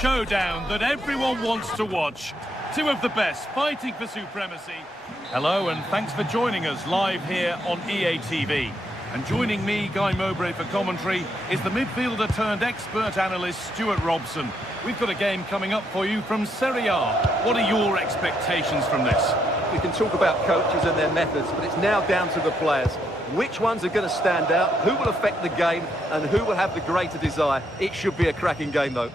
showdown that everyone wants to watch. Two of the best fighting for supremacy. Hello and thanks for joining us live here on EA TV. And joining me, Guy Mowbray, for commentary is the midfielder turned expert analyst Stuart Robson. We've got a game coming up for you from Serie A. What are your expectations from this? We can talk about coaches and their methods, but it's now down to the players. Which ones are going to stand out, who will affect the game, and who will have the greater desire. It should be a cracking game, though.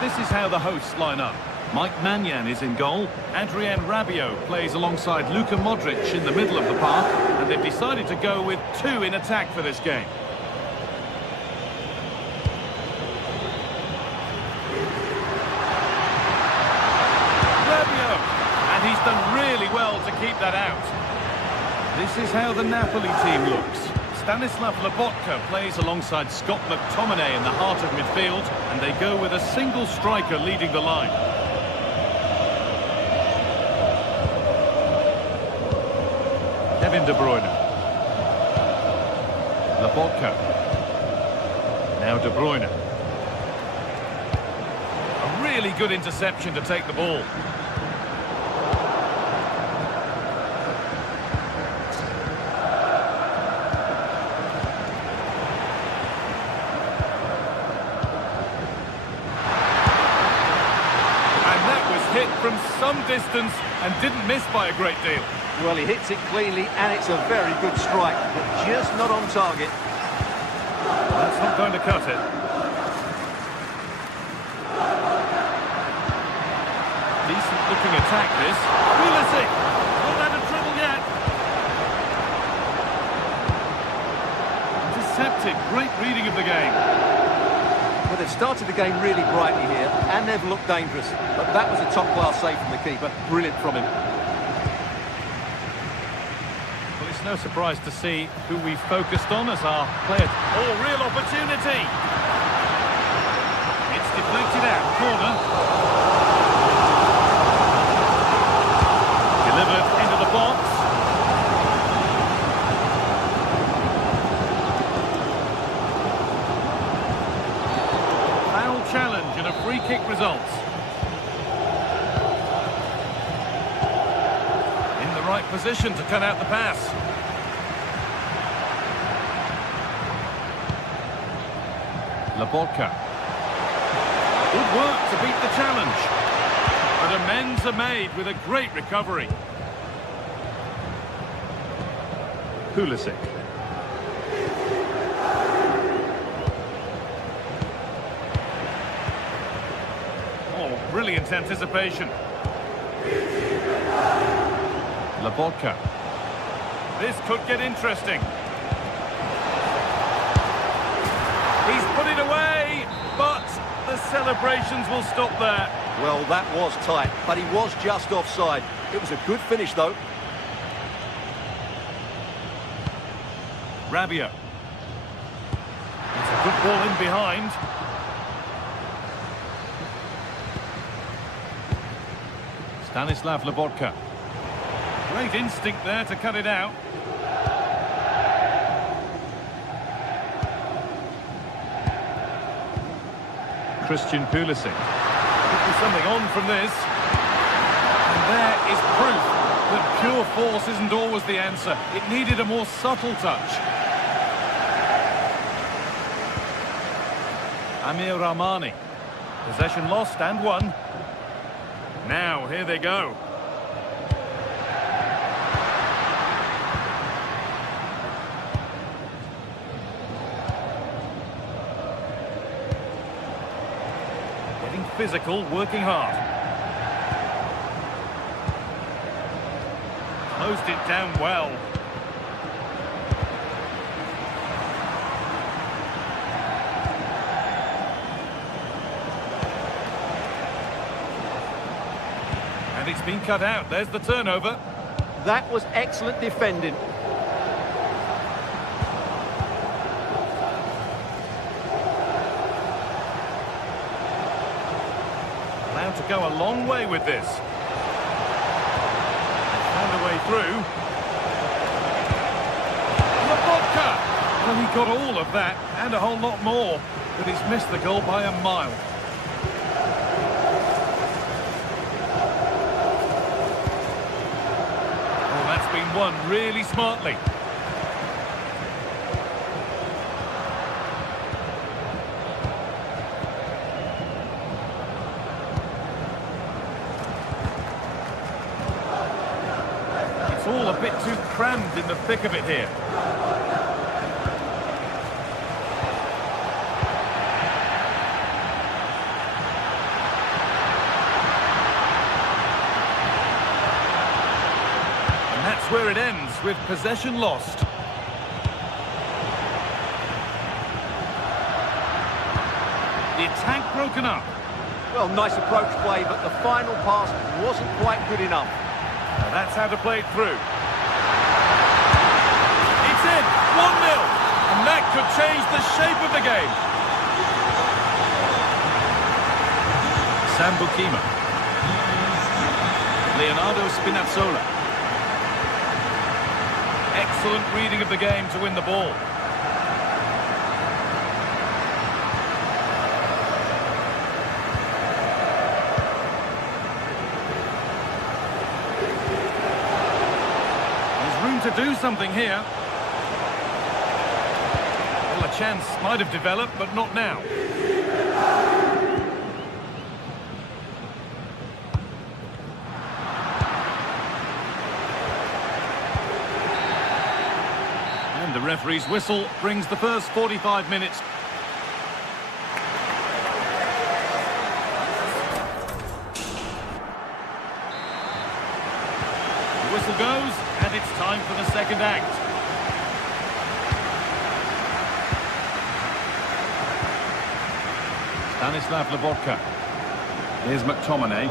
This is how the hosts line up. Mike Maignan is in goal. Adrien Rabiot plays alongside Luka Modric in the middle of the park. And they've decided to go with two in attack for this game. Rabiot! And he's done really well to keep that out. This is how the Napoli team looks. Stanislav Lobotka plays alongside Scott McTominay in the heart of midfield, and they go with a single striker leading the line. Kevin De Bruyne. Lobotka. Now De Bruyne. A really good interception to take the ball. Hit from some distance and didn't miss by a great deal. Well, he hits it cleanly and it's a very good strike, but just not on target. That's not going to cut it. Decent looking attack this. Pulisic! Not out of trouble yet. Intercepted. Great reading of the game. Well, they've started the game really brightly here, and they've looked dangerous. But that was a top-class save from the keeper. Brilliant from him. Well, it's no surprise to see who we focused on as our player. Oh, real opportunity! It's deflected out. Corner. Delivered into the box. Challenge and a free kick results. In the right position to cut out the pass. Lobotka. Good work to beat the challenge. But amends are made with a great recovery. Pulisic. Brilliant anticipation. Lobotka. This could get interesting. He's put it away, but the celebrations will stop there. Well, that was tight, but he was just offside. It was a good finish, though. Rabiot. It's a good ball in behind. Stanislav Lobotka. Great instinct there to cut it out. Christian Pulisic. Could be something on from this. And there is proof that pure force isn't always the answer. It needed a more subtle touch. Amir Rahmani. Possession lost and won. Now, here they go. Getting physical, working hard. Closed it down well. And it's been cut out. There's the turnover. That was excellent defending. Allowed to go a long way with this. Found a way through. Lobotka! Well, he got all of that and a whole lot more, but he's missed the goal by a mile. Oh, that's been won really smartly. It's all a bit too crammed in the thick of it here. That's where it ends, with possession lost. The attack broken up. Well, nice approach play, but the final pass wasn't quite good enough. And that's how to play it through. It's in, 1-0, and that could change the shape of the game. Sambukima. Leonardo Spinazzola. Excellent reading of the game to win the ball. There's room to do something here. Well, a chance might have developed, but not now. The referee's whistle brings the first 45 minutes. The whistle goes, and it's time for the second act. Stanislav Lobotka. Here's McTominay.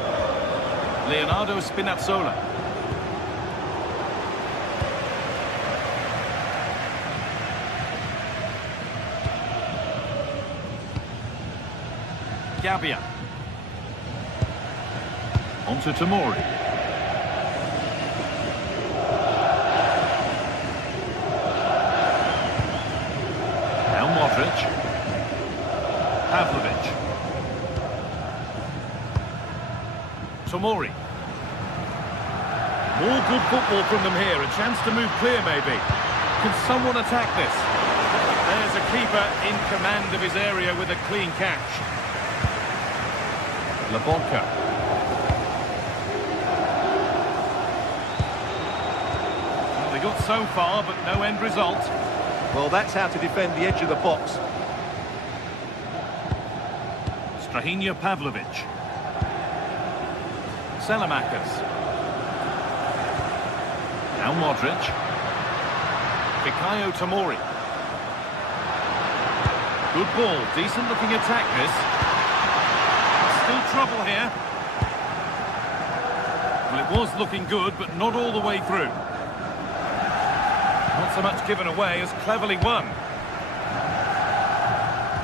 Leonardo Spinazzola. Gabbia. On to Tomori. Now Modric. Pavlovic. Tomori. More good football from them here. A chance to move clear, maybe. Can someone attack this? There's a keeper in command of his area with a clean catch. Lobotka. Well, they got so far, but no end result. Well, that's how to defend the edge of the box. Strahinja Pavlovic. Selamakers. Now Modric. Fikayo Tomori. Good ball, decent looking attack this. Still trouble here. Well, it was looking good, but not all the way through. Not so much given away as cleverly won.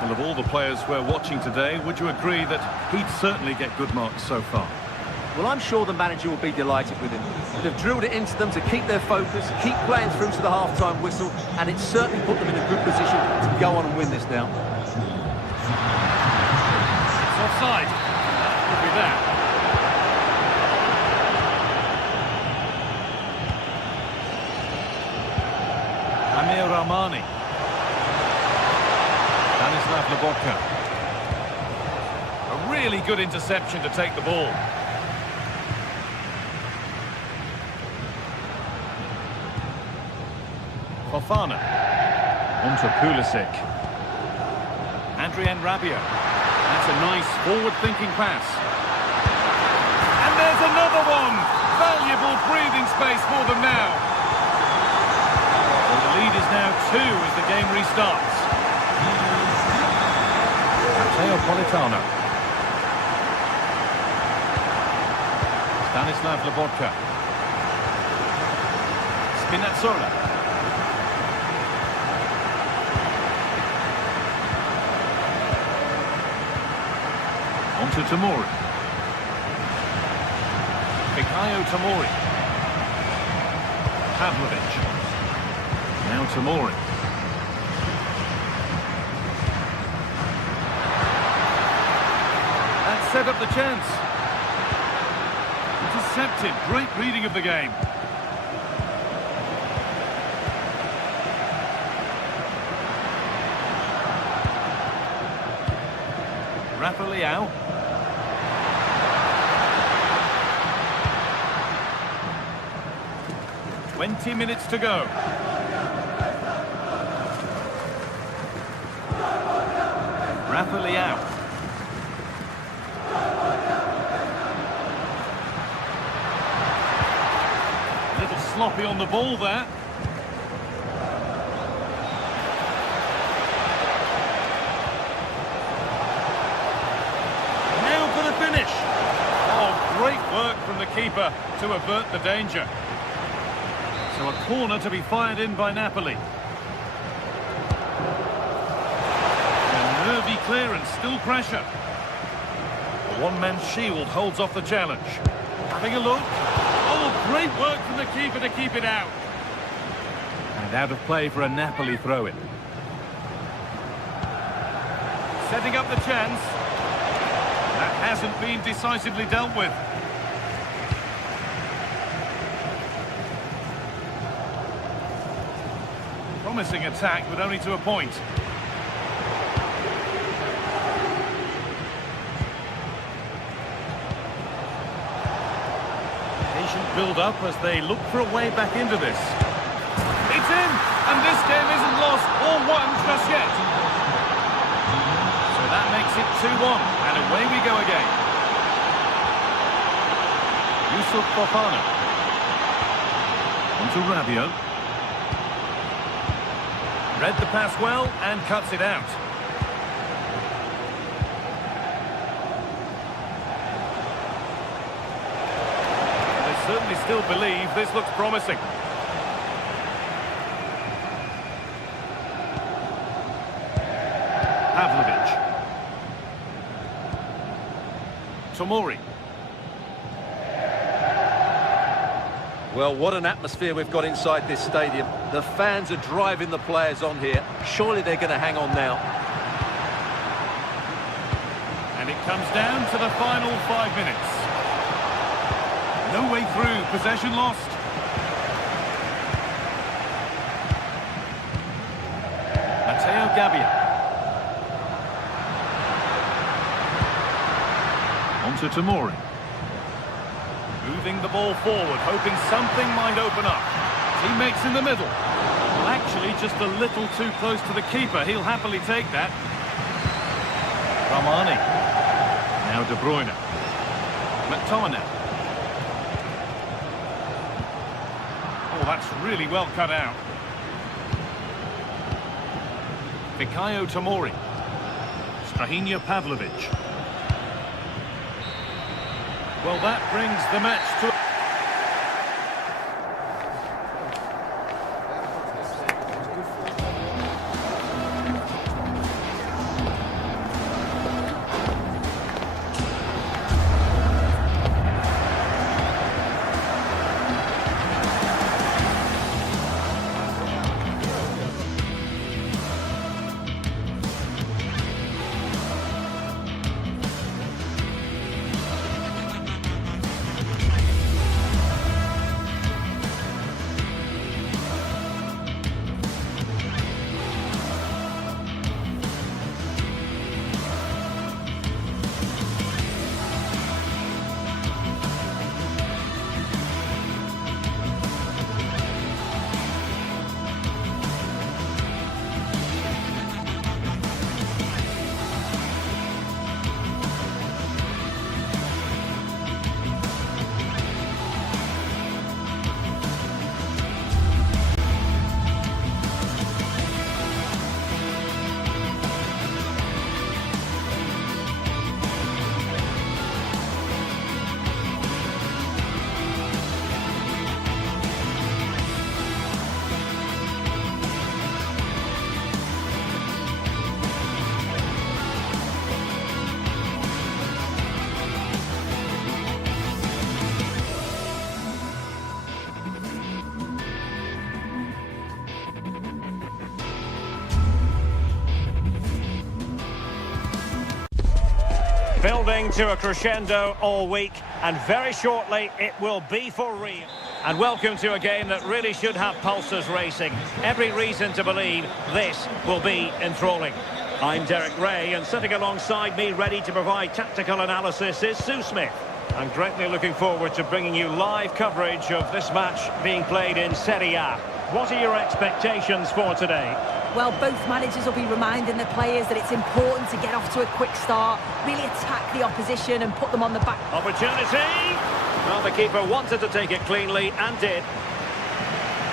Well, of all the players we're watching today, would you agree that he'd certainly get good marks so far? Well, I'm sure the manager will be delighted with him. They've drilled it into them to keep their focus, keep playing through to the half-time whistle, and it's certainly put them in a good position to go on and win this now. It's offside. Could be that. Amir Rahmani. Stanislav Lobotka. A really good interception to take the ball. Fofana. On to Pulisic. Adrien Rabiot. That's a nice forward-thinking pass. And there's another one! Valuable breathing space for them now. Well, the lead is now 2 as the game restarts. Matteo Politano. Stanislav Lobotka. Spinazzola. On to Tomori. Fikayo Tomori. Pavlovic. Now Tomori. set up the chance. Intercepted. Great reading of the game. Rafa Leao. 20 minutes to go. Rafa Leao. A little sloppy on the ball there. Now for the finish. Oh, great work from the keeper to avert the danger. So a corner to be fired in by Napoli. A nervy clearance, still pressure. A one-man shield holds off the challenge. Having a look. Oh, great work from the keeper to keep it out. And out of play for a Napoli throw-in. Setting up the chance. That hasn't been decisively dealt with. Promising attack, but only to a point. Patient build-up as they look for a way back into this. It's in, and this game isn't lost or won just yet. So that makes it 2-1, and away we go again. Yusuf Fofana. On to Rabiot. Read the pass well and cuts it out. They certainly still believe this looks promising. Pavlovic. Tomori. Well, what an atmosphere we've got inside this stadium. The fans are driving the players on here. Surely they're going to hang on now. And it comes down to the final 5 minutes. No way through, possession lost. Matteo Gabbia. On to Tomori. Moving the ball forward, hoping something might open up. Teammates in the middle. Well, actually, just a little too close to the keeper. He'll happily take that. Ramani. Now De Bruyne. McTominay. Oh, that's really well cut out. Fikayo Tomori. Strahinja Pavlovic. Well, that brings the match to... Building to a crescendo all week, and very shortly it will be for real. And welcome to a game that really should have pulses racing. Every reason to believe this will be enthralling. I'm Derek Ray, and sitting alongside me ready to provide tactical analysis is Sue Smith. I'm greatly looking forward to bringing you live coverage of this match being played in Serie A. What are your expectations for today? Well, both managers will be reminding their players that it's important to get off to a quick start, really attack the opposition and put them on the back. Opportunity! Well, the keeper wanted to take it cleanly and did.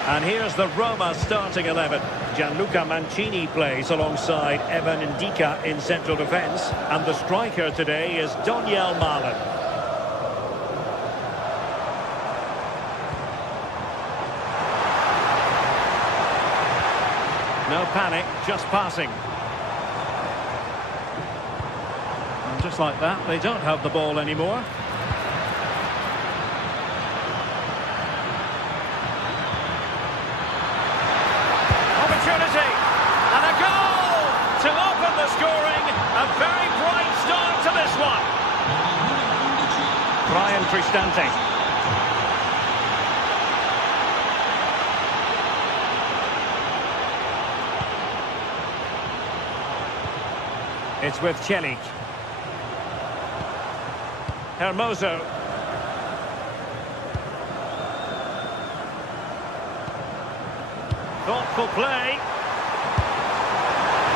And here's the Roma starting 11. Gianluca Mancini plays alongside Evan Ndika in central defence. And the striker today is Daniel Malen. No panic, just passing. And just like that, they don't have the ball anymore. Opportunity! And a goal! To open the scoring, a very bright start to this one. Brian Cristante. It's with Celik. Hermoso. Thoughtful play.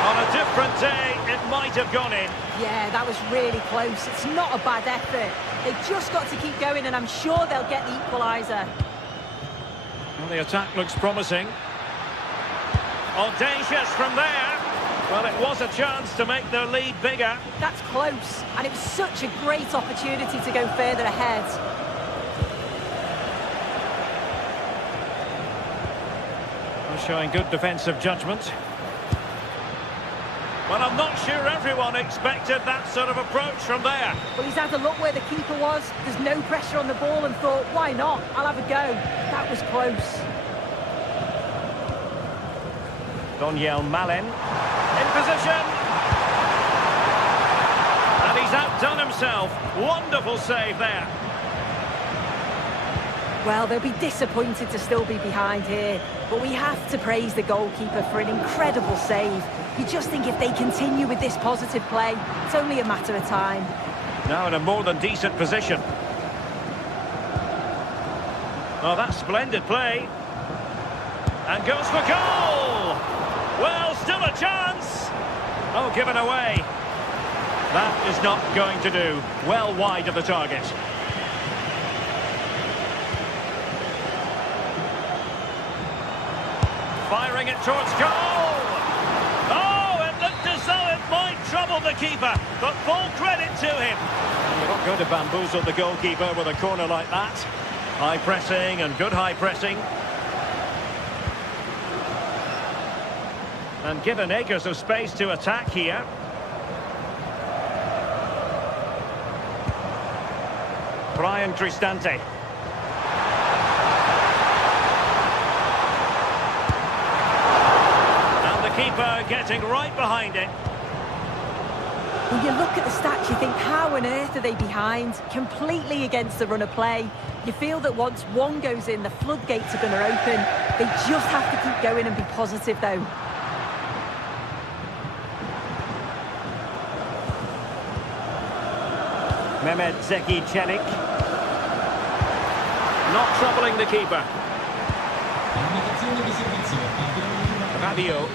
On a different day, it might have gone in. Yeah, that was really close. It's not a bad effort. They've just got to keep going, and I'm sure they'll get the equaliser. Well, the attack looks promising. Audacious from there. Well, it was a chance to make their lead bigger. That's close, and it was such a great opportunity to go further ahead. Well, showing good defensive judgment. Well, I'm not sure everyone expected that sort of approach from there. Well, he's had a look where the keeper was. There's no pressure on the ball and thought, why not? I'll have a go. That was close. Daniel Malen. In position. And he's outdone himself. Wonderful save there. Well, they'll be disappointed to still be behind here, but we have to praise the goalkeeper for an incredible save. You just think if they continue with this positive play, it's only a matter of time. Now in a more than decent position. Oh, that's splendid play. And goes for goal! Well, still a chance. Oh, given away. That is not going to do. Well wide of the target. Firing it towards goal. Oh, it looked as though it might trouble the keeper, but full credit to him. And you're not going to bamboozle the goalkeeper with a corner like that. High pressing and good high pressing. And given acres of space to attack here. Brian Cristante. And the keeper getting right behind it. When you look at the stats, you think, how on earth are they behind? Completely against the run of play. You feel that once one goes in, the floodgates are going to open. They just have to keep going and be positive, though. Mehmet Zeki Celik. Not troubling the keeper. Rabiot.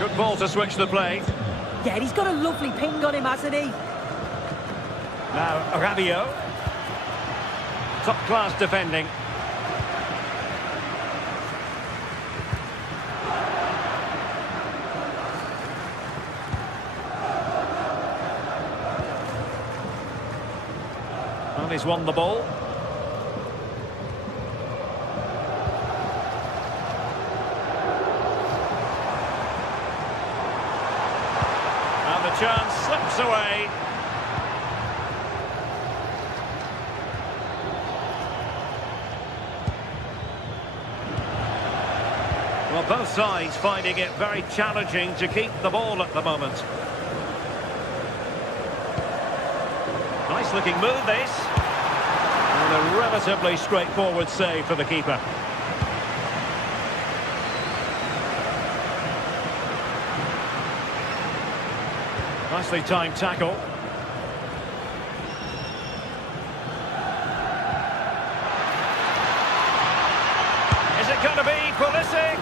Good ball to switch the play. Yeah, he's got a lovely ping on him, hasn't he? Now, Rabiot. Top-class defending. Well, he's won the ball. And the chance slips away. Well, both sides finding it very challenging to keep the ball at the moment. Nice looking move, this. And a relatively straightforward save for the keeper. Nicely timed tackle. Is it going to be Pulisic?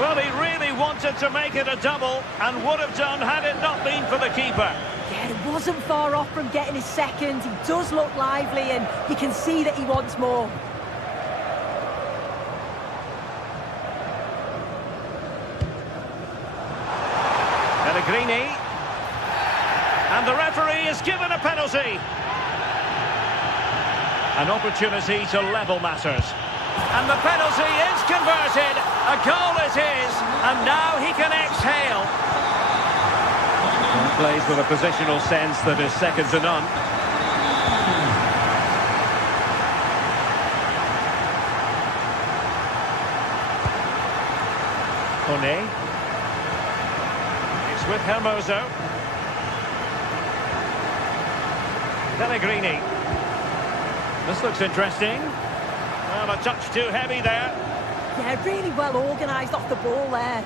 Well, he really wanted to make it a double and would have done had it not been for the keeper. Yeah, it wasn't far off from getting his second. He does look lively and you can see that he wants more. Pellegrini. And the referee is given a penalty. An opportunity to level matters. And the penalty is converted. A goal is his. And now he can exhale. He plays with a positional sense that is second to none. One. It's with Hermoso. Pellegrini. This looks interesting. Well, a touch too heavy there. Yeah, really well organised off the ball there.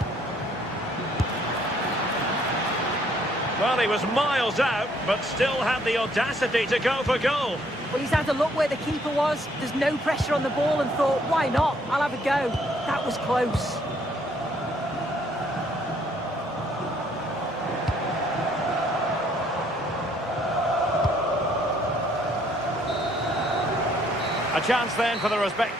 Well, he was miles out, but still had the audacity to go for goal. Well, he's had a look where the keeper was. There's no pressure on the ball and thought, why not? I'll have a go. That was close. A chance then for the respect.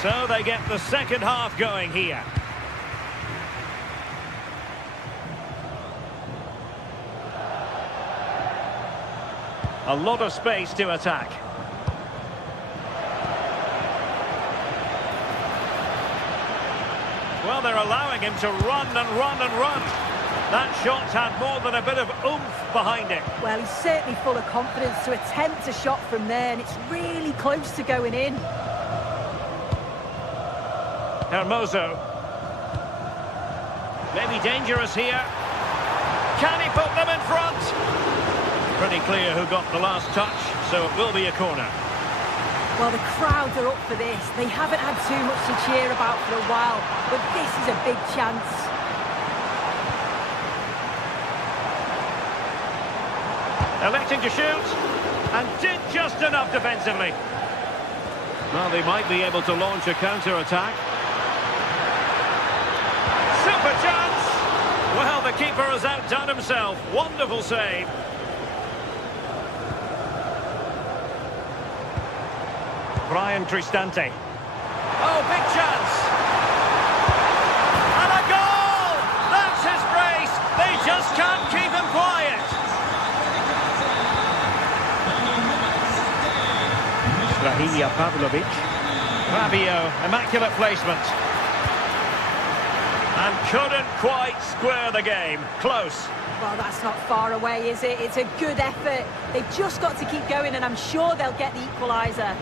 So they get the second half going here. A lot of space to attack. Well, they're allowing him to run and run and run. That shot had more than a bit of oomph behind it. Well, he's certainly full of confidence to attempt a shot from there, and it's really close to going in. Hermoso. Maybe dangerous here. Can he put them in front? Pretty clear who got the last touch, so it will be a corner. Well, the crowds are up for this. They haven't had too much to cheer about for a while, but this is a big chance. Electing to shoot, and did just enough defensively. Well, they might be able to launch a counter-attack. Super chance! Well, the keeper has outdone himself. Wonderful save. Brian Cristante. Oh, big chance! And a goal! That's his brace! They just can't keep him quiet! Rahinia Pavlovic. Fabio, immaculate placement. And couldn't quite square the game. Close. Well, that's not far away, is it? It's a good effort. They've just got to keep going, and I'm sure they'll get the equaliser.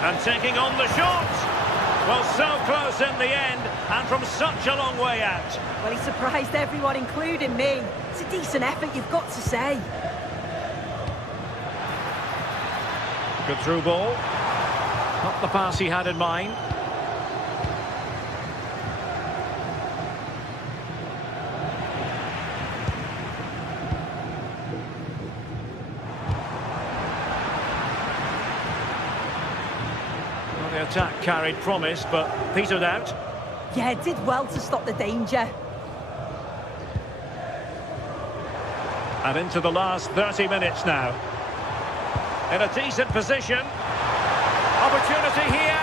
And taking on the shot. Well, so close in the end, and from such a long way out. Well, he surprised everyone, including me. It's a decent effort, you've got to say. Good through ball. Not the pass he had in mind. Well, the attack carried promise, but petered out. Yeah, it did well to stop the danger. And into the last 30 minutes now. In a decent position. Opportunity here.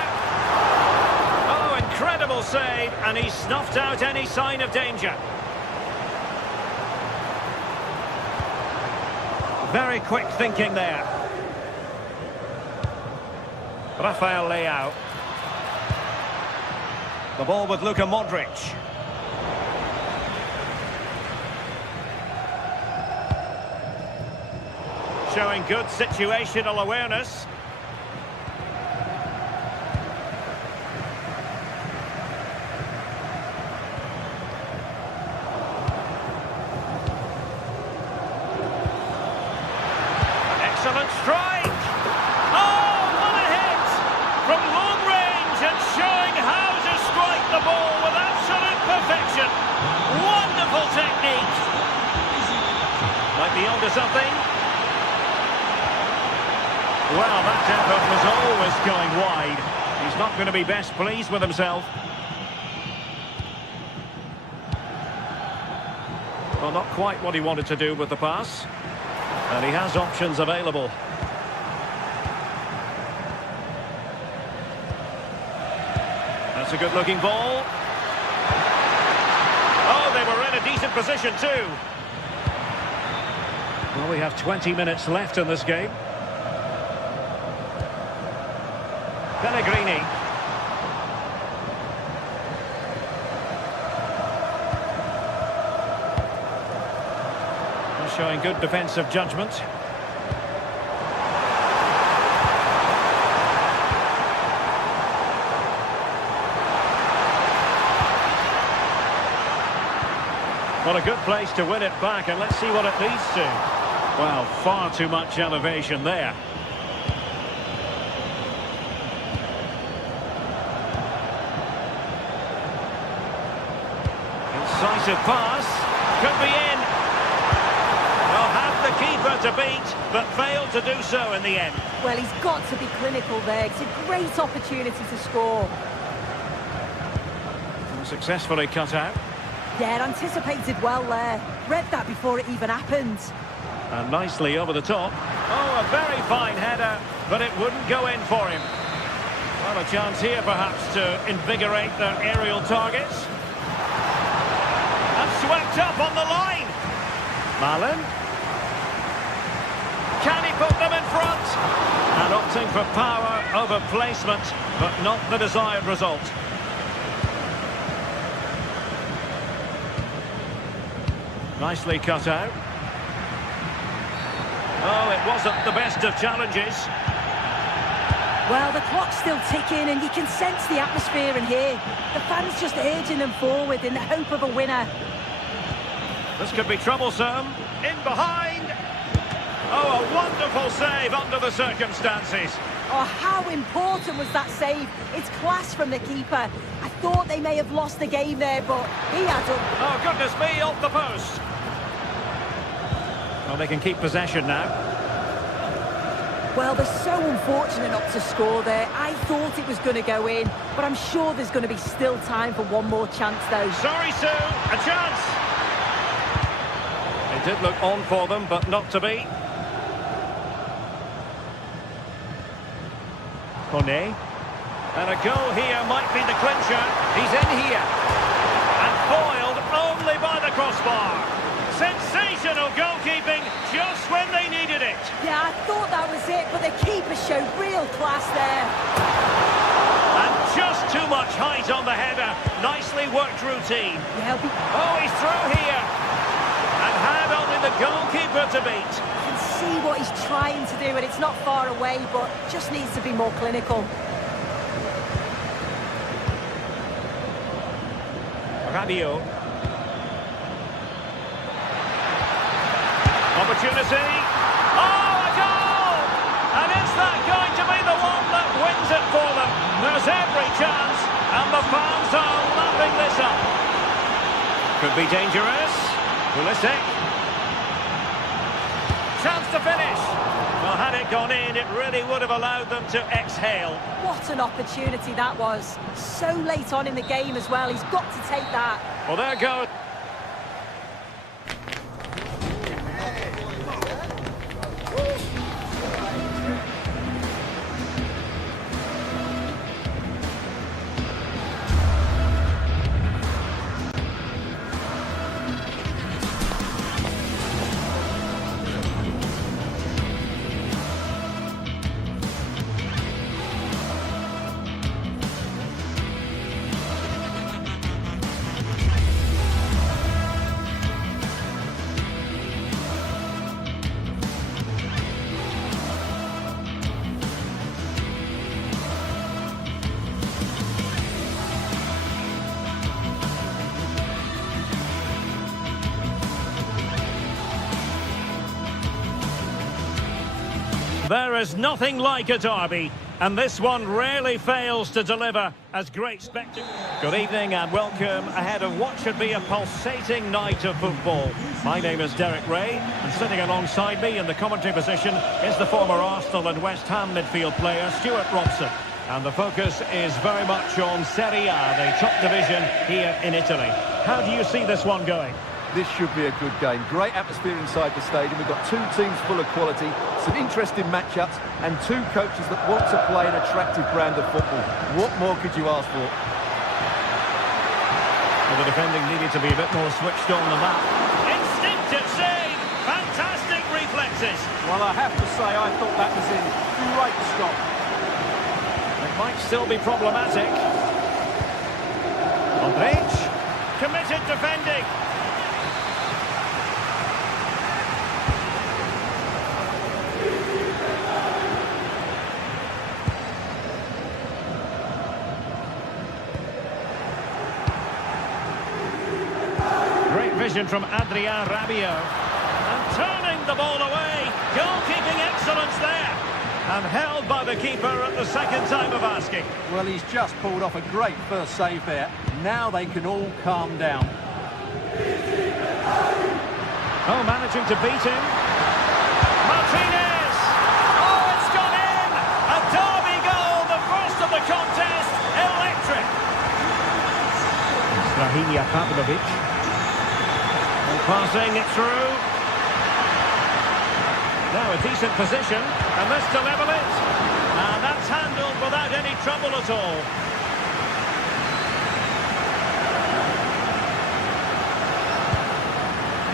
Oh, incredible save. And he snuffed out any sign of danger. Very quick thinking there. Rafael Leao. The ball with Luka Modric. Showing good situational awareness. Strike! Oh, what a hit! From long range and showing how to strike the ball with absolute perfection. Wonderful technique. Might be onto something. Well, that effort was always going wide. He's not going to be best pleased with himself. Well, not quite what he wanted to do with the pass. And he has options available. That's a good-looking ball. Oh, they were in a decent position too. Well, we have 20 minutes left in this game. Pellegrini. Showing good defensive judgment. What a good place to win it back, and let's see what it leads to. Well, far too much elevation there. Incisive pass. Could be in. Well, had the keeper to beat, but failed to do so in the end. Well, he's got to be clinical there. It's a great opportunity to score. Successfully cut out. Yeah, anticipated well there. Read that before it even happened. And nicely over the top. Oh, a very fine header, but it wouldn't go in for him. Well, a chance here perhaps to invigorate their aerial targets. And swept up on the line. Malen. Can he put them in front? And opting for power over placement, but not the desired result. Nicely cut out. Oh, it wasn't the best of challenges. Well, the clock's still ticking and you can sense the atmosphere in here. The fans just urging them forward in the hope of a winner. This could be troublesome. In behind. Oh, a wonderful save under the circumstances. Oh, how important was that save? It's class from the keeper. I thought they may have lost the game there, but he had them. Oh, goodness me, off the post. Well, they can keep possession now. Well, they're so unfortunate not to score there. I thought it was going to go in, but I'm sure there's going to be still time for one more chance, though. Sorry, Sue, a chance. It did look on for them, but not to be. Kone. And a goal here might be the clincher. He's in here. And foiled only by the crossbar. Sensational goalkeeping just when they needed it. Yeah, I thought that was it, but the keeper showed real class there. And just too much height on the header. Nicely worked routine. Yeah, oh, he's through here. And had only the goalkeeper to beat. You can see what he's trying to do, and it's not far away, but just needs to be more clinical. Radio. Opportunity. Oh, a goal! And is that going to be the one that wins it for them? There's every chance, and the fans are lapping this up. Could be dangerous. Pulisic. Chance to finish. Well, had it gone in, it really would have allowed them to exhale. What an opportunity that was. So late on in the game as well. He's got to take that. Well, there goes. There is nothing like a derby, and this one rarely fails to deliver as great spectacle. Good evening and welcome ahead of what should be a pulsating night of football. My name is Derek Ray, and sitting alongside me in the commentary position is the former Arsenal and West Ham midfield player Stuart Robson. And the focus is very much on Serie A, the top division here in Italy. How do you see this one going? This should be a good game. Great atmosphere inside the stadium. We've got two teams full of quality, some interesting matchups, and two coaches that want to play an attractive brand of football. What more could you ask for? Well, the defending needed to be a bit more switched on than that. Instinctive save! Fantastic reflexes! Well, I have to say, I thought that was in great stop. It might still be problematic. Modric, committed defending. Great vision from Adrien Rabiot. And turning the ball away. Goalkeeping excellence there. And held by the keeper at the second time of asking. Well, he's just pulled off a great first save there. Now they can all calm down. Oh, managing to beat him. Martinez! Oh, it's gone in! A derby goal, the first of the contest. Electric. Rahimia Pavlovic. Passing it through. Now a decent position, and this to level it. And that's handled without any trouble at all.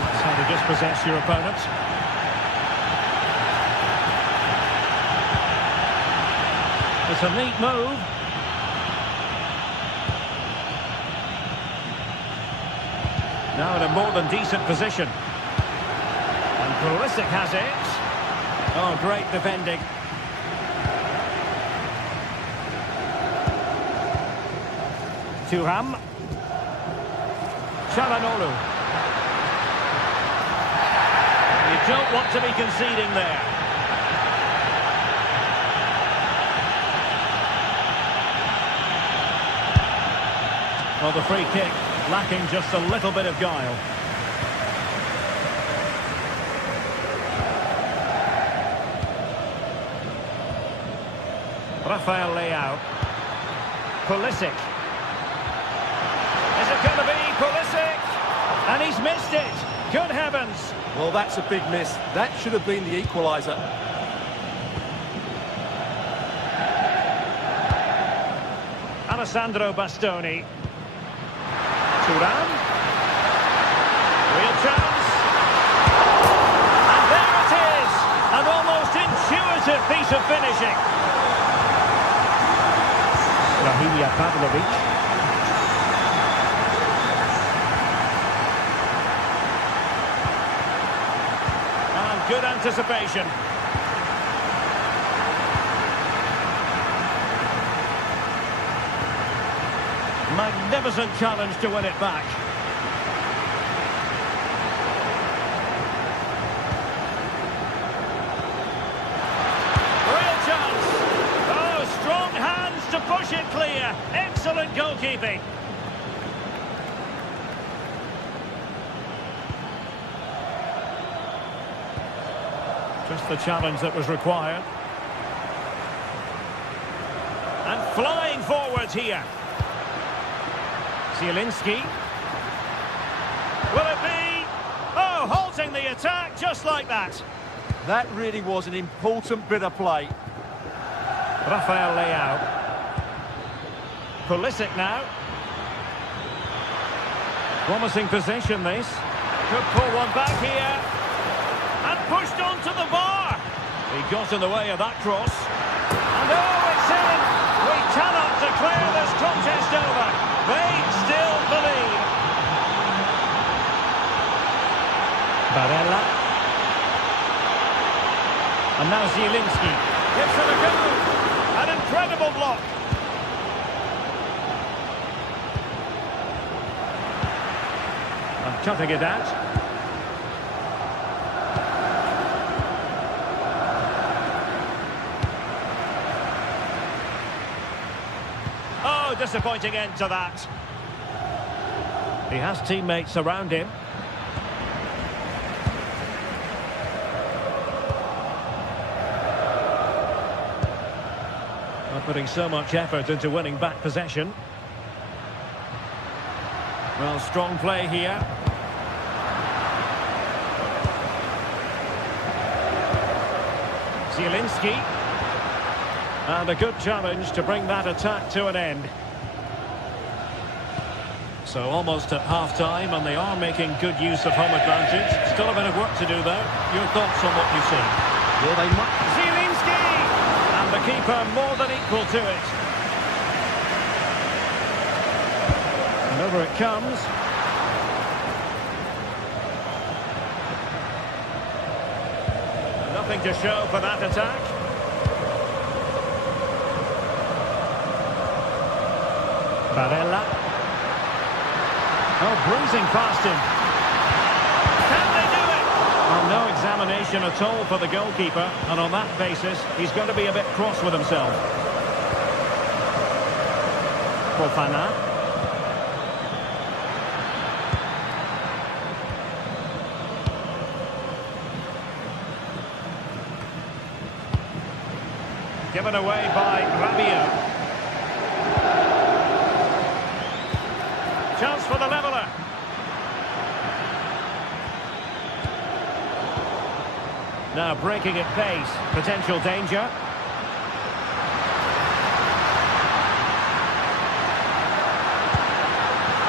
That's how to dispossess your opponent. It's a neat move. Now in a more than decent position. And Pulisic has it. Oh, great defending. Thuram. Çalhanoğlu. You don't want to be conceding there. Well, the free kick lacking just a little bit of guile. Rafael Leao. Pulisic. Is it going to be Pulisic? And he's missed it. Good heavens. Well, that's a big miss. That should have been the equaliser. Alessandro Bastoni. Thuram. Real chance. And there it is. An almost intuitive piece of finishing. Rahimia Pavlovic. And good anticipation. Magnificent challenge to win it back. Real chance. Oh, strong hands to push it clear. Excellent goalkeeping. Just the challenge that was required. And flying forwards here. Zielinski. Will it be? Oh, halting the attack just like that. That really was an important bit of play. Rafael Leao. Pulisic now. Promising possession, this. Could pull one back here. And pushed onto the bar. He got in the way of that cross. And oh, it's in. We cannot declare this contest over. They still believe. Barella. And now Zielinski. Gives it a go. An incredible block. And cutting it out. a disappointing end to that. He has teammates around him. Not putting so much effort into winning back possession. Well, strong play here. Zielinski. And a good challenge to bring that attack to an end. So almost at half-time, and they are making good use of home advantage. Still a bit of work to do, though. Your thoughts on what you've seen? Well, they might... Zielinski! And the keeper more than equal to it. And over it comes. Nothing to show for that attack. Barella. Oh, bruising past him. Can they do it? Well, no examination at all for the goalkeeper, and on that basis, he's going to be a bit cross with himself. Fofana. Given away by Rabiot. Chance for the leveller. Now breaking at pace. Potential danger.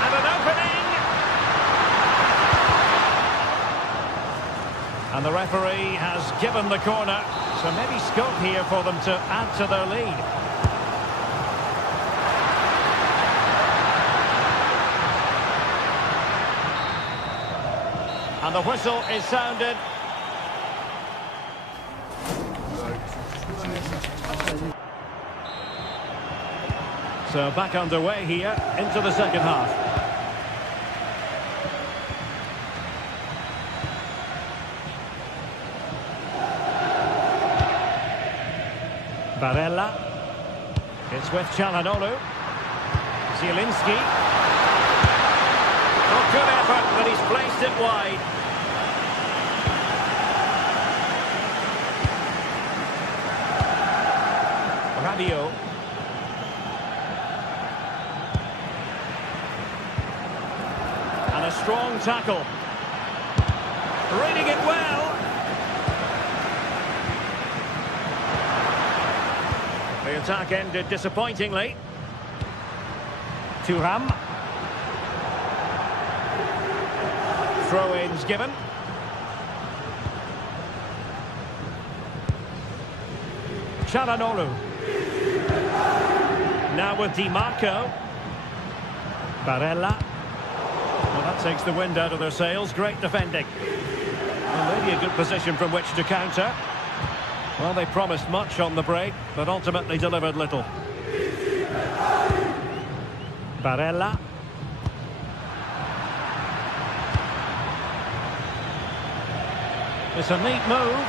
And an opening. And the referee has given the corner. So maybe scope here for them to add to their lead. And the whistle is sounded. So back underway here into the second half. Barella. It's with Çalhanoğlu. Zielinski. Oh, good effort, but he's placed it wide. Rabiot. And a strong tackle. Reading it well. The attack ended disappointingly. Thuram. Throw-ins given. Çalhanoğlu. Now with Di Marco. Barella. Well, that takes the wind out of their sails. Great defending. Well, maybe a good position from which to counter. Well, they promised much on the break, but ultimately delivered little. Barella. It's a neat move.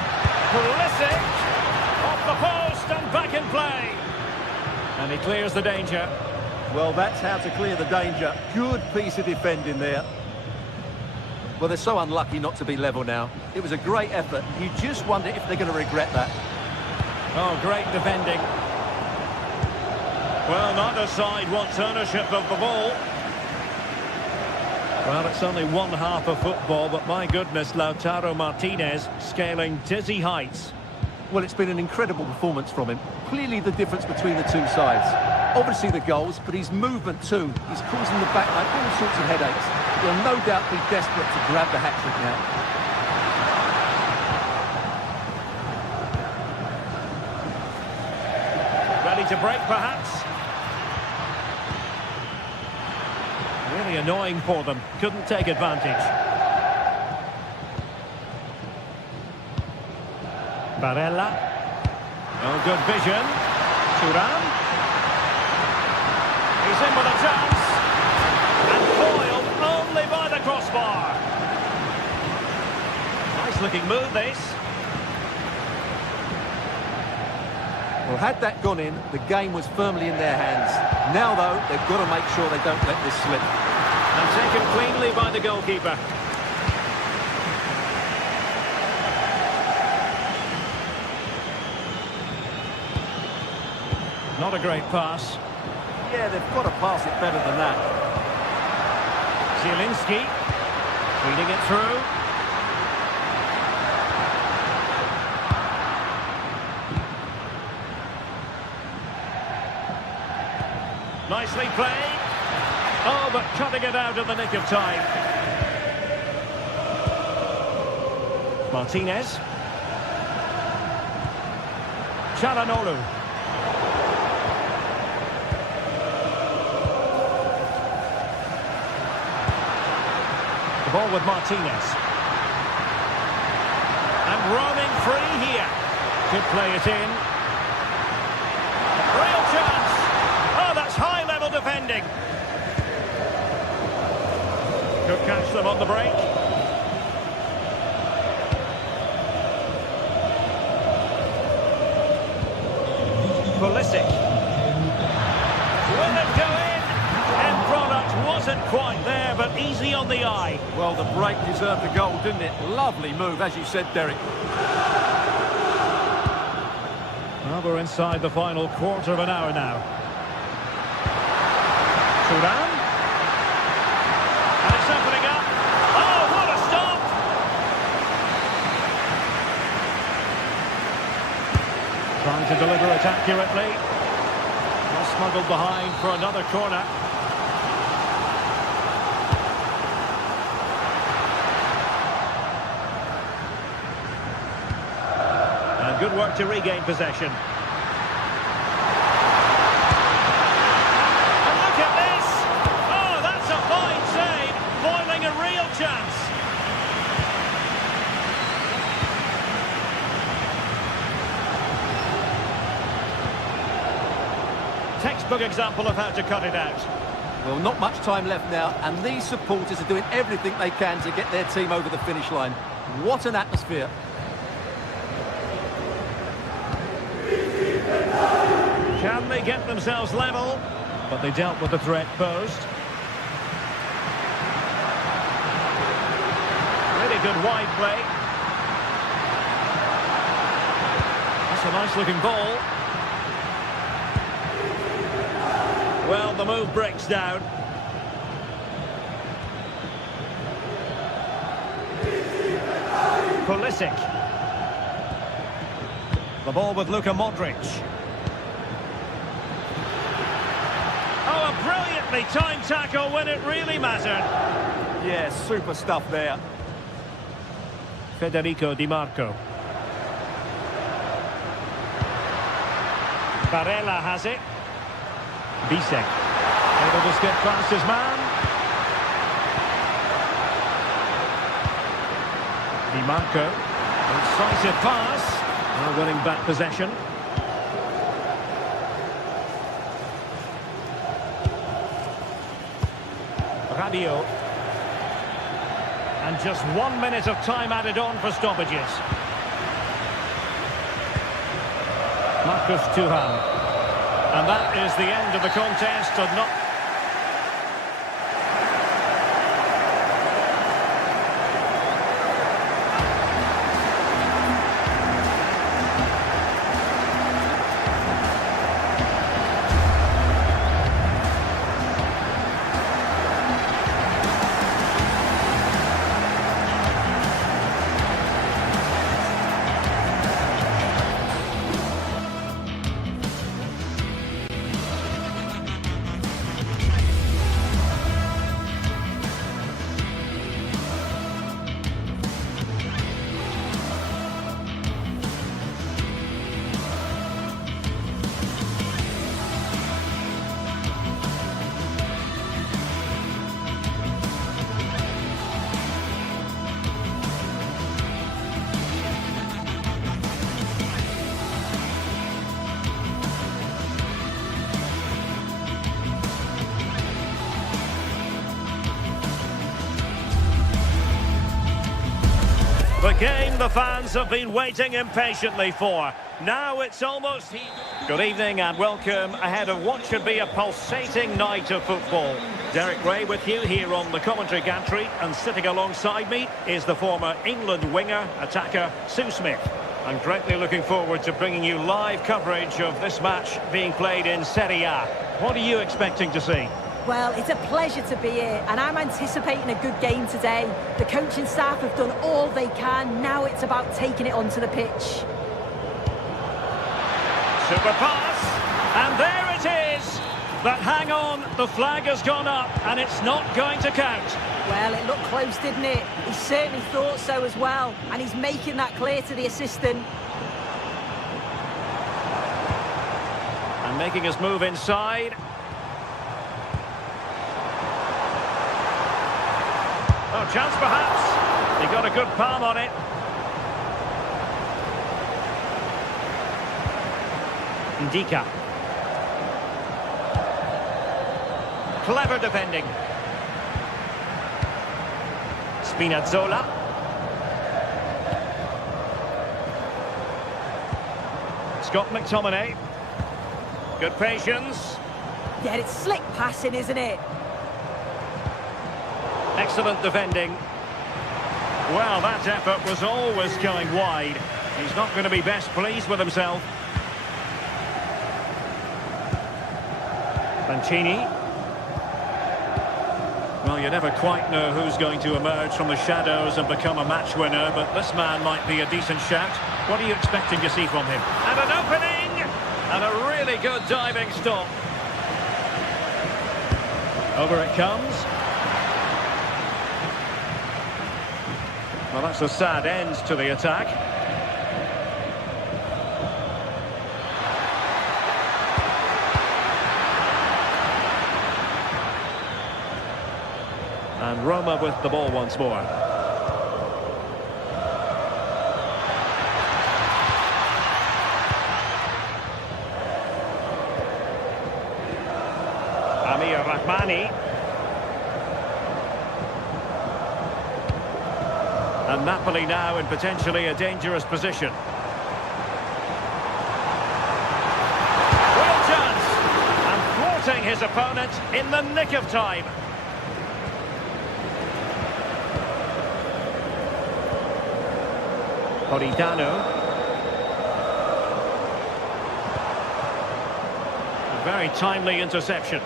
Pulisic. Off the post and back in play. And he clears the danger. Well, that's how to clear the danger. Good piece of defending there. Well, they're so unlucky not to be level now. It was a great effort. You just wonder if they're going to regret that. Oh, great defending. Well, neither side wants ownership of the ball. Well, it's only one half of football, but my goodness, Lautaro Martinez scaling dizzy heights. Well, it's been an incredible performance from him. Clearly the difference between the two sides. Obviously the goals, but his movement too. He's causing the back line all sorts of headaches. He'll no doubt be desperate to grab the hat-trick now. Ready to break, perhaps? Really annoying for them. Couldn't take advantage. Barella. Oh, good vision. Thuram. He's in with a chance. And foiled only by the crossbar. Nice looking move, this. Well, had that gone in, the game was firmly in their hands. Now, though, they've got to make sure they don't let this slip. And taken cleanly by the goalkeeper. Not a great pass. Yeah, they've got to pass it better than that. Zielinski feeding it through. Nicely played. Oh, but cutting it out in the nick of time. Martinez. Çalhanoğlu. The ball with Martinez. And roaming free here. Could play it in. Real chance. Oh, that's high-level defending. Could catch them on the break. Pulisic. Will it go in? End product wasn't quite there, but easy on the eye. Well, the break deserved a goal, didn't it? Lovely move, as you said, Derek. Well, we're inside the final quarter of an hour now. Thuram. And it's opening up. Oh, what a stop! Trying to deliver it accurately. Well, smuggled behind for another corner. And good work to regain possession. And look at this! Oh, that's a fine save, foiling a real chance. Textbook example of how to cut it out. Well, not much time left now, and these supporters are doing everything they can to get their team over the finish line. What an atmosphere. Can they get themselves level? But they dealt with the threat posed. Really good wide play. That's a nice looking ball. Well, the move breaks down. Pulisic. The ball with Luka Modric. Oh, a brilliantly timed tackle when it really mattered. Yeah, super stuff there. Federico Di Marco. Barella has it. Bisek. Able to skip past his man. Di Marco. Incisive pass. Now winning back possession. Radio. And just 1 minute of time added on for stoppages. Marcus Thuram. And that is the end of the contest, and not... game the fans have been waiting impatiently for. Now it's almost here. Good evening and welcome ahead of what should be a pulsating night of football. Derek Ray with you here on the commentary gantry, and sitting alongside me is the former England winger, attacker, Sue Smith. I'm greatly looking forward to bringing you live coverage of this match being played in Serie A. What are you expecting to see? Well, it's a pleasure to be here, and I'm anticipating a good game today. The coaching staff have done all they can. Now it's about taking it onto the pitch. Super pass, and there it is. But hang on, the flag has gone up, and it's not going to count. Well, it looked close, didn't it? He certainly thought so as well, and he's making that clear to the assistant. And making his move inside. Oh, chance perhaps. He got a good palm on it. Ndika. Clever defending. Spinazzola. Scott McTominay. Good patience. Yeah, it's slick passing, isn't it? Excellent defending. Well, that effort was always going wide. He's not going to be best pleased with himself. Mancini. Well, you never quite know who's going to emerge from the shadows and become a match winner, but this man might be a decent shout. What are you expecting to see from him? And an opening! And a really good diving stop. Over it comes. Well, that's a sad end to the attack. And Roma with the ball once more. Amir Rahmani. And Napoli now in potentially a dangerous position. Real chance! And thwarting his opponent in the nick of time. Politano. A very timely interception.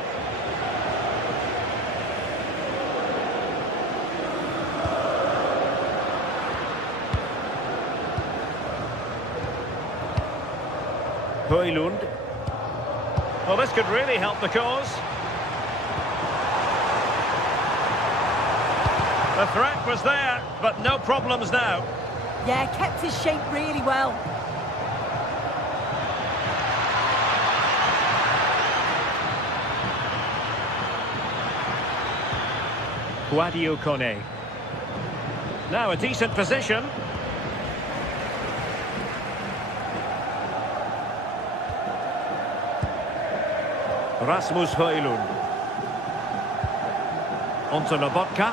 Højlund. Well, this could really help the cause. The threat was there, but no problems now. Yeah, kept his shape really well. Guadio Kone. Now a decent position. Rasmus Højlund. Onto Lobotka.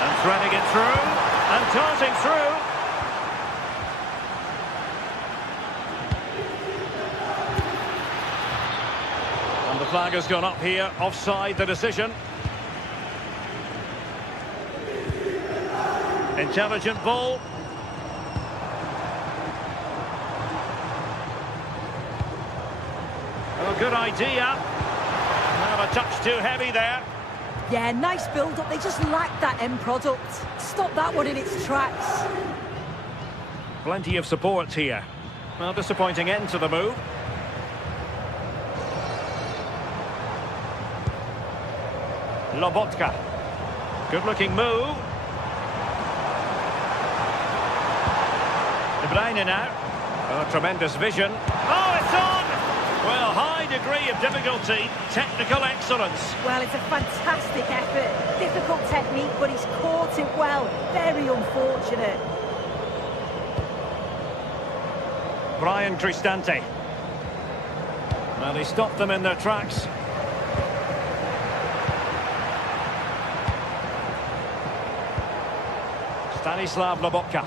And threading it through. And darting through. And the flag has gone up here. Offside the decision. Intelligent ball. Oh, good idea. Well, a touch too heavy there. Yeah, nice build-up. They just lacked that end product. Stop that one in its tracks. Plenty of support here. Well, disappointing end to the move. Lobotka. Good-looking move. De Bruyne now. Oh, tremendous vision. Oh, it's on! Well, high degree of difficulty, technical excellence. Well, it's a fantastic effort. Difficult technique, but he's caught it well. Very unfortunate. Brian Cristante. Well, he stopped them in their tracks. Stanislav Lobotka.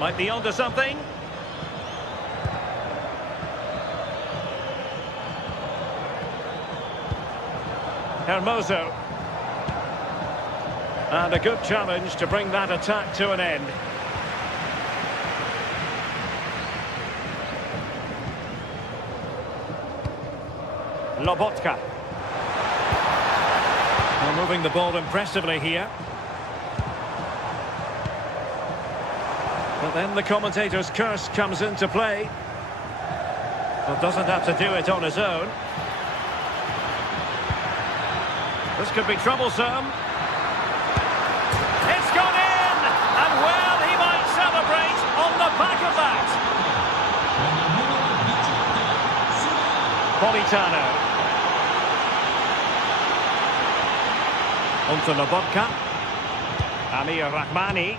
Might be onto something. Hermoso. And a good challenge to bring that attack to an end. Lobotka. Well, moving the ball impressively here. But then the commentator's curse comes into play. Well, doesn't have to do it on his own. This could be troublesome. It's gone in! And well, he might celebrate on the back of that. Politano. Onto Lobotka. Amir Rahmani.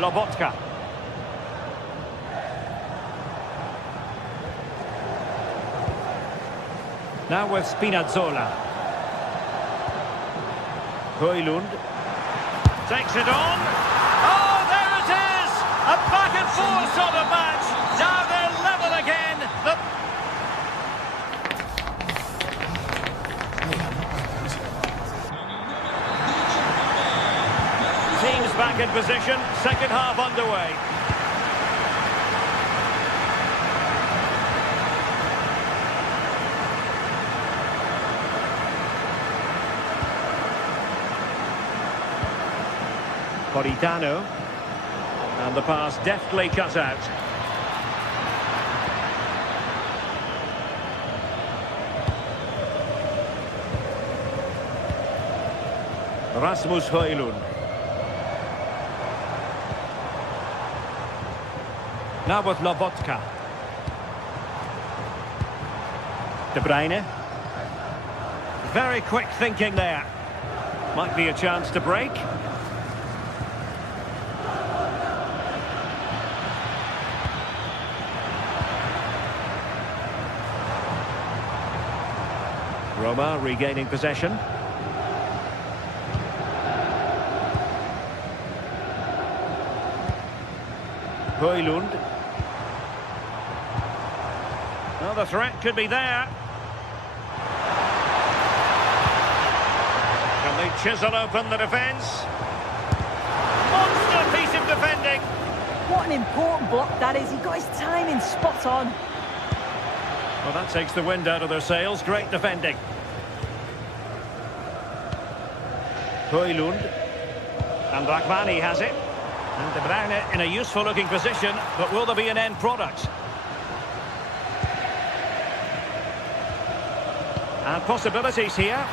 Lobotka. Now with Spinazzola. Højlund. Takes it on. Oh, there it is! A back and forth sort of match. Now they're level again. Teams back in position. Second half underway. Politano, and the pass deftly cut out. Rasmus Højlund. Now with Lobotka. De Bruyne. Very quick thinking there. Might be a chance to break. Roma regaining possession. Højlund. Well, the threat could be there. Can they chisel open the defence? Monster piece of defending. What an important block that is. He got his timing spot on. Well, that takes the wind out of their sails. Great defending. Højlund. And Rahmani has it. And De Bruyne in a useful-looking position, but will there be an end product? And possibilities here.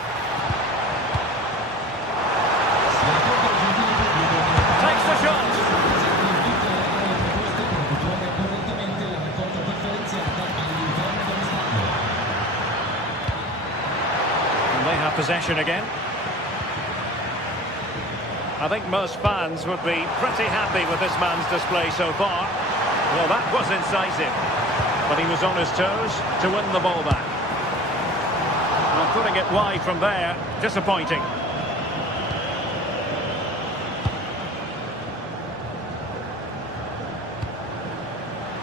Takes the shot. And they have possession again. I think most fans would be pretty happy with this man's display so far. Well, that was incisive. But he was on his toes to win the ball back. Well, putting it wide from there, disappointing.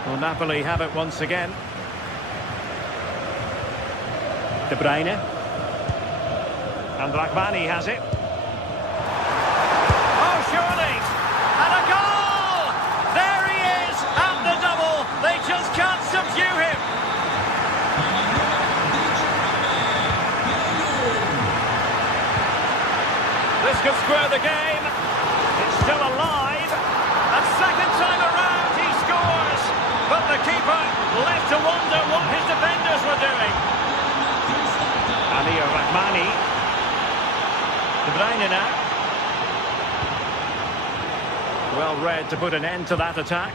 Will Napoli have it once again? De Bruyne. And Rahmani has it. Surely, and a goal! There he is, at the double. They just can't subdue him. This could square the game. It's still alive. A second time around, he scores. But the keeper left to wonder what his defenders were doing. Amir Rahmani. De Bruyne now. Well read to put an end to that attack.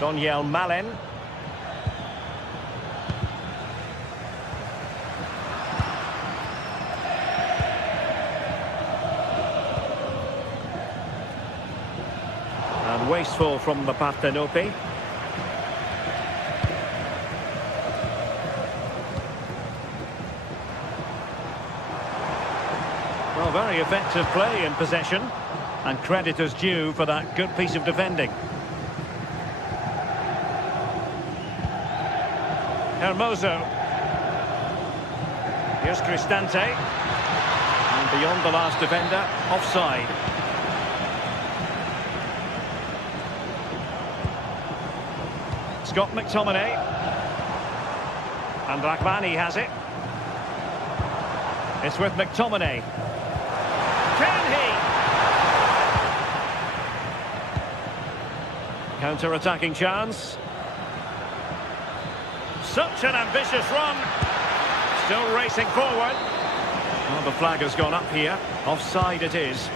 Daniel Malen. And wasteful from the Partenope. Well, very effective play in possession, and credit is due for that good piece of defending. Hermoso. Here's Cristante. And beyond the last defender, offside. Scott McTominay. And Rahmani has it. It's with McTominay. Can he? Counter-attacking chance. Such an ambitious run. Still racing forward. Well, the flag has gone up here. Offside it is.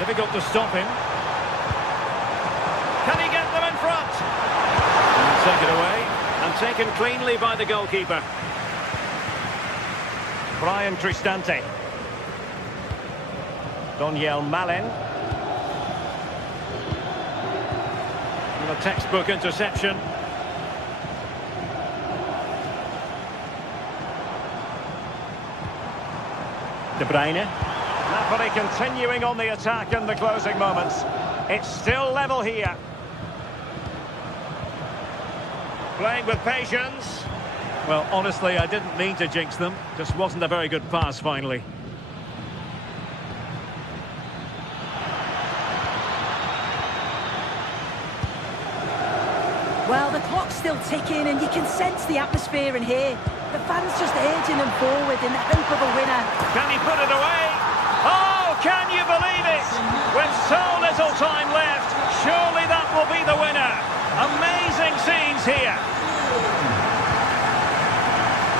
Difficult to stop him. Can he get them in front? And take it away. And taken cleanly by the goalkeeper. Brian Cristante. Doniel Malen. And a textbook interception. De Bruyne. Napoli continuing on the attack in the closing moments. It's still level here. Playing with patience. Well, honestly, I didn't mean to jinx them. Just wasn't a very good pass, finally. Well, the clock's still ticking and you can sense the atmosphere in here. The fans just urging them forward in the hope of a winner. Can he put it away? Oh, can you believe it? With so little time left, surely that will be the winner. Amazing scenes here.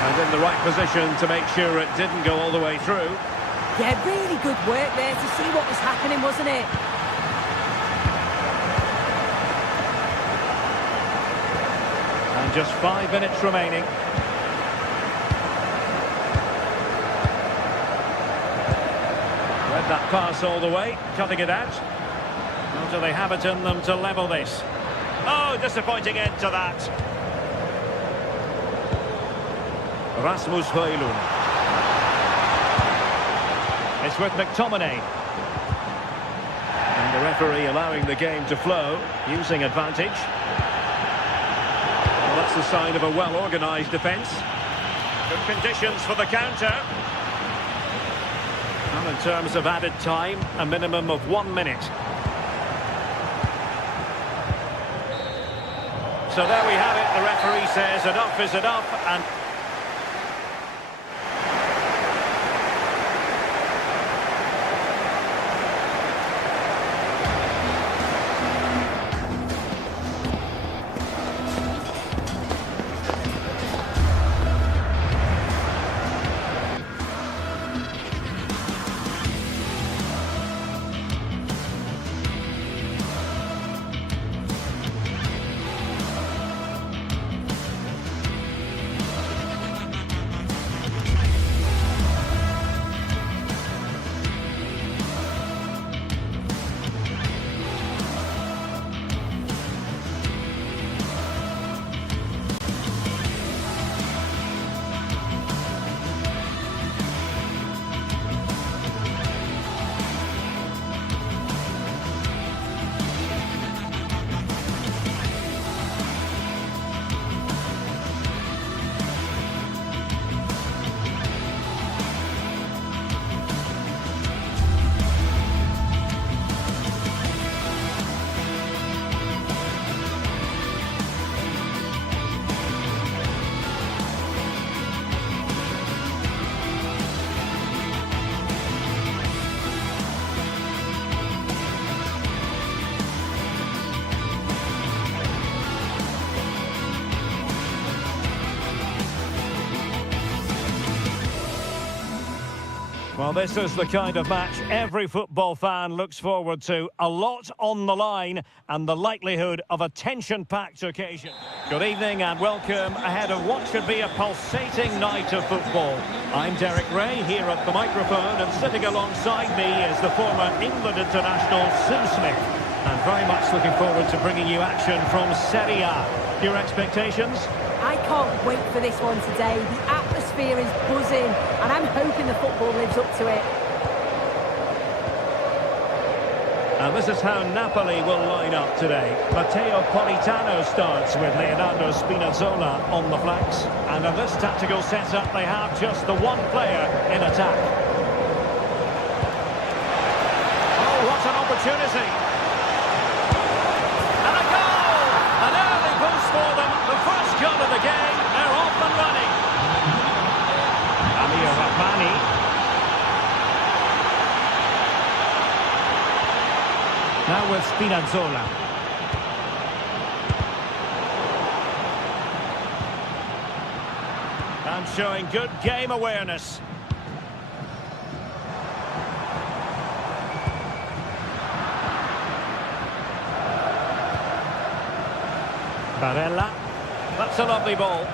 And in the right position to make sure it didn't go all the way through. Yeah, really good work there to see what was happening, wasn't it? And just 5 minutes remaining. Read that pass all the way, cutting it out. Or do they have it in them to level this? Oh, disappointing end to that. Rasmus Højlund. It's with McTominay. And the referee allowing the game to flow, using advantage. Well, that's the sign of a well-organised defence. Good conditions for the counter. And in terms of added time, a minimum of 1 minute. So there we have it. The referee says enough is enough, and well, this is the kind of match every football fan looks forward to. A lot on the line and the likelihood of a tension-packed occasion. Good evening and welcome ahead of what should be a pulsating night of football. I'm Derek Ray here at the microphone, and sitting alongside me is the former England international Sim Smith. And very much looking forward to bringing you action from Serie A. Your expectations? I can't wait for this one today. The atmosphere atmosphere is buzzing, and I'm hoping the football lives up to it. And this is how Napoli will line up today. Matteo Politano starts with Leonardo Spinazzola on the flanks. And in this tactical setup, they have just the one player in attack. Oh, what an opportunity. And a goal! An early boost for them. The first goal of the game. They're off and running. Amir Rahmani. Now with Spinazzola. And showing good game awareness. Barella. That's a lovely ball.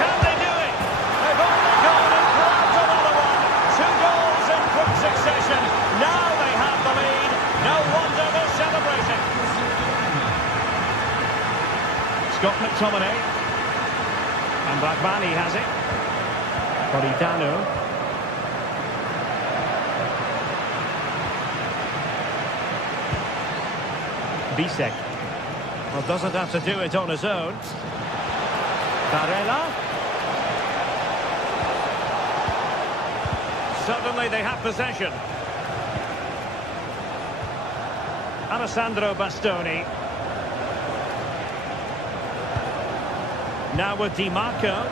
Can they do it? They've only gone and grabbed another one. 2 goals in quick succession. Now they have the lead. No wonder they're celebrating. Scott McTominay. And Rahmani has it. Politano. Bisek. Well, doesn't have to do it on his own. Barella. Suddenly they have possession. Alessandro Bastoni. Now with Di Marco.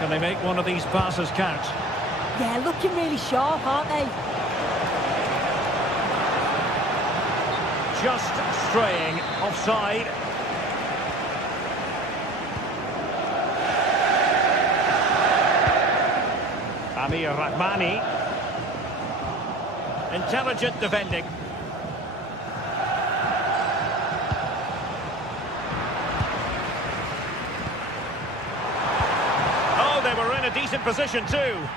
Can they make one of these passes count? Yeah, looking really sharp, aren't they? Just straying offside. Amir Rahmani. Intelligent defending. Oh, they were in a decent position too.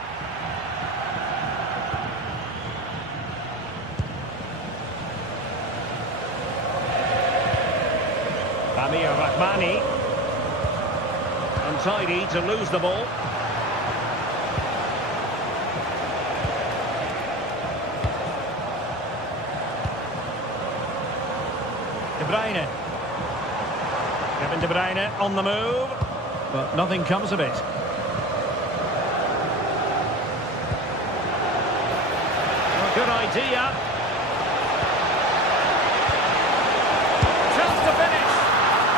Amir Rahmani. Untidy to lose the ball. De Bruyne. Kevin De Bruyne on the move, but nothing comes of it. Well, good idea. Chance to finish.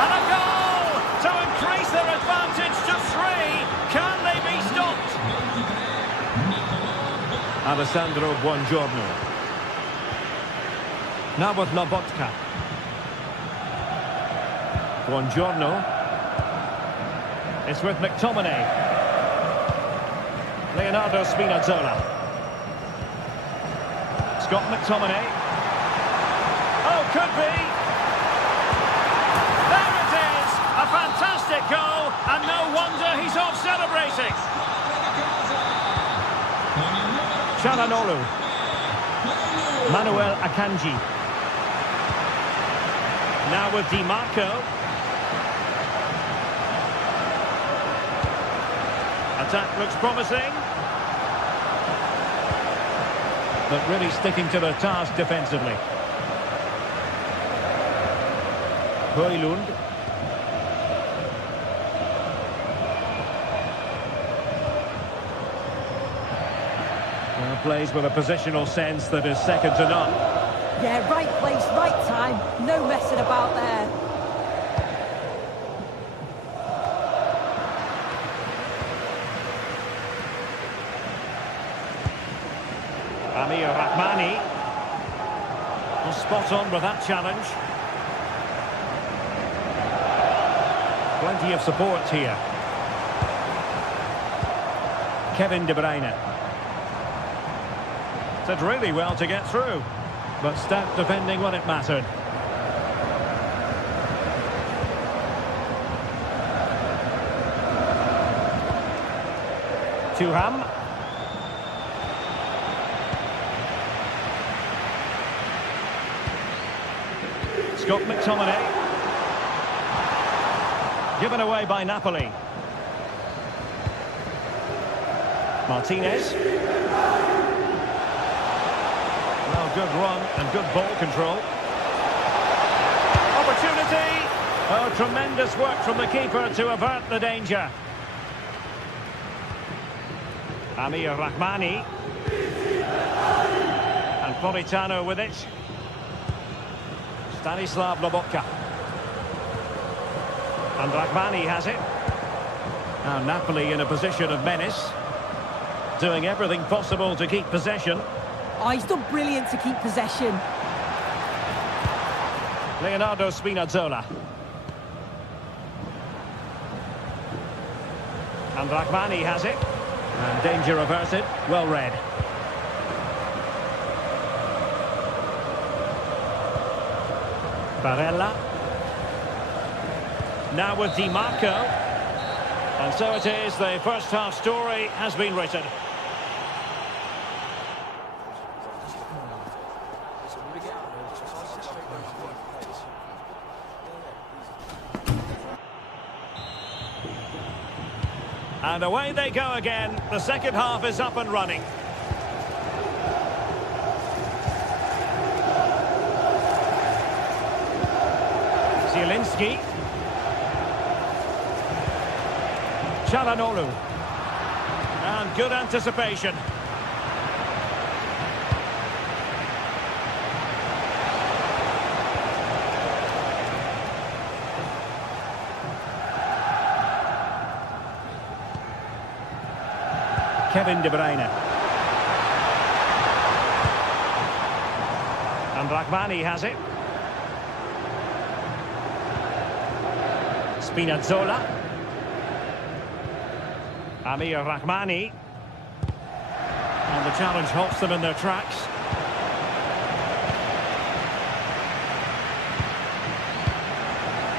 And a goal to increase their advantage to 3. Can they be stopped? Alessandro Buongiorno. Now with Lobotka. Buongiorno. It's with McTominay. Leonardo Spinazzola. Scott McTominay. Oh, could be. There it is. A fantastic goal. And no wonder he's off celebrating. Çalhanoğlu. Manuel Akanji. Now with Di Marco. Attack looks promising. But really sticking to the task defensively. Højlund. Well, plays with a positional sense that is second to none. Yeah, right place, right time. No messing about there. Amir Rahmani. Well, spot on with that challenge. Plenty of support here. Kevin De Bruyne. Did really well to get through, but stout defending when it mattered. Thuram. Scott McTominay. Given away by Napoli. Martinez. Well, good run and good ball control. Opportunity! Oh, tremendous work from the keeper to avert the danger. Amir Rahmani. And Politano with it. Stanislav Lobotka. And Rahmani has it. Now Napoli in a position of menace. Doing everything possible to keep possession. Oh, he's done brilliant to keep possession. Leonardo Spinazzola. And Rahmani has it. And danger averted. Well read. Barella. Now with Di Marco. And so it is, the first half story has been written. And away they go again. The second half is up and running. Zielinski. Çalhanoğlu. And good anticipation. Kevin De Bruyne. And Rahmani has it. Spinazzola. Amir Rahmani. And the challenge halts them in their tracks.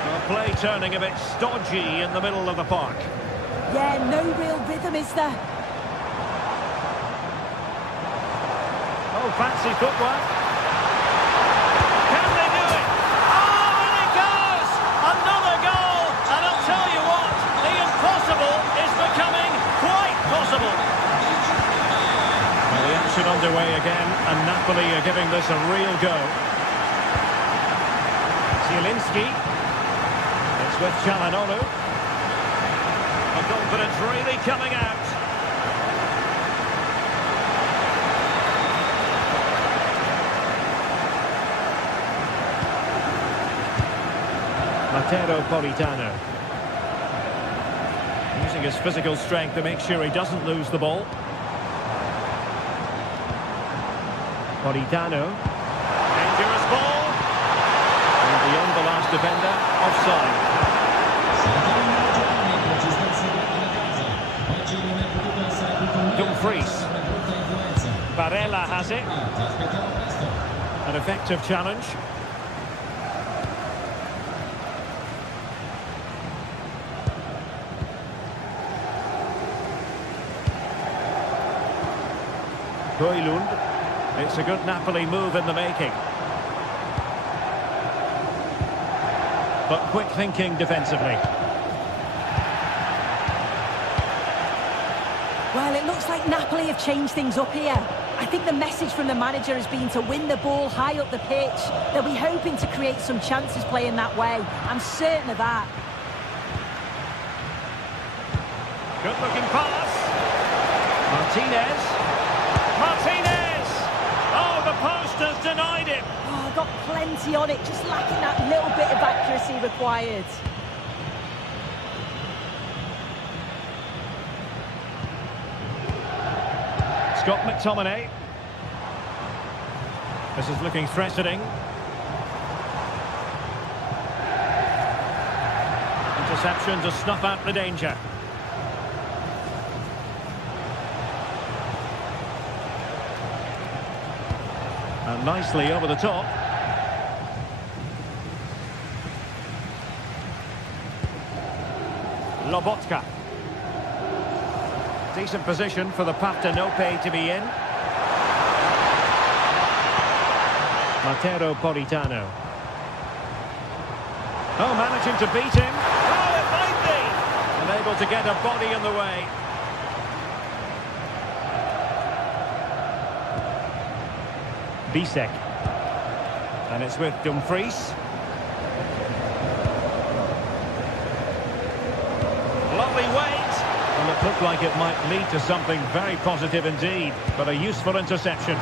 Well, play turning a bit stodgy in the middle of the park. Yeah, no real rhythm, is there? Oh, fancy footwork. Can they do it? Oh, and it goes! Another goal! And I'll tell you what, the impossible is becoming quite possible. Well, the action underway again, and Napoli are giving this a real go. Zielinski. It's with Çalhanoğlu. The confidence really coming out. Matteo Politano. Using his physical strength to make sure he doesn't lose the ball. Politano. Dangerous ball. And beyond the last defender, offside. Dumfries. Barella has it. An effective challenge. Højlund. It's a good Napoli move in the making. But quick thinking defensively. Well, it looks like Napoli have changed things up here. I think the message from the manager has been to win the ball high up the pitch. They'll be hoping to create some chances playing that way. I'm certain of that. Good looking pass. Martinez. Martinez! Oh, the post has denied it. Oh, got plenty on it, just lacking that little bit of accuracy required. Scott McTominay. This is looking threatening. Interception to snuff out the danger. And nicely over the top. Lobotka. Decent position for the Partenope to be in. Matteo Politano. Oh, managing to beat him. Oh, it might Unable to get a body in the way. Bisek. And it's with Dumfries. Lovely weight. Well, it looked like it might lead to something very positive indeed, but a useful interception.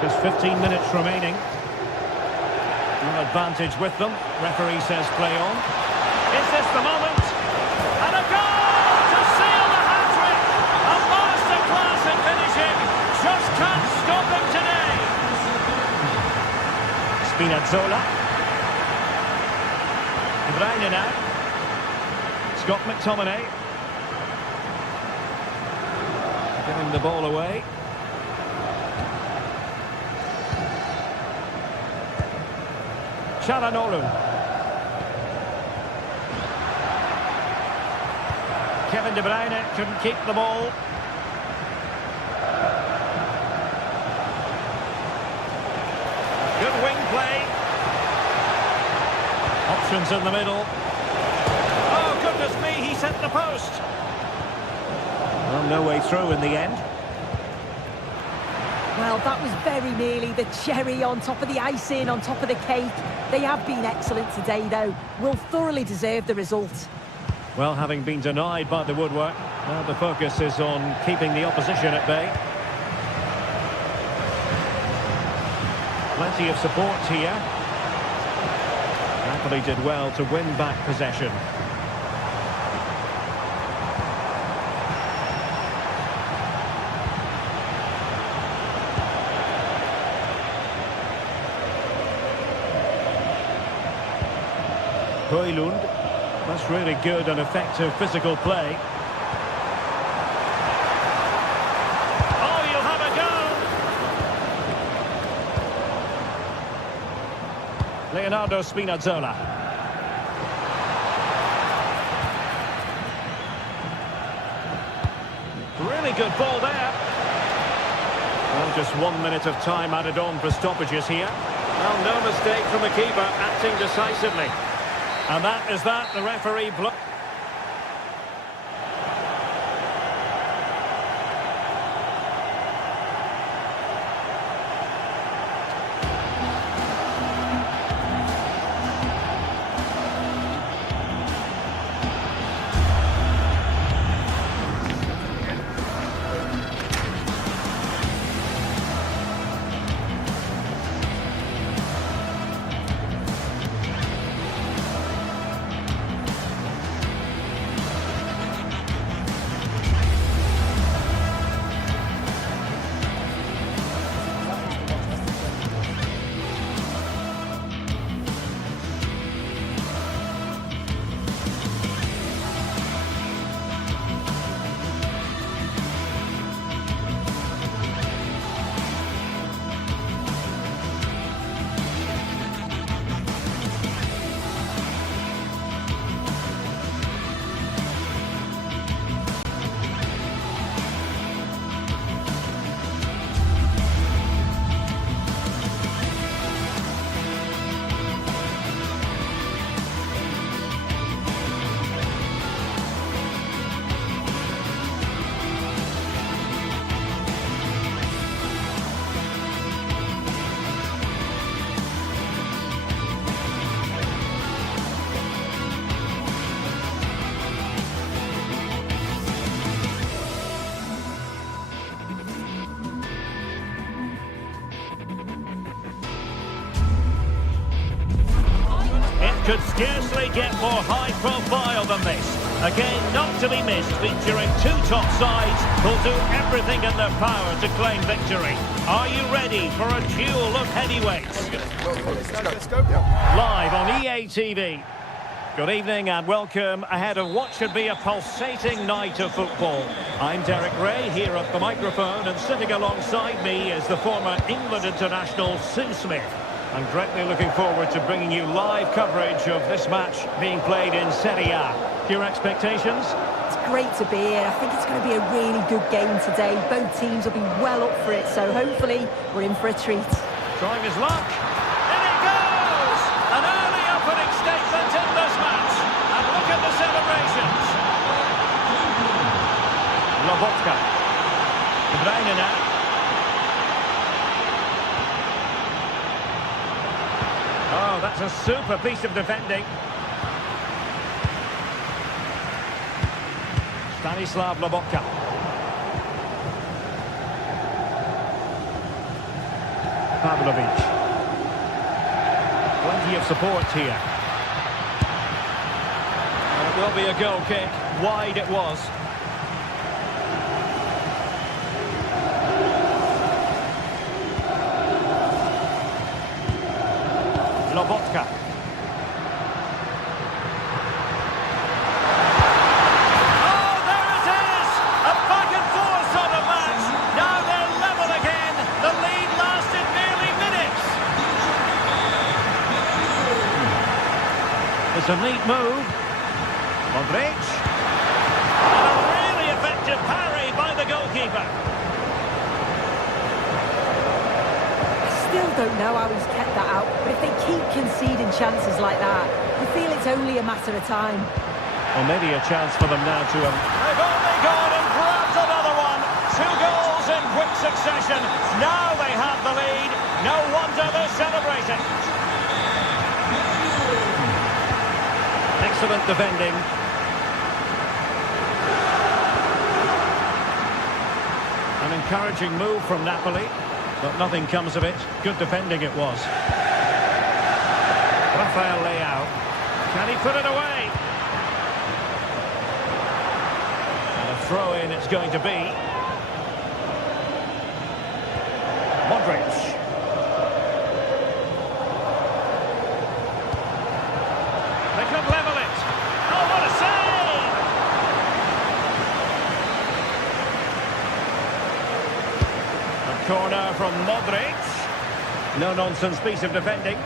There's 15 minutes remaining. An advantage with them. Referee says play on. Is this the moment? And a goal to seal the hat-trick! A masterclass in finishing. Just can't stop him today. Spinazzola. De Bruyne now. Scott McTominay. Giving the ball away. Çalhanoğlu. Kevin De Bruyne couldn't keep the ball. Good wing play. Options in the middle. Oh, goodness me, he set the post. Well, no way through in the end. Well, that was very nearly the cherry on top of the icing, on top of the cake. They have been excellent today, though. Will thoroughly deserve the result. Well, having been denied by the woodwork, now the focus is on keeping the opposition at bay. Plenty of support here. Napoli did well to win back possession. Højlund. That's really good and effective physical play. Oh, you'll have a go! Leonardo Spinazzola. Really good ball there. Well, just 1 minute of time added on for stoppages here. Well, no mistake from the keeper, acting decisively. And that is that, the referee blocked. Could scarcely get more high profile than this. Again, not to be missed, featuring two top sides who'll do everything in their power to claim victory. Are you ready for a duel of heavyweights? Live on EA TV. Good evening and welcome ahead of what should be a pulsating night of football. I'm Derek Ray here at the microphone, and sitting alongside me is the former England international Sue Smith. I'm greatly looking forward to bringing you live coverage of this match being played in Serie A. Your expectations? great to be here. I think it's going to be a really good game today. Both teams will be well up for it, so hopefully we're in for a treat. Trying his luck. In it goes! An early opening statement in this match. And look at the celebrations. Lobotka. De Bruyne now. Oh, that's a super piece of defending. Stanislav Lobotka. Pavlovic. Plenty of support here. And it will be a goal kick. Wide it was. Lobotka. Oh, there it is! A back and forth sort of match. Now they're level again. The lead lasted nearly minutes. It's a neat move. Modric. And a really effective parry by the goalkeeper. Still don't know how he's kept that out, but if they keep conceding chances like that, I feel it's only a matter of time. Well, maybe a chance for them now to... They've only gone and grabbed another one. 2 goals in quick succession. Now they have the lead. No wonder they're celebrating. Excellent defending. An encouraging move from Napoli. But nothing comes of it. Good defending it was. Rafael Leao. Can he put it away? And a throw-in it's going to be. Modric. They could level it. Oh, what a save! Corner from Modric. No-nonsense piece of defending.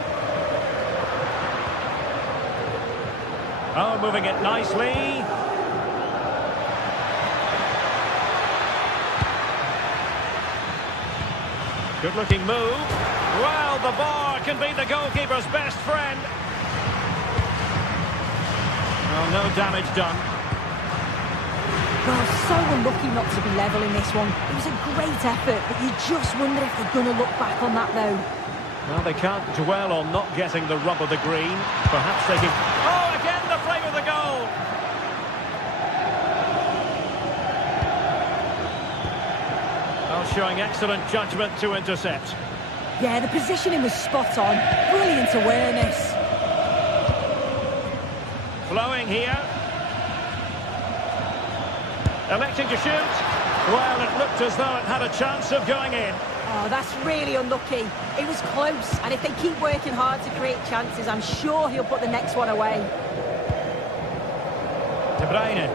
Oh, moving it nicely. Good-looking move. Well, the bar can be the goalkeeper's best friend. Oh, no damage done. Well, so unlucky not to be level in this one. It was a great effort, but you just wonder if they're going to look back on that, though. Well, they can't dwell on not getting the rub of the green. Perhaps they can... Oh, again the flame of the goal! Well, showing excellent judgment to intercept. Yeah, the positioning was spot on. Brilliant awareness. Flowing here. Electing to shoot. Well, it looked as though it had a chance of going in. Oh, that's really unlucky. It was close, and if they keep working hard to create chances, I'm sure he'll put the next one away. De Bruyne.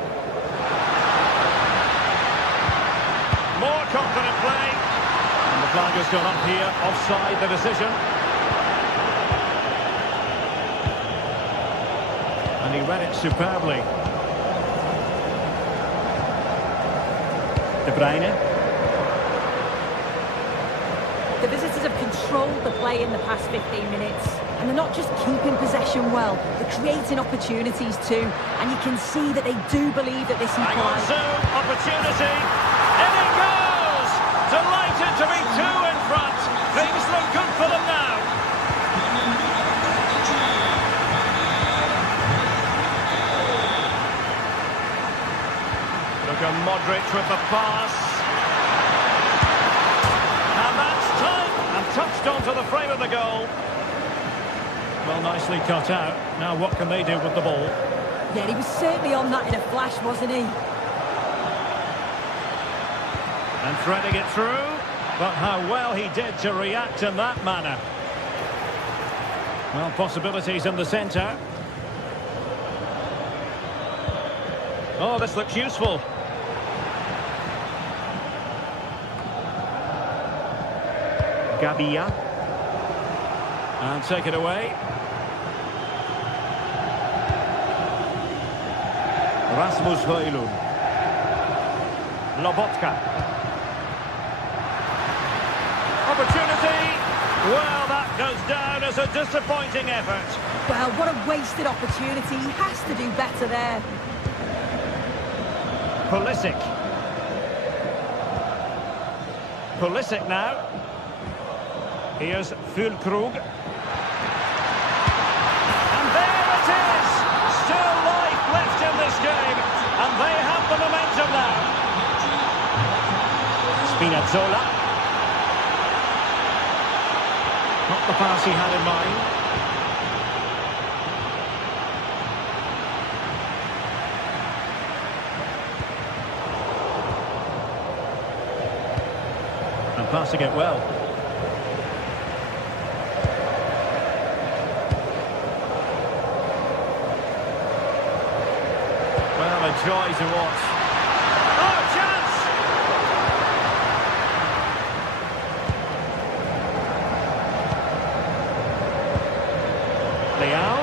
More confident play. And the flag has gone up here, offside the decision. And he read it superbly. De Bruyne. The visitors have controlled the play in the past 15 minutes. And they're not just keeping possession well, they're creating opportunities too. And you can see that they do believe that this Hang on, soon. Opportunity. In it goes! Delighted to be 2 in front. Things look good for them now. Look at Modric with the pass. And that's tight. And touched onto the frame of the goal. Well, nicely cut out. Now what can they do with the ball? Yeah, he was certainly on that in a flash, wasn't he? And threading it through. But how well he did to react in that manner. Well, possibilities in the centre. Oh, this looks useful. Gabia. And take it away. Rasmus Højlund. Lobotka. Opportunity. Well, that goes down as a disappointing effort. Well, what a wasted opportunity. He has to do better there. Pulisic. Pulisic now. Here's Füllkrug. And there it is! Still life left in this game. And they have the momentum now. Spinazzola. Not the pass he had in mind. And passing it well. Well, a joy to watch. Oh, chance! Leao.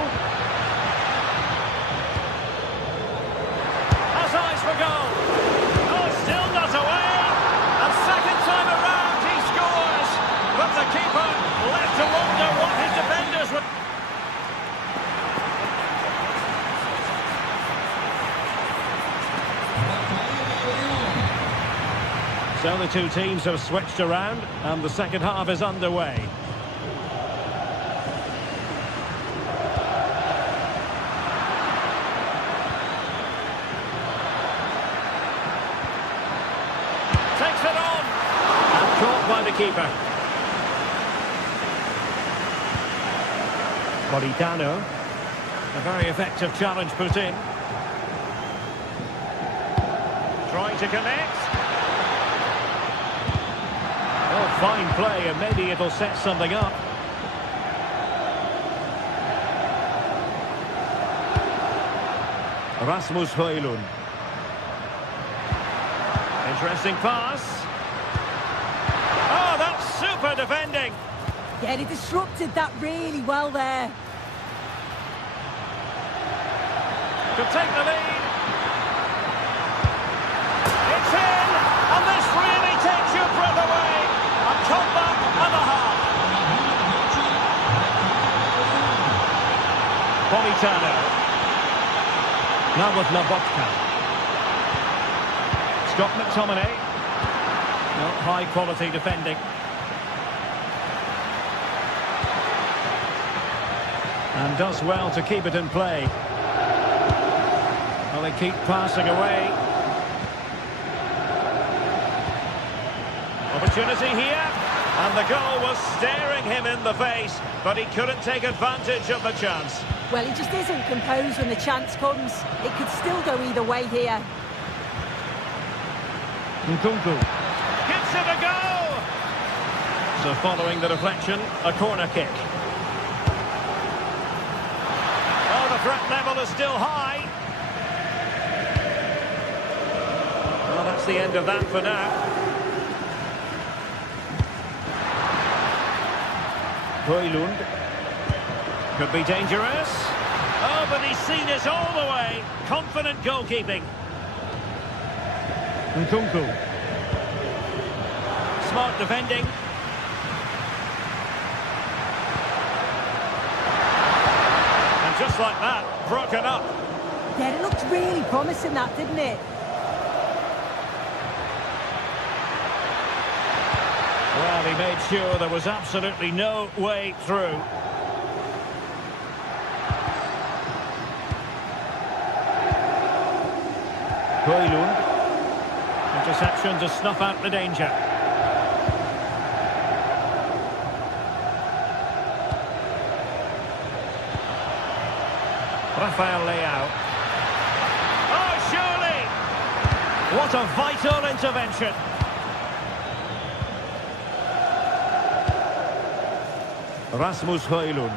Has eyes for goal. Oh, still not away. And second time around he scores. But the keeper left to wonder what his defenders would... So the two teams have switched around and the second half is underway. Takes it on and caught by the keeper. Politano. A very effective challenge put in. Trying to connect. Oh, fine play, and maybe it'll set something up. Rasmus Højlund. Interesting pass. Oh, that's super defending. Yeah, he disrupted that really well there. Could take the lead. It's in, and this really takes your breath away. A comeback and a half. Politano. Now with Lobotka. Scott McTominay. No, high quality defending. And does well to keep it in play. Well, they keep passing away. Opportunity here. And the goal was staring him in the face, but he couldn't take advantage of the chance. Well, he just isn't composed when the chance comes. It could still go either way here. Nkunku gives it a go. So following the deflection, a corner kick. Oh, the threat level is still high. Well, that's the end of that for now. Højlund could be dangerous. Oh, but he's seen it all the way. Confident goalkeeping. Nkunku. Smart defending. And just like that, broken up. Yeah, it looked really promising, that, didn't it? Well, he made sure there was absolutely no way through. Højlund. Interception to snuff out the danger. Rafael Leao. Oh, surely! What a vital intervention. Rasmus Højlund.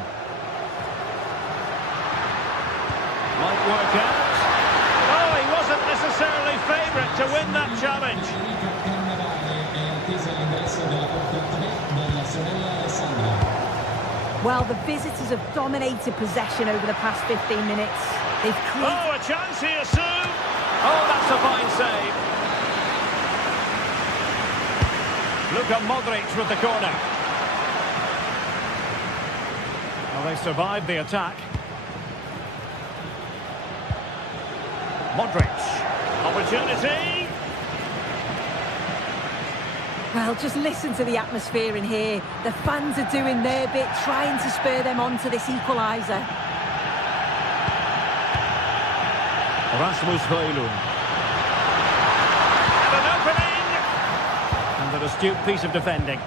Might work out. Oh, he wasn't necessarily favourite to win that challenge. Well, the visitors have dominated possession over the past 15 minutes. They've created... Oh, a chance here, Sue! Oh, that's a fine save. Luka Modric with the corner. Well, they survived the attack. Modric. Opportunity. Well, just listen to the atmosphere in here. The fans are doing their bit, trying to spur them on to this equaliser. Rasmus Højlund. And an opening! And an astute piece of defending.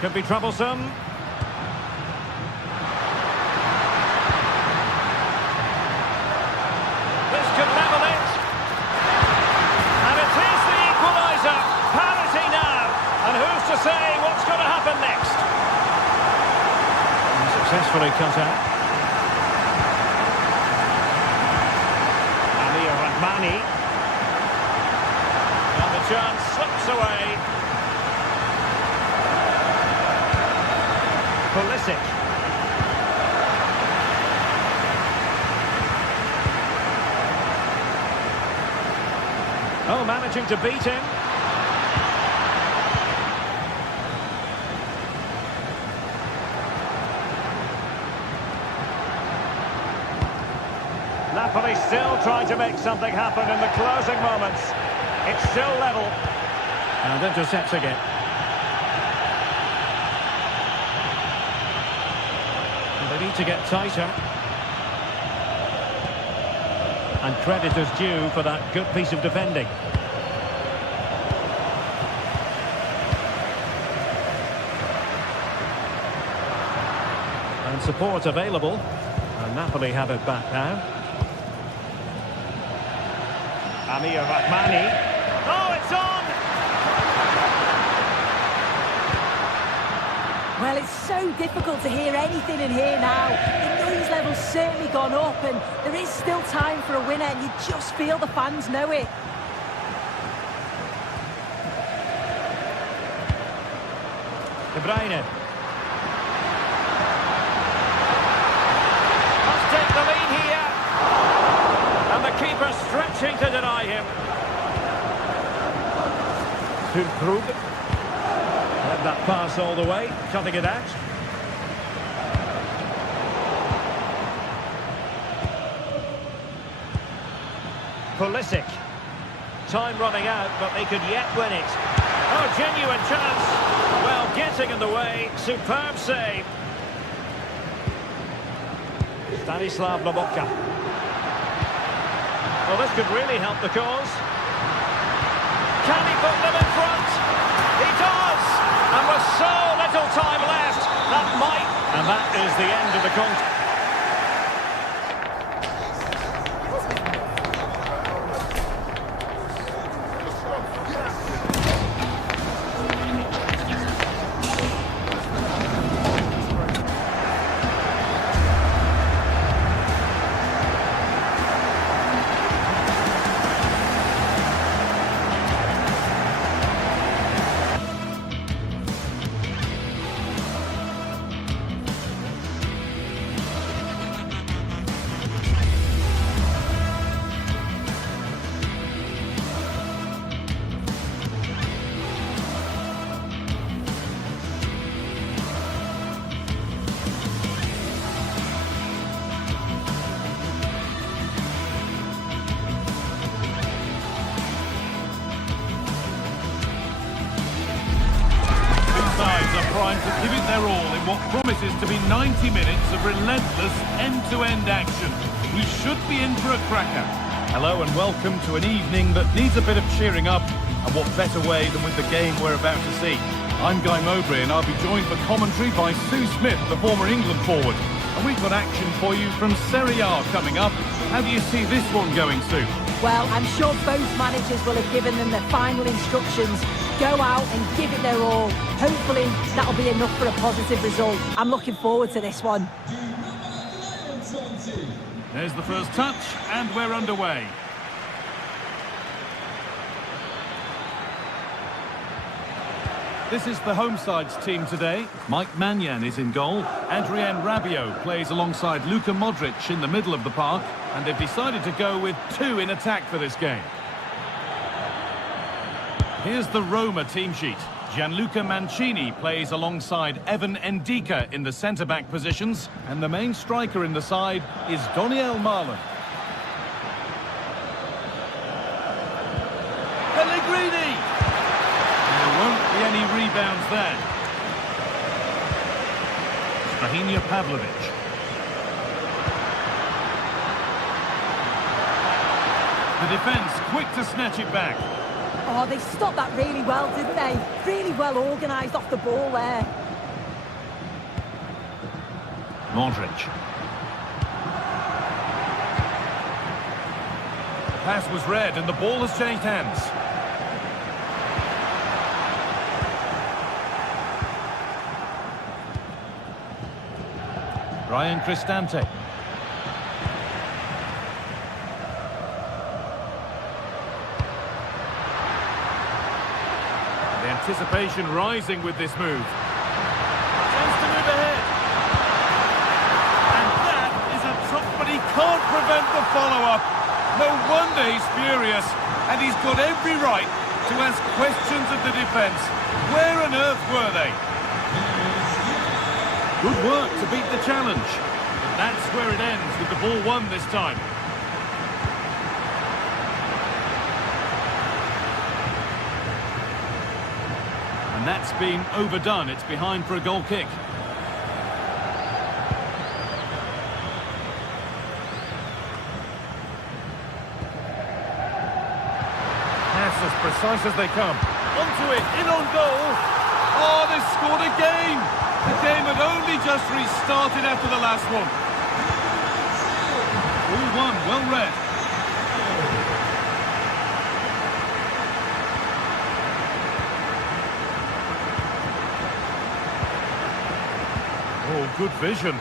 Could be troublesome. This could level it. And it is the equaliser. Parity now. And who's to say what's going to happen next? And successfully cut out. Mani. And the chance slips away. Pulisic. Oh, managing to beat him. Napoli still trying to make something happen in the closing moments. It's still level. And intercepts again. And they need to get tighter. And credit is due for that good piece of defending. And support available. And Napoli have it back now. Amir Rahmani. Oh, it's on! Well, it's so difficult to hear anything in here now. The noise level's certainly gone up, and there is still time for a winner, and you just feel the fans know it. De Bruyne. Must take the lead here. And the keeper stretching to deny him. Füllkrug. Let that pass all the way, cutting it out. Pulisic. Time running out, but they could yet win it. Oh, genuine chance. Well, getting in the way. Superb save. Stanislav Lobotka. Well, this could really help the cause. Can he put them in front? He does! And with so little time left, that might... And that is the end of the contest. To give it their all in what promises to be 90 minutes of relentless end-to-end action. We should be in for a cracker. Hello and welcome to an evening that needs a bit of cheering up, and what better way than with the game we're about to see. I'm Guy Mowbray and I'll be joined for commentary by Sue Smith, the former England forward. And we've got action for you from Serie A coming up. How do you see this one going, Sue? Well, I'm sure both managers will have given them their final instructions. Go out and give it their all. Hopefully, that'll be enough for a positive result. I'm looking forward to this one. There's the first touch, and we're underway. This is the home side's team today. Mike Maignan is in goal. Adrien Rabiot plays alongside Luka Modric in the middle of the park. And they've decided to go with two in attack for this game. Here's the Roma team sheet. Gianluca Mancini plays alongside Evan Ndika in the centre-back positions, and the main striker in the side is Doniel Marlon. Pellegrini! There won't be any rebounds there. Strahinja Pavlovic. The defence quick to snatch it back. Oh, they stopped that really well, didn't they? Really well organised off the ball there. Modric. Pass was read and the ball has changed hands. Ryan Cristante. Anticipation rising with this move. Chance to move ahead. And that is a tough, but he can't prevent the follow-up. No wonder he's furious, and he's got every right to ask questions of the defence. Where on earth were they? Good work to beat the challenge. But that's where it ends with the ball won this time. And that's been overdone. It's behind for a goal kick. Pass as precise as they come. Onto it, in on goal. Oh, they've scored again. The game had only just restarted after the last one. All one, well read. Oh, good vision.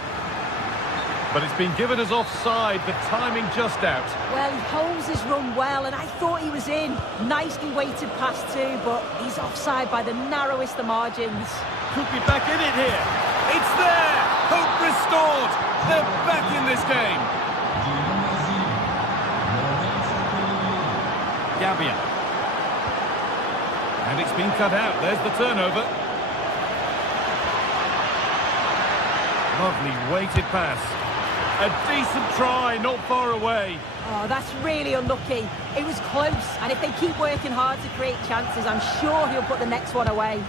But it's been given as offside, the timing just out. Well, he holds his run well, and I thought he was in. Nicely weighted pass too, but he's offside by the narrowest of margins. Could be back in it here. It's there! Hope restored! They're back in this game! Gabbia. And it's been cut out. There's the turnover. Lovely weighted pass. A decent try, not far away. Oh, that's really unlucky. It was close, and if they keep working hard to create chances, I'm sure he'll put the next one away.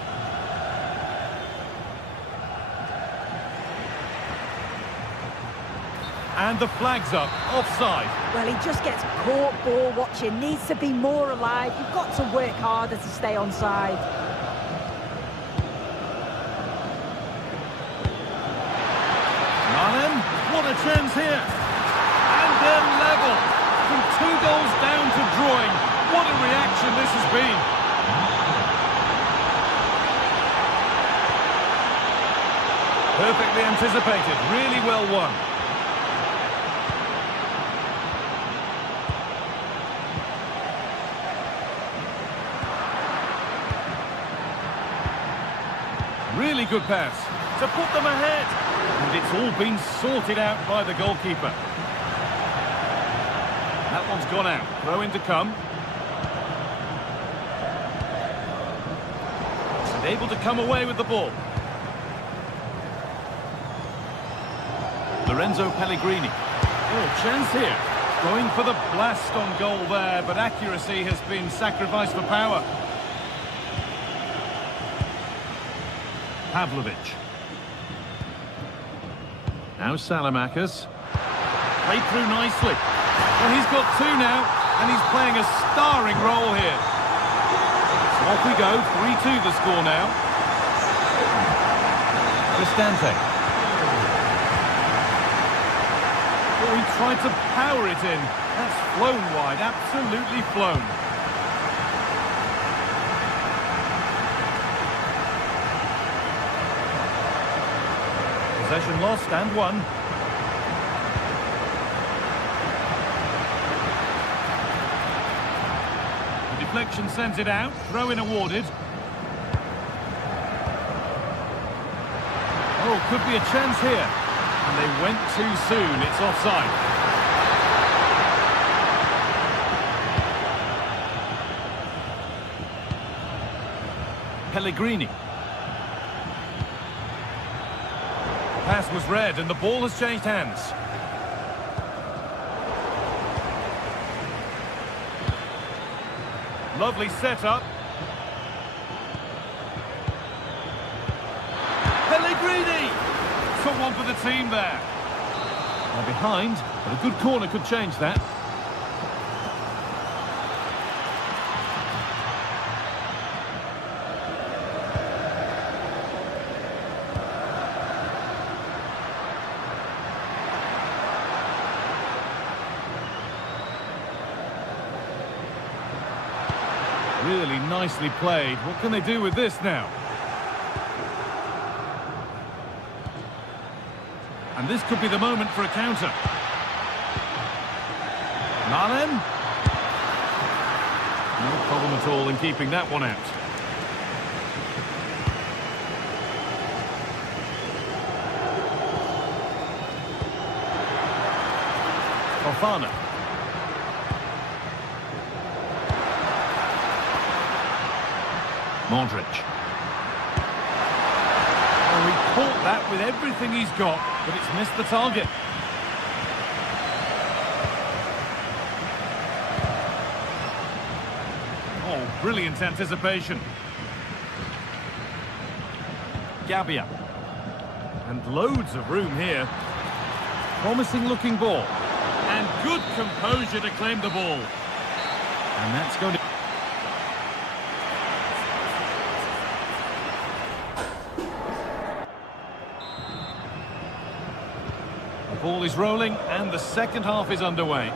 And the flag's up, offside. Well, he just gets caught ball watching, needs to be more alive. You've got to work harder to stay onside. What a chance here. And they're level. From 2 goals down to drawing. What a reaction this has been. Perfectly anticipated. Really well won. Really good pass to put them ahead. And it's all been sorted out by the goalkeeper. That one's gone out. Throw in to come. And able to come away with the ball. Lorenzo Pellegrini. Oh, chance here. Going for the blast on goal there, but accuracy has been sacrificed for power. Pavlovic. Now Salamakers. Played through nicely. Well, he's got two now, and he's playing a starring role here. So off we go, 3-2 the score now. Cristante. Well, he tried to power it in. That's flown wide, absolutely flown. Possession lost and won. The deflection sends it out. Throw-in awarded. Oh, could be a chance here. And they went too soon. It's offside. Pellegrini. Pass was read and the ball has changed hands. Lovely setup. Pellegrini! Took one for the team there. They're behind, but a good corner could change that. Really nicely played. What can they do with this now? And this could be the moment for a counter. Malen. No problem at all in keeping that one out. Fofana. Modric. Oh, he caught that with everything he's got, but it's missed the target. Oh, brilliant anticipation. Gabbia. And loads of room here. Promising looking ball. And good composure to claim the ball. And that's going to... The ball is rolling and the second half is underway.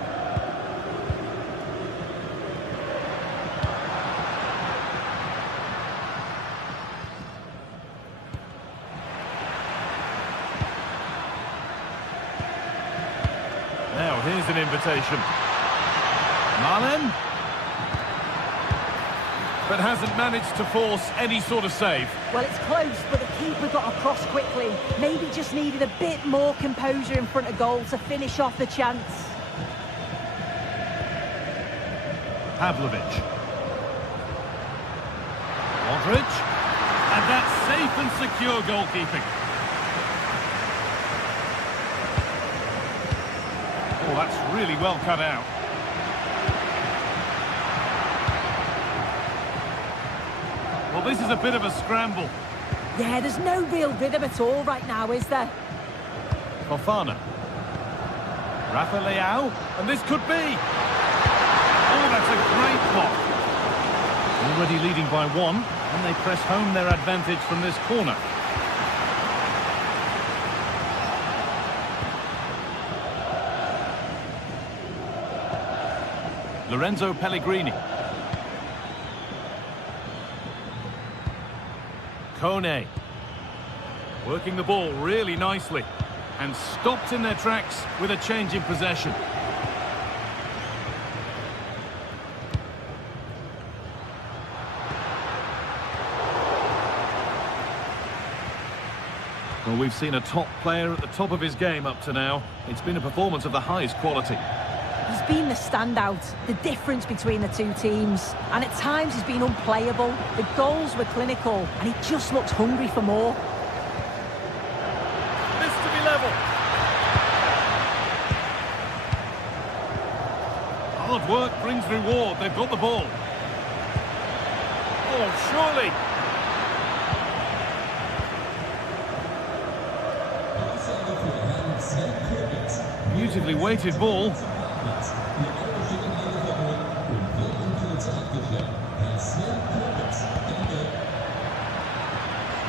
Now here's an invitation. Malen. But hasn't managed to force any sort of save. Well, it's close, but the keeper got across quickly. Maybe just needed a bit more composure in front of goal to finish off the chance. Pavlovic. Modric. And that's safe and secure goalkeeping. Oh, that's really well cut out. Well, this is a bit of a scramble. Yeah, there's no real rhythm at all right now, is there? Fofana. Rafa Leao. And this could be. Oh, that's a great block. Already leading by one, and they press home their advantage from this corner. Lorenzo Pellegrini. Kone. Working the ball really nicely. And stopped in their tracks with a change in possession. Well, we've seen a top player at the top of his game up to now. It's been a performance of the highest quality. He's been the standout, the difference between the two teams. And at times he's been unplayable. The goals were clinical, and he just looks hungry for more. This to be level. Hard work brings reward. They've got the ball. Oh, surely. Beautifully weighted ball.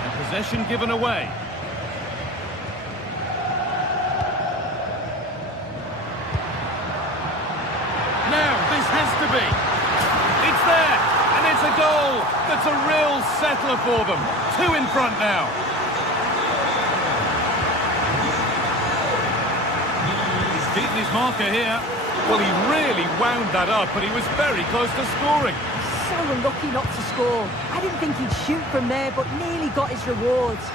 And possession given away. Now, this has to be. It's there, and it's a goal. That's a real settler for them. 2 in front now. He's beaten his marker here. Well, he really wound that up, but he was very close to scoring. So unlucky not to score. I didn't think he'd shoot from there, but nearly got his rewards.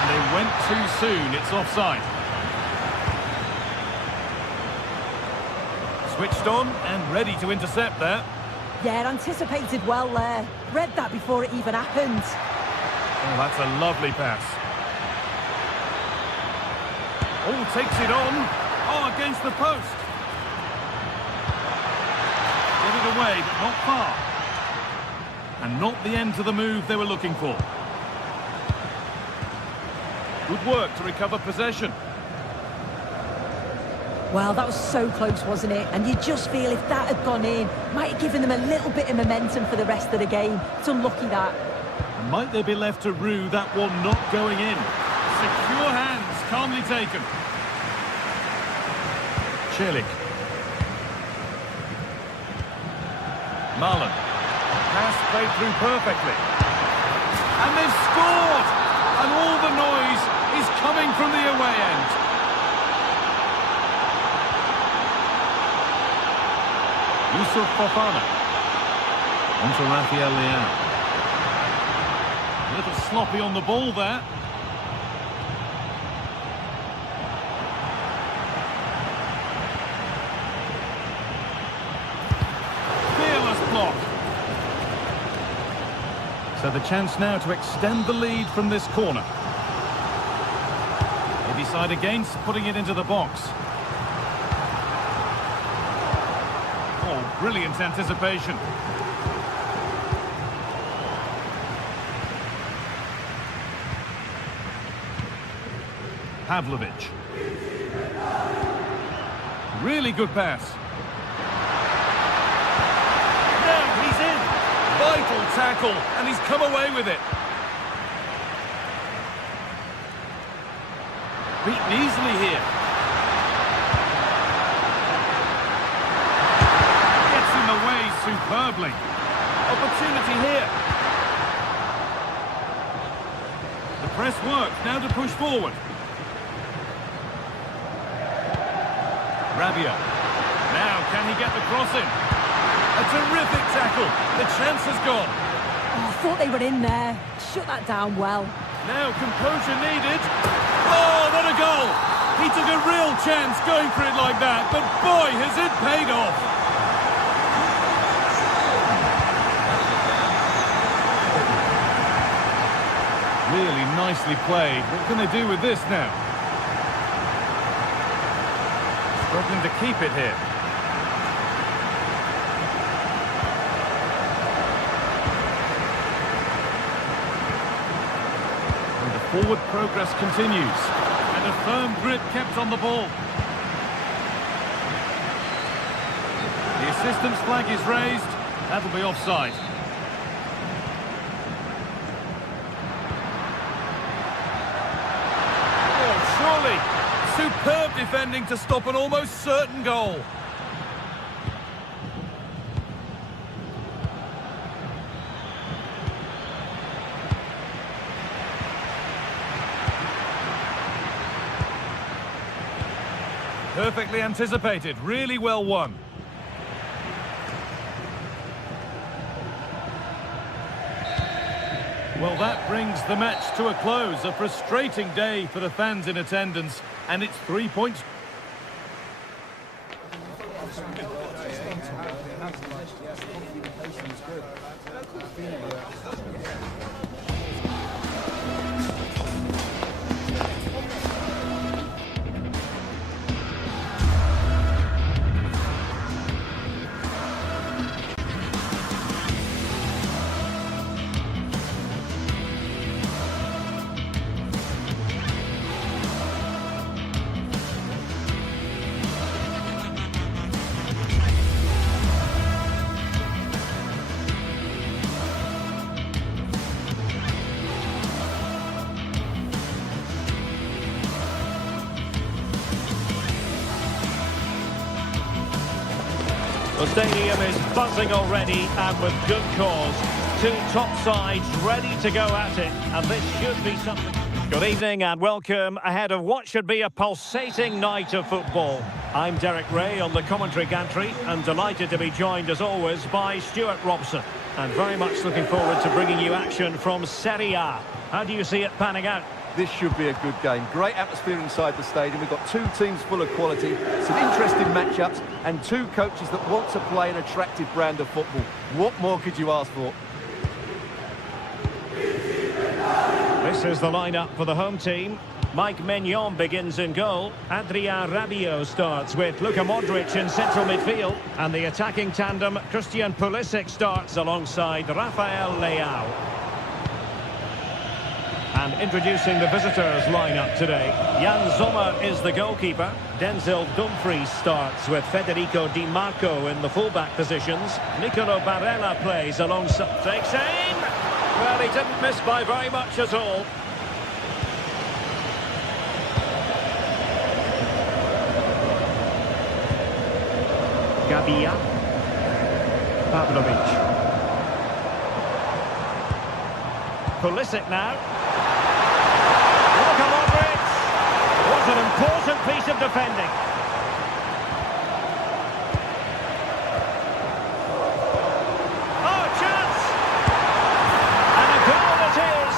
And they went too soon. It's offside. Switched on and ready to intercept there. Yeah, anticipated well there. Read that before it even happened. Oh, that's a lovely pass. Oh, takes it on. Oh, against the post. Get it away, but not far. And not the end to the move they were looking for. Good work to recover possession. Well, that was so close, wasn't it? And you just feel if that had gone in, might have given them a little bit of momentum for the rest of the game. It's unlucky that. And might they be left to rue that one not going in? Secure hands, calmly taken. Celik. Marlon. Pass played through perfectly. And they've scored! And all the noise is coming from the away end. Yusuf Fofana. On to Rafael Leao. A little sloppy on the ball there. Fearless block. So the chance now to extend the lead from this corner. They decide against putting it into the box. Oh, brilliant anticipation. Pavlovic. Really good pass. Now he's in. Vital tackle, and he's come away with it. Beaten easily here. Gets in the way superbly. Opportunity here. The press works, now to push forward. Rabia. Now, can he get the cross in? A terrific tackle. The chance has gone. Oh, I thought they were in there. Shut that down well. Now, composure needed. Oh, what a goal! He took a real chance going for it like that, but boy, has it paid off! Really nicely played. What can they do with this now? Struggling to keep it here. And the forward progress continues. And a firm grip kept on the ball. The assistant's flag is raised. That'll be offside. Oh, surely. Superb defending to stop an almost certain goal. Perfectly anticipated, really well won. Well, that brings the match to a close. A frustrating day for the fans in attendance, and it's 3 points. The stadium is buzzing already, and with good cause. Two top sides ready to go at it, and this should be something. Good evening and welcome ahead of what should be a pulsating night of football. I'm Derek Ray on the commentary gantry, and delighted to be joined as always by Stuart Robson. And very much looking forward to bringing you action from Serie A. How do you see it panning out? This should be a good game. Great atmosphere inside the stadium. We've got two teams full of quality, some interesting matchups, and two coaches that want to play an attractive brand of football. What more could you ask for? This is the lineup for the home team. Mike Maignan begins in goal. Adrien Rabiot starts with Luka Modric in central midfield. And the attacking tandem, Christian Pulisic, starts alongside Rafael Leao. And introducing the visitors lineup today. Jan Sommer is the goalkeeper. Denzel Dumfries starts with Federico Di Marco in the fullback positions. Nicolo Barella plays alongside... Takes aim! Well, he didn't miss by very much at all. Gabia. Pavlovic. Pulisic now. Luka Modric. What an important piece of defending. Oh, chance! And a goal it is.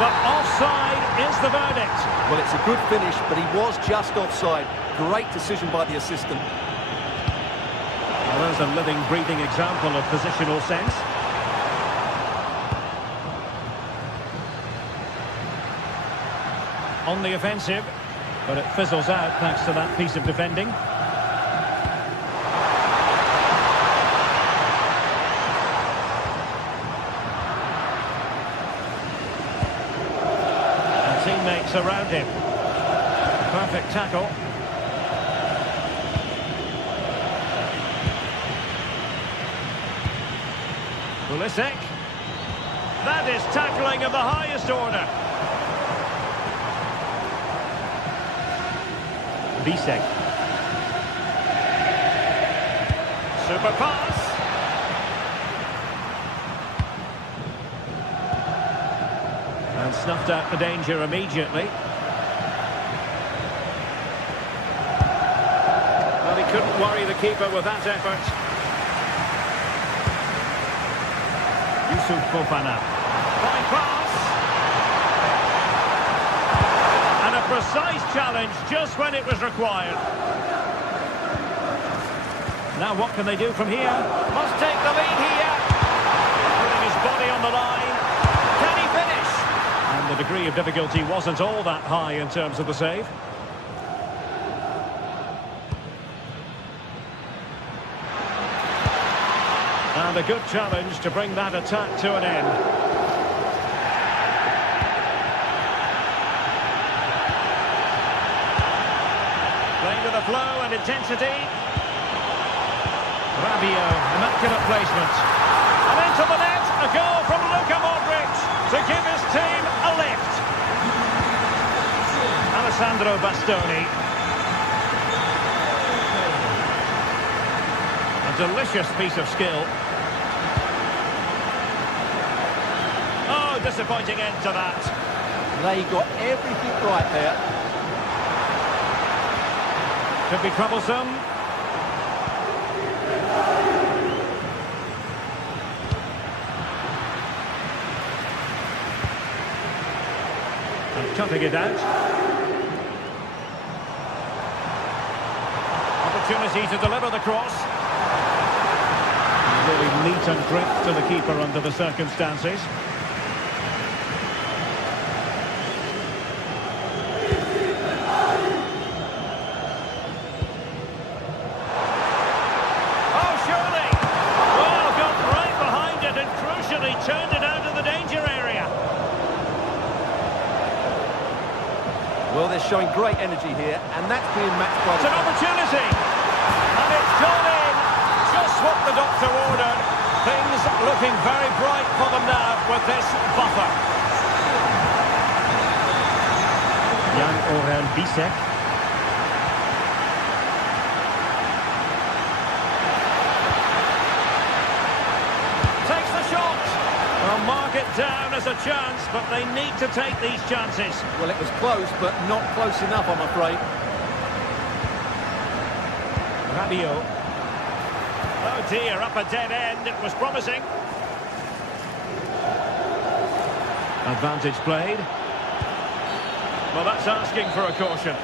But offside is the verdict. Well, it's a good finish, but he was just offside. Great decision by the assistant. Well, there's a living, breathing example of positional sense. On the offensive, but it fizzles out thanks to that piece of defending. And teammates around him. Perfect tackle. Pulisic. That is tackling of the highest order. Bisek. Super pass. And snuffed out the danger immediately. Well, he couldn't worry the keeper with that effort. Yusuf Fofana. Fine pass. And a precise challenge just when it was required. Now what can they do from here? Must take the lead here. Putting his body on the line. Can he finish? And the degree of difficulty wasn't all that high in terms of the save. And a good challenge to bring that attack to an end. Playing with the flow and intensity. Rabiot, immaculate placement. And into the net, a goal from Luka Modric to give his team a lift. Alessandro Bastoni. A delicious piece of skill. Oh, disappointing end to that. They got everything right there. Could be troublesome. And cutting it out. Opportunity to deliver the cross. Really neat and crisp to the keeper under the circumstances. Oh, surely! Well, got right behind it and crucially turned it out of the danger area. Well, they're showing great energy here, and that's being matched by... It's an opportunity! And it's gone in! Just what the doctor ordered. Things looking very bright for them now with this buffer. Jan Bisek. Takes the shot. Well, mark it down as a chance, but they need to take these chances. Well, it was close, but not close enough, I'm afraid. Rabiot. Oh dear, up a dead end. It was promising. Advantage played. Well, that's asking for a caution.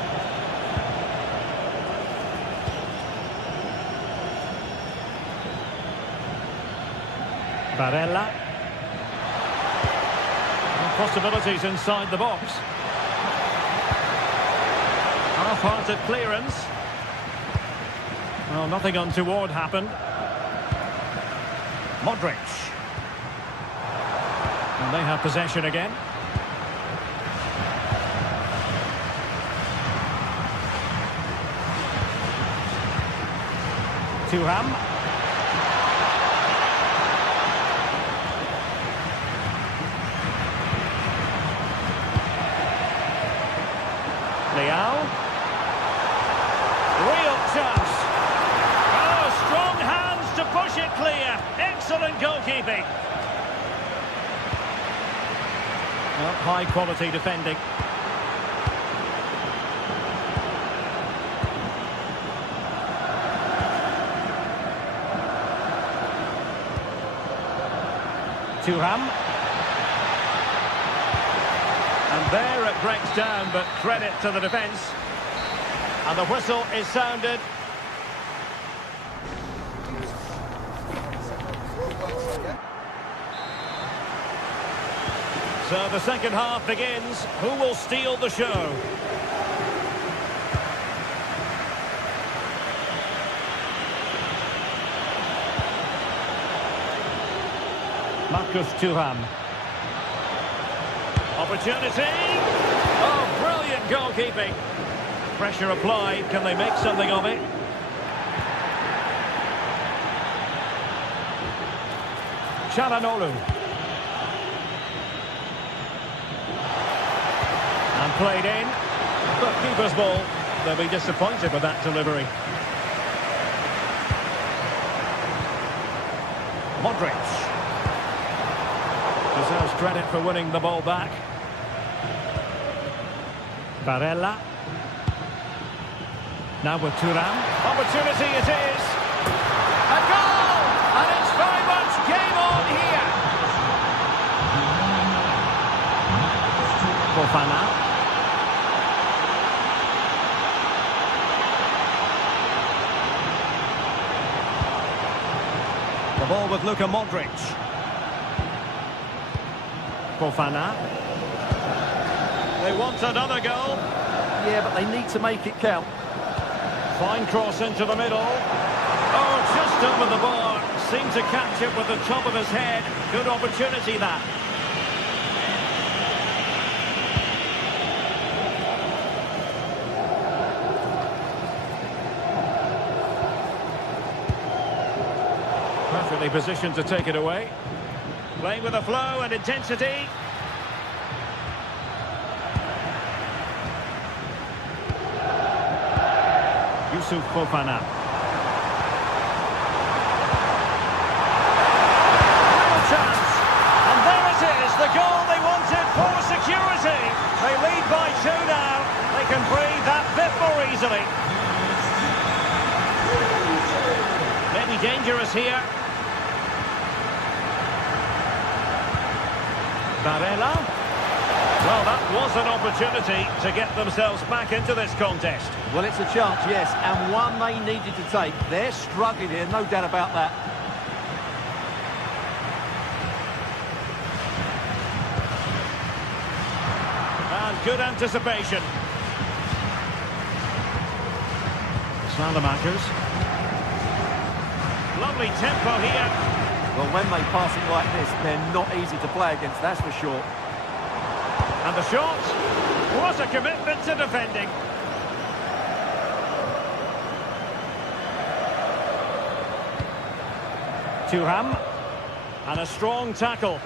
Barella. Possibilities inside the box. Half-hearted clearance. Well, nothing untoward happened. Modric. And they have possession again. Thuram. Leao. Real chance. Oh, strong hands to push it clear. Excellent goalkeeping. Well, high quality defending. Thuram. And there it breaks down, but credit to the defence. And the whistle is sounded. So the second half begins. Who will steal the show? Marcus Thuram. Opportunity. Oh, brilliant goalkeeping. Pressure applied. Can they make something of it? Çalhanoğlu. And played in. But keeper's ball. They'll be disappointed with that delivery. Modric. Deserves credit for winning the ball back. Barella. Now with Thuram. Opportunity it is. A goal! And it's very much game on here. Fofana. The ball with Luka Modric. Fofana. They want another goal. Yeah, but they need to make it count. Fine cross into the middle. Oh, just over the bar. Seemed to catch it with the top of his head. Good opportunity, that. Perfectly positioned to take it away. Playing with a flow and intensity. Yusuf Fofana. Real chance. And there it is, the goal they wanted for security. They lead by 2 now. They can breathe that bit more easily. Maybe dangerous here. Barella. Well, that was an opportunity to get themselves back into this contest. Well, it's a chance, yes, and one they needed to take. They're struggling here, no doubt about that. And good anticipation. Salamakers. Lovely tempo here. Well, when they pass it like this, they're not easy to play against, that's for sure. And the shot. What a commitment to defending. Thuram. And a strong tackle.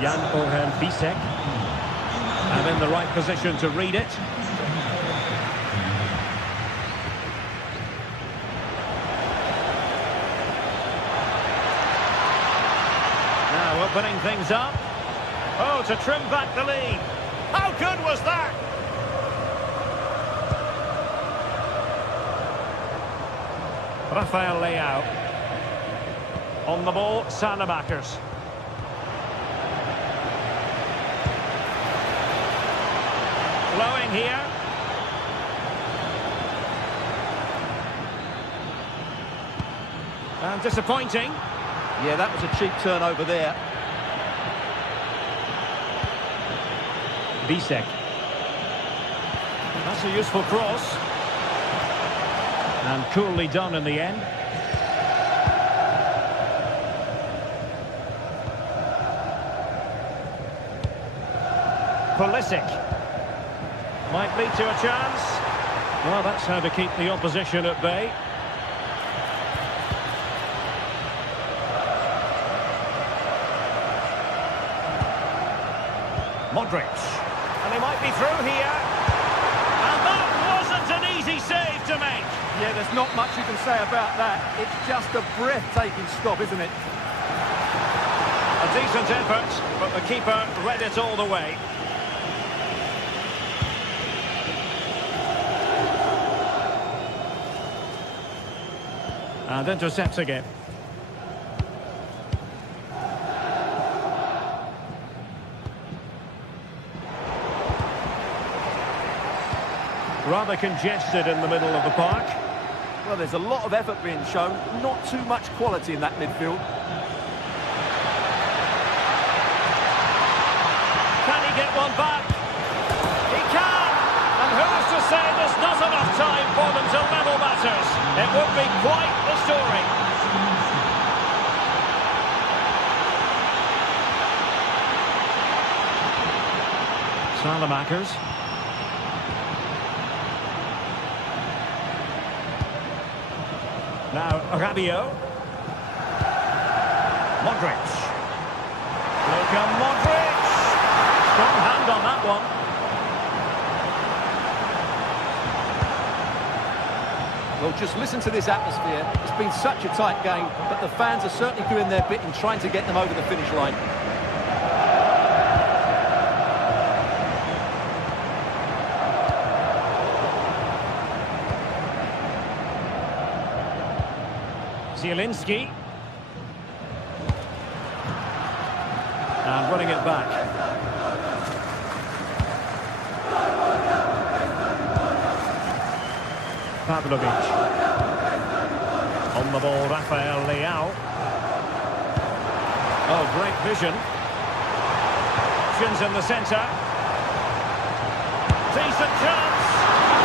Jan-Ohen Bisek. And in the right position to read it. Now opening things up. Oh, to trim back the lead. How good was that? Rafael Leao. On the ball, Salamakers. Flowing here. And disappointing. Yeah, that was a cheap turnover there. Bisek. That's a useful cross. And coolly done in the end. Pulisic. Might lead to a chance. Well, that's how to keep the opposition at bay. Modric. And he might be through here. And that wasn't an easy save to make. Yeah, there's not much you can say about that. It's just a breathtaking stop, isn't it? A decent effort, but the keeper read it all the way. And intercepts again. Rather congested in the middle of the park. Well, there's a lot of effort being shown, not too much quality in that midfield. Can he get one back? He can! And who's to say there's not enough time for them to level matters? It would be quite the story. Salamakers. Now, Rabiot. Modric. Luka Modric. Strong hand on that one. Well, just listen to this atmosphere. It's been such a tight game, but the fans are certainly doing their bit in trying to get them over the finish line. Zielinski. And running it back. Pavlovic. On the ball, Rafael Leao. Oh, great vision. Options in the centre. Decent chance.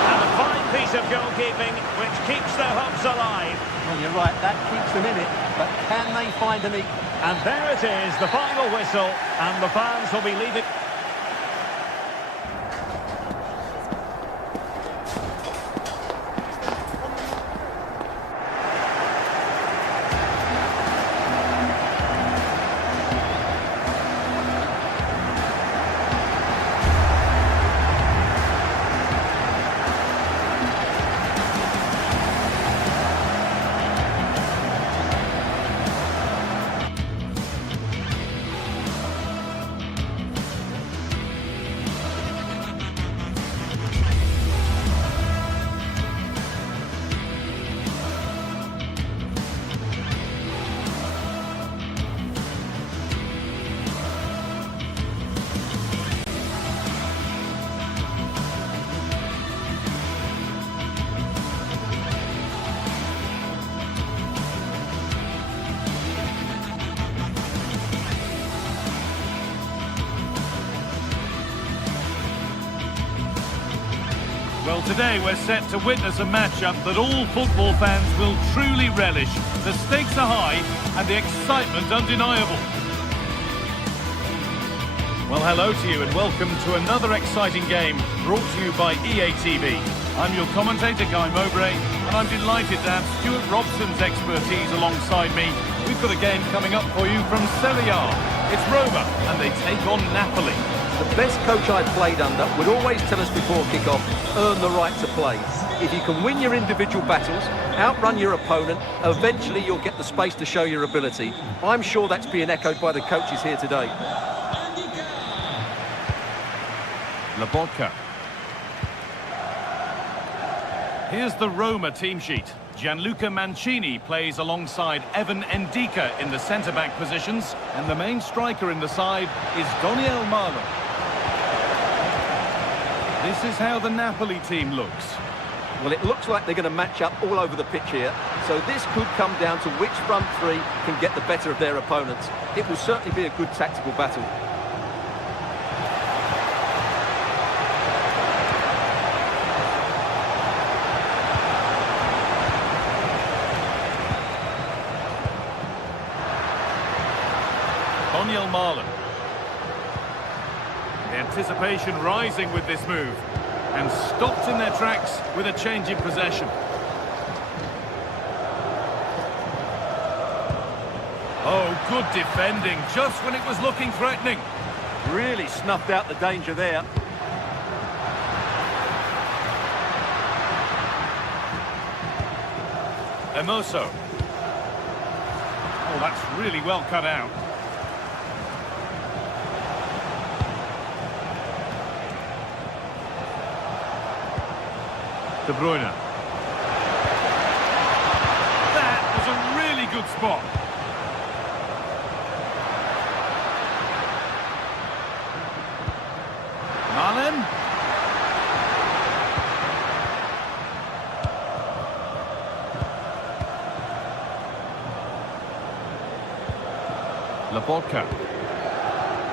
And a fine piece of goalkeeping, which keeps their hopes alive. Well, you're right, that keeps them in it, but can they find an equal? And there it is, the final whistle, and the fans will be leaving. Well, today we're set to witness a matchup that all football fans will truly relish. The stakes are high and the excitement undeniable. Well, hello to you and welcome to another exciting game brought to you by EA TV. I'm your commentator, Guy Mowbray, and I'm delighted to have Stuart Robson's expertise alongside me. We've got a game coming up for you from Serie A. It's Roma, and they take on Napoli. The best coach I've played under would always tell us before kick-off, earn the right to play. If you can win your individual battles, outrun your opponent, eventually you'll get the space to show your ability. I'm sure that's being echoed by the coaches here today. Lobotka. Here's the Roma team sheet. Gianluca Mancini plays alongside Evan Ndika in the centre-back positions, and the main striker in the side is Daniel Malo. This is how the Napoli team looks. Well, it looks like they're going to match up all over the pitch here, so this could come down to which front three can get the better of their opponents. It will certainly be a good tactical battle. Daniel Marlon. The anticipation rising with this move, and stopped in their tracks with a change in possession. Oh, good defending, just when it was looking threatening. Really snuffed out the danger there. Emoso. Oh, that's really well cut out. De Bruyne. That was a really good spot. Malen. Laporta.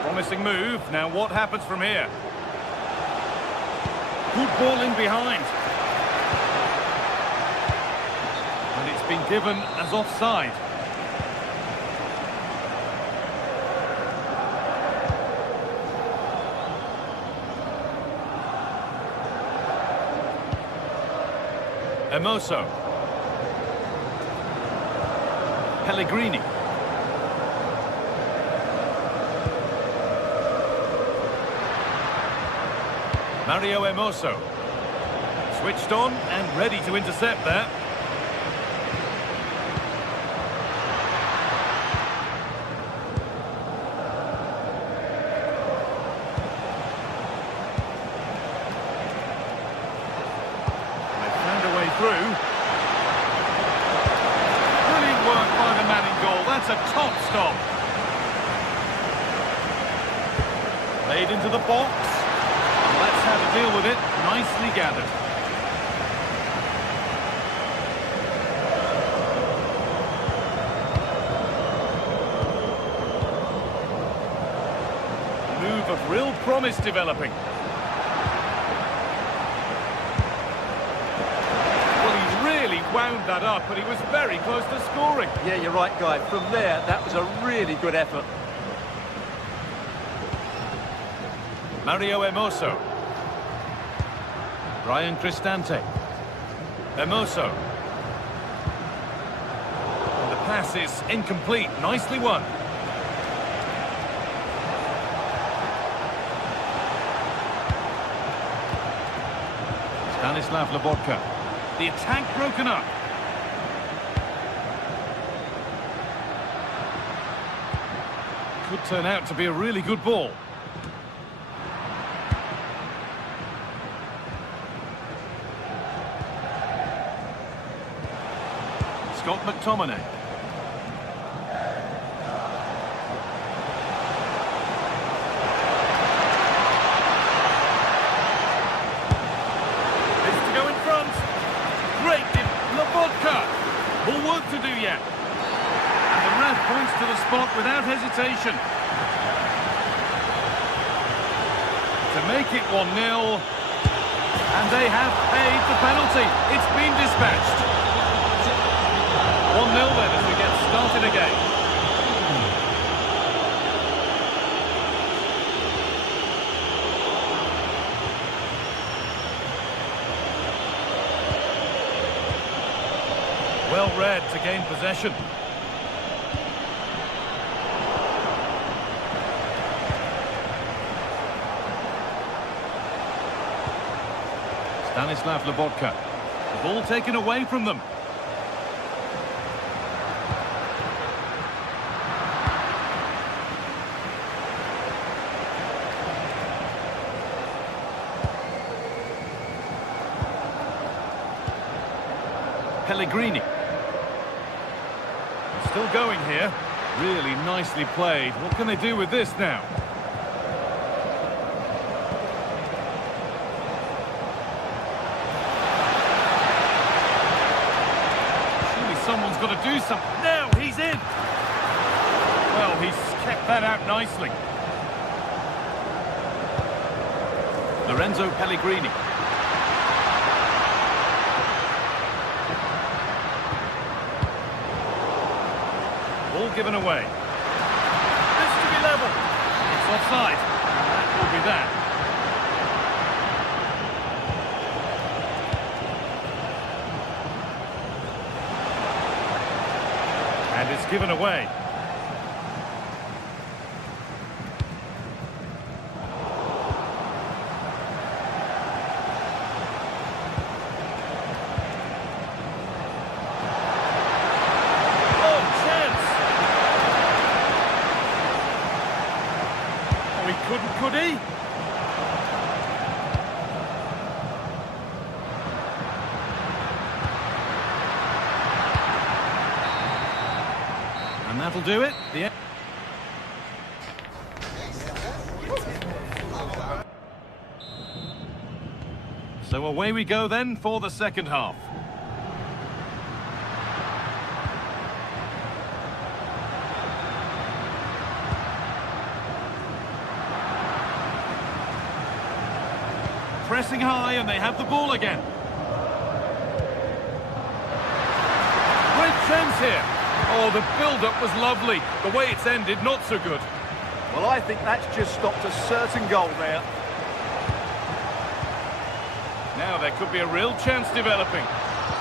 Promising move. Now what happens from here? Good ball in behind. And it's been given as offside. Emoso. Pellegrini. Mario Emoso. Switched on and ready to intercept there. They found a way through. Brilliant work by the man in goal. That's a top stop. Played into the box. Let's have a deal with it. Nicely gathered. Move of real promise developing. Well, he's really wound that up, but he was very close to scoring. Yeah, you're right, Guy. From there, that was a really good effort. Mario Emoso. Ryan Cristante. Emoso. And the pass is incomplete. Nicely won. Stanislav Lobotka. The attack broken up. Could turn out to be a really good ball. Scott McTominay. It's to go in front. Great, Lobotka. More work to do yet. And the ref points to the spot without hesitation. To make it 1-0. And they have paid the penalty. It's been dispatched. 1-0 then as we get started again. Well read to gain possession. Stanislav Lobotka. The ball taken away from them. Pellegrini. Still going here. Really nicely played. What can they do with this now? Surely someone's got to do something. Now he's in. Well, he's kept that out nicely. Lorenzo Pellegrini. Ball given away. This to be level. It's offside. That will be that. And it's given away. Could he? And that'll do it. So away we go then for the second half. Pressing high, and they have the ball again. Great chance here. Oh, the build-up was lovely. The way it's ended, not so good. Well, I think that's just stopped a certain goal there. Now there could be a real chance developing.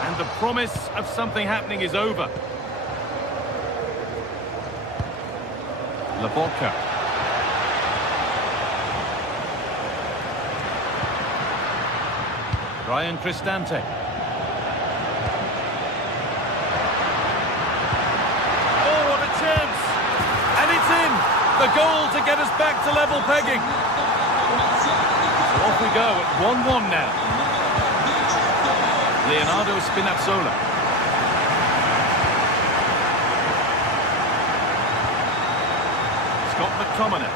And the promise of something happening is over. Laborca. Ryan Cristante. Oh, what a chance! And it's in! The goal to get us back to level pegging. So off we go at 1-1 now. Leonardo Spinazzola. Scott McTominay.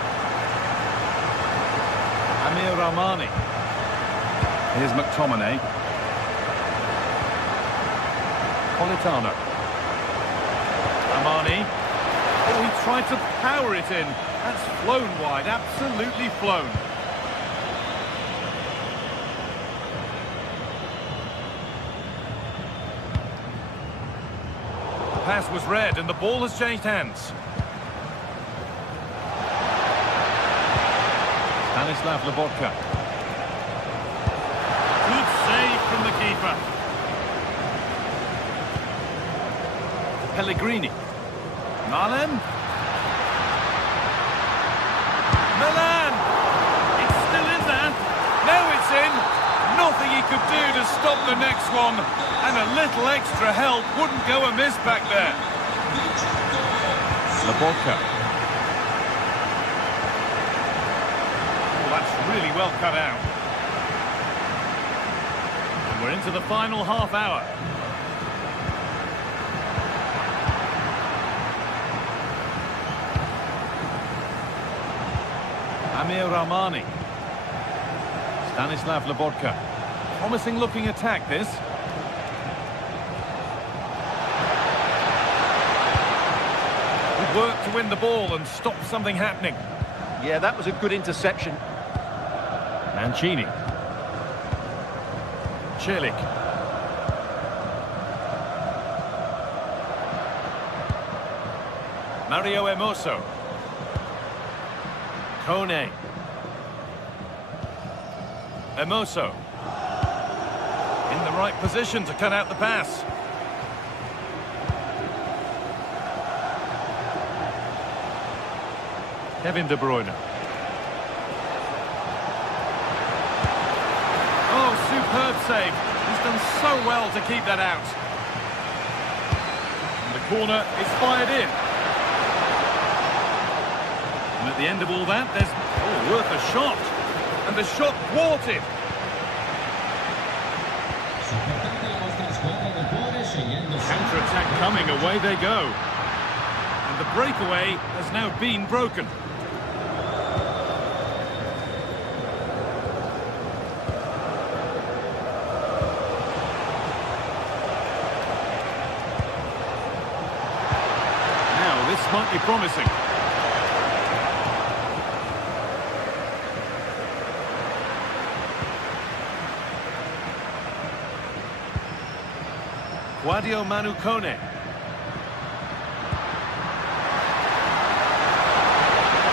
Amir Rahmani. Here's McTominay. Politano. Armani. Oh, he tried to power it in. That's flown wide, absolutely flown. The pass was read and the ball has changed hands. Stanislav Lobotka. Good save from the keeper. Pellegrini. Marlen. Milan. It's still in there. Now it's in. Nothing he could do to stop the next one. And a little extra help wouldn't go amiss back there. Laborca. Oh, that's really well cut out. And we're into the final half hour. Amir Rahmani. Stanislav Lobotka. Promising looking attack this. Good work to win the ball and stop something happening. Yeah, that was a good interception. Mancini. Celik. Mario Hermoso. Kone. Hermoso. In the right position to cut out the pass. Kevin De Bruyne. Oh, superb save. He's done so well to keep that out. And the corner is fired in. And at the end of all that, there's worth a shot. And the shot thwarted. coming, away they go. And the breakaway has now been broken. Now this might be promising. Guadio Manu Kone.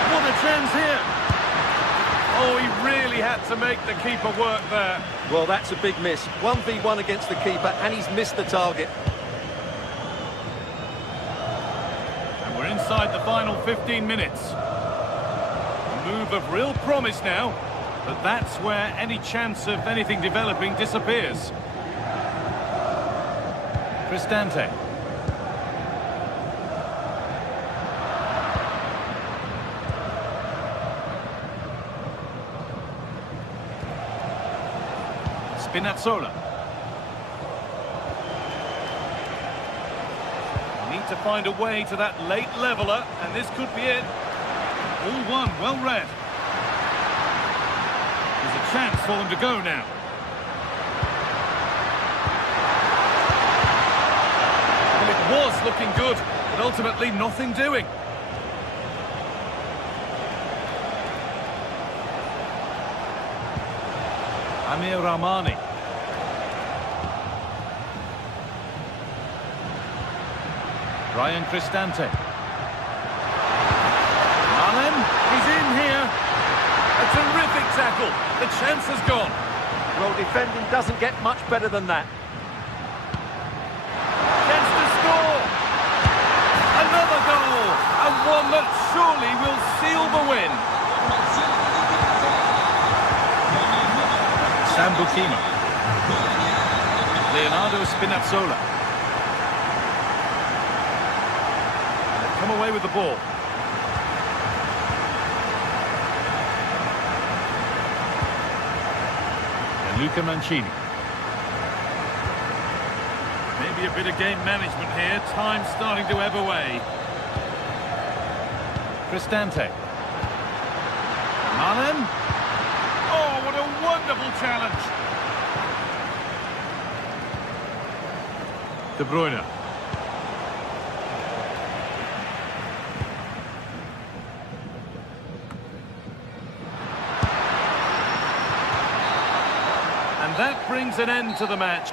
What a chance here. Oh, he really had to make the keeper work there. Well, that's a big miss. 1v1 against the keeper, and he's missed the target. And we're inside the final 15 minutes. A move of real promise now, but that's where any chance of anything developing disappears. Cristante. Spinazzola. Need to find a way to that late leveller, and this could be it. All one, well read. There's a chance for them to go now. Was looking good, but ultimately nothing doing. Amir Rahmani. Ryan Cristante. Allen, he's in here. A terrific tackle. The chance has gone. Well, defending doesn't get much better than that. Another goal, and one that surely will seal the win. Sambukima. Leonardo Spinazzola. Come away with the ball. And Luca Mancini. Maybe a bit of game management here. Time starting to ebb away. Cristante. Allen. Oh, what a wonderful challenge. De Bruyne. And that brings an end to the match.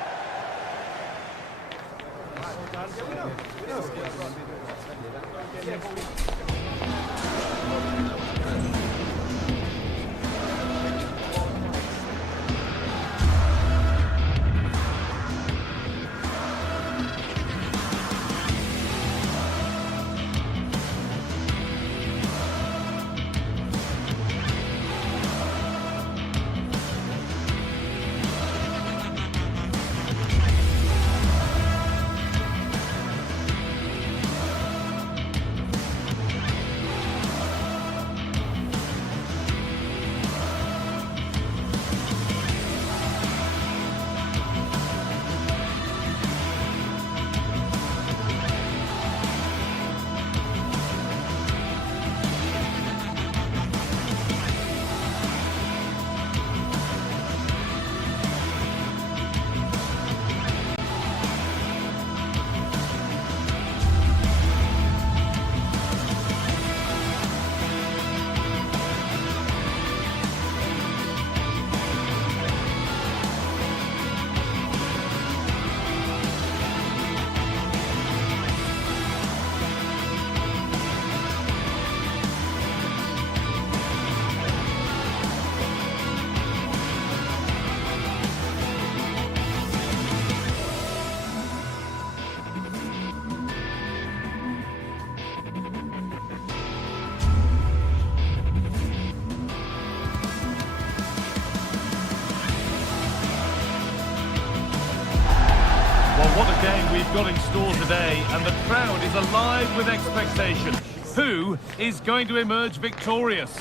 What a game we've got in store today, and the crowd is alive with expectation. Who is going to emerge victorious?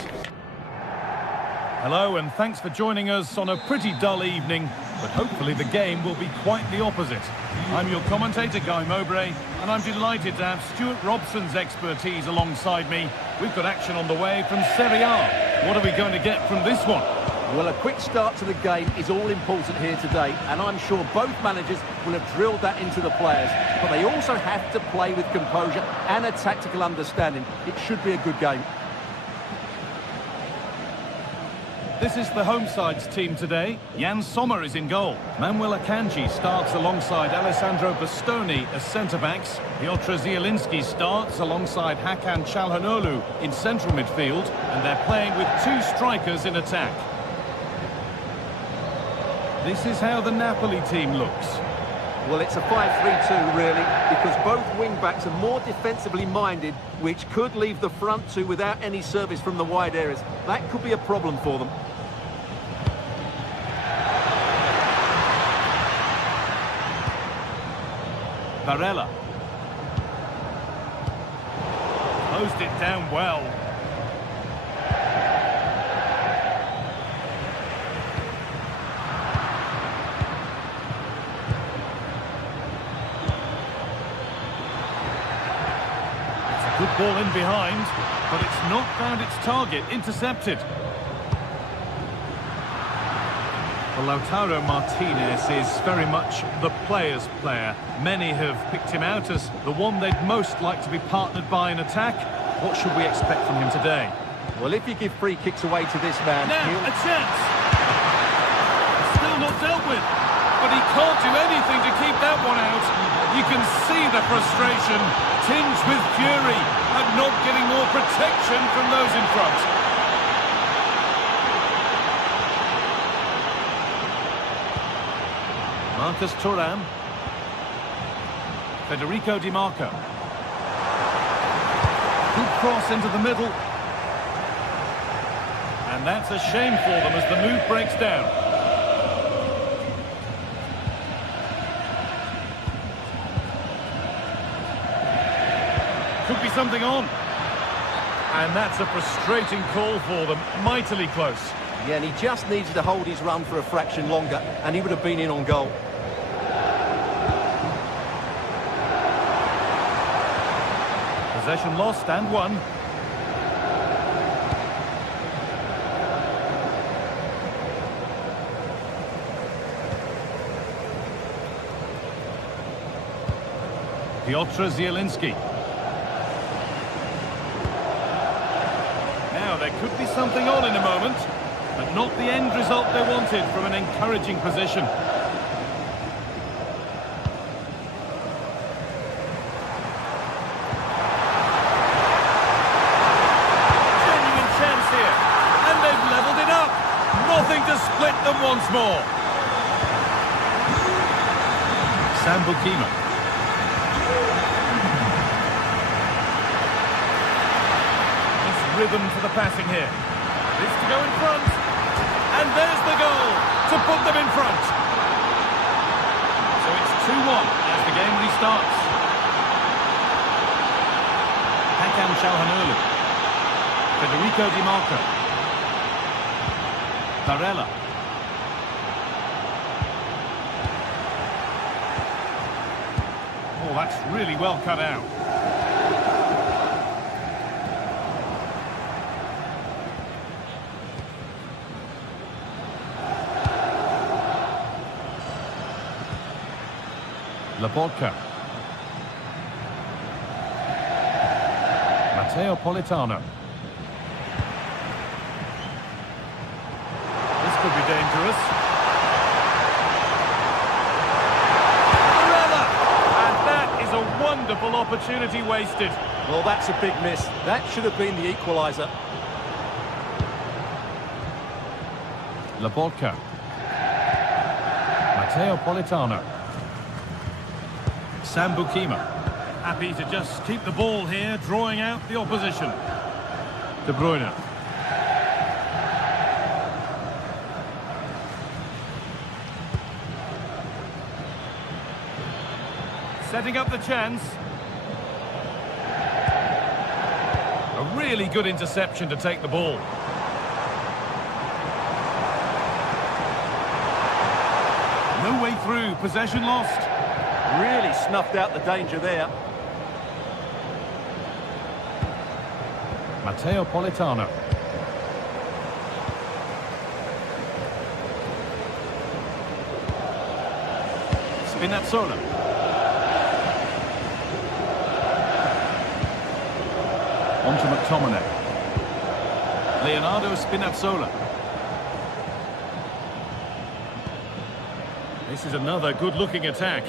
Hello, and thanks for joining us on a pretty dull evening, but hopefully the game will be quite the opposite. I'm your commentator, Guy Mowbray, and I'm delighted to have Stuart Robson's expertise alongside me. We've got action on the way from Serie A. What are we going to get from this one? Well, a quick start to the game is all important here today, and I'm sure both managers will have drilled that into the players. But they also have to play with composure and a tactical understanding. It should be a good game. This is the home side's team today. Jan Sommer is in goal. Manuel Akanji starts alongside Alessandro Bastoni as centre-backs. Piotr Zielinski starts alongside Hakan Çalhanoğlu in central midfield, and they're playing with two strikers in attack. This is how the Napoli team looks. Well, it's a 5-3-2, really, because both wing-backs are more defensively minded, which could leave the front two without any service from the wide areas. That could be a problem for them. Barella. Closed it down well. Good ball in behind, but it's not found its target. Intercepted. Well, Lautaro Martinez is very much the player's player. Many have picked him out as the one they'd most like to be partnered by in attack. What should we expect from him today? Well, if you give free kicks away to this man... Now, a chance! Still not dealt with, but he can't do anything to keep that one out. You can see the frustration, tinged with fury, at not getting more protection from those in front. Marcus Thuram. Federico Di Marco. Good cross into the middle. And that's a shame for them as the move breaks down. Could be something on. And that's a frustrating call for them. Mightily close. Yeah, and he just needed to hold his run for a fraction longer, and he would have been in on goal. Possession lost and won. Piotr Zielinski. Now, there could be something on in a moment, but not the end result they wanted from an encouraging position. Genuine chance here, and they've levelled it up. Nothing to split them once more. Sambukima. Rhythm to the passing here. This to go in front. And there's the goal to put them in front. So it's 2-1 as the game restarts. Hakan Çalhanoğlu. Federico Di Marco. Barella. Oh, that's really well cut out. Laporta. Matteo Politano. This could be dangerous. Barella! And that is a wonderful opportunity wasted. Well, that's a big miss. That should have been the equaliser. Laporta. Matteo Politano. Sambukima. Happy to just keep the ball here, drawing out the opposition. De Bruyne. Setting up the chance. A really good interception to take the ball. through, possession lost. Really snuffed out the danger there. Matteo Politano. Spinazzola. On to McTominay. Leonardo Spinazzola. This is another good-looking attack.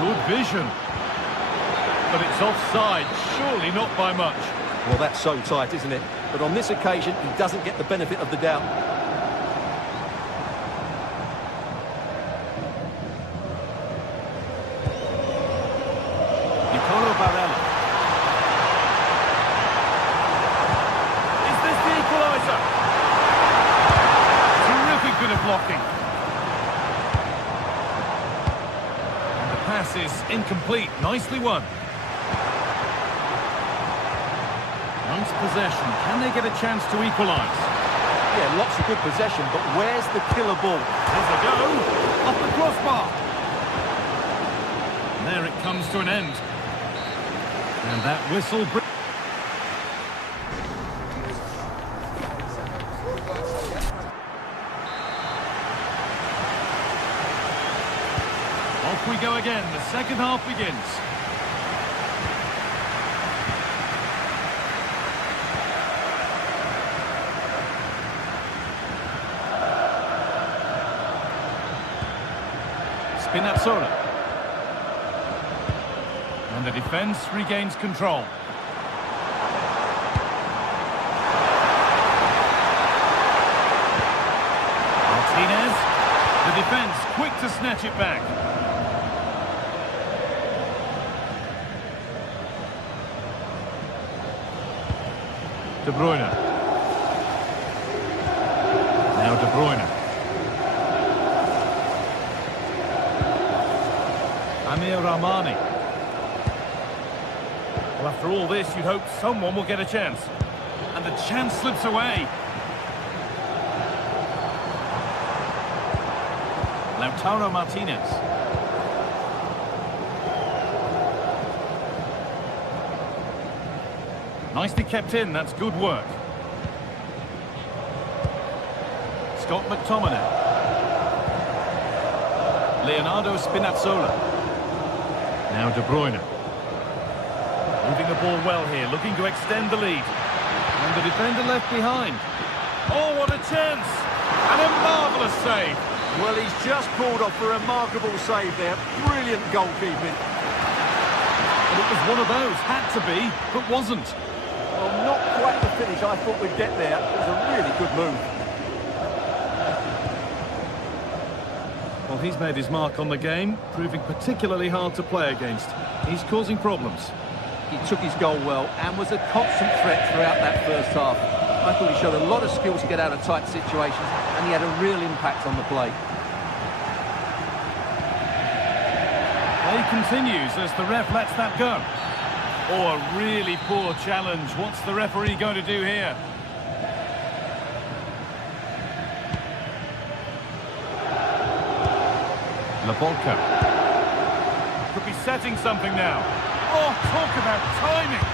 Good vision. But it's offside, surely not by much. Well, that's so tight, isn't it? But on this occasion, he doesn't get the benefit of the doubt. Nicolo Barella. Is this the equaliser? Terrific bit of blocking. And the pass is incomplete. Nicely won. Nice possession. Can they get a chance to equalise? Yeah, lots of good possession, but where's the killer ball? There's a go. Off the crossbar. And there it comes to an end. And that whistle... Off we go again. The second half begins. Spinazzola. And the defence regains control. Martinez. The defence quick to snatch it back. De Bruyne. Now De Bruyne. Amir Rahmani. Well, after all this, you'd hope someone will get a chance. And the chance slips away. Lautaro Martinez. Nicely kept in, that's good work. Scott McTominay. Leonardo Spinazzola. Now De Bruyne. Moving the ball well here, looking to extend the lead. And the defender left behind. Oh, what a chance! And a marvellous save. Well, he's just pulled off a remarkable save there. Brilliant goalkeeping. And it was one of those, had to be, but wasn't. Well, not quite the finish I thought we'd get there. It was a really good move. Well, he's made his mark on the game, proving particularly hard to play against. He's causing problems. He took his goal well and was a constant threat throughout that first half. I thought he showed a lot of skill to get out of tight situations, and he had a real impact on the play. Play continues as the ref lets that go. Oh, a really poor challenge. What's the referee going to do here? Labolka. Could be setting something now. Oh, talk about timing.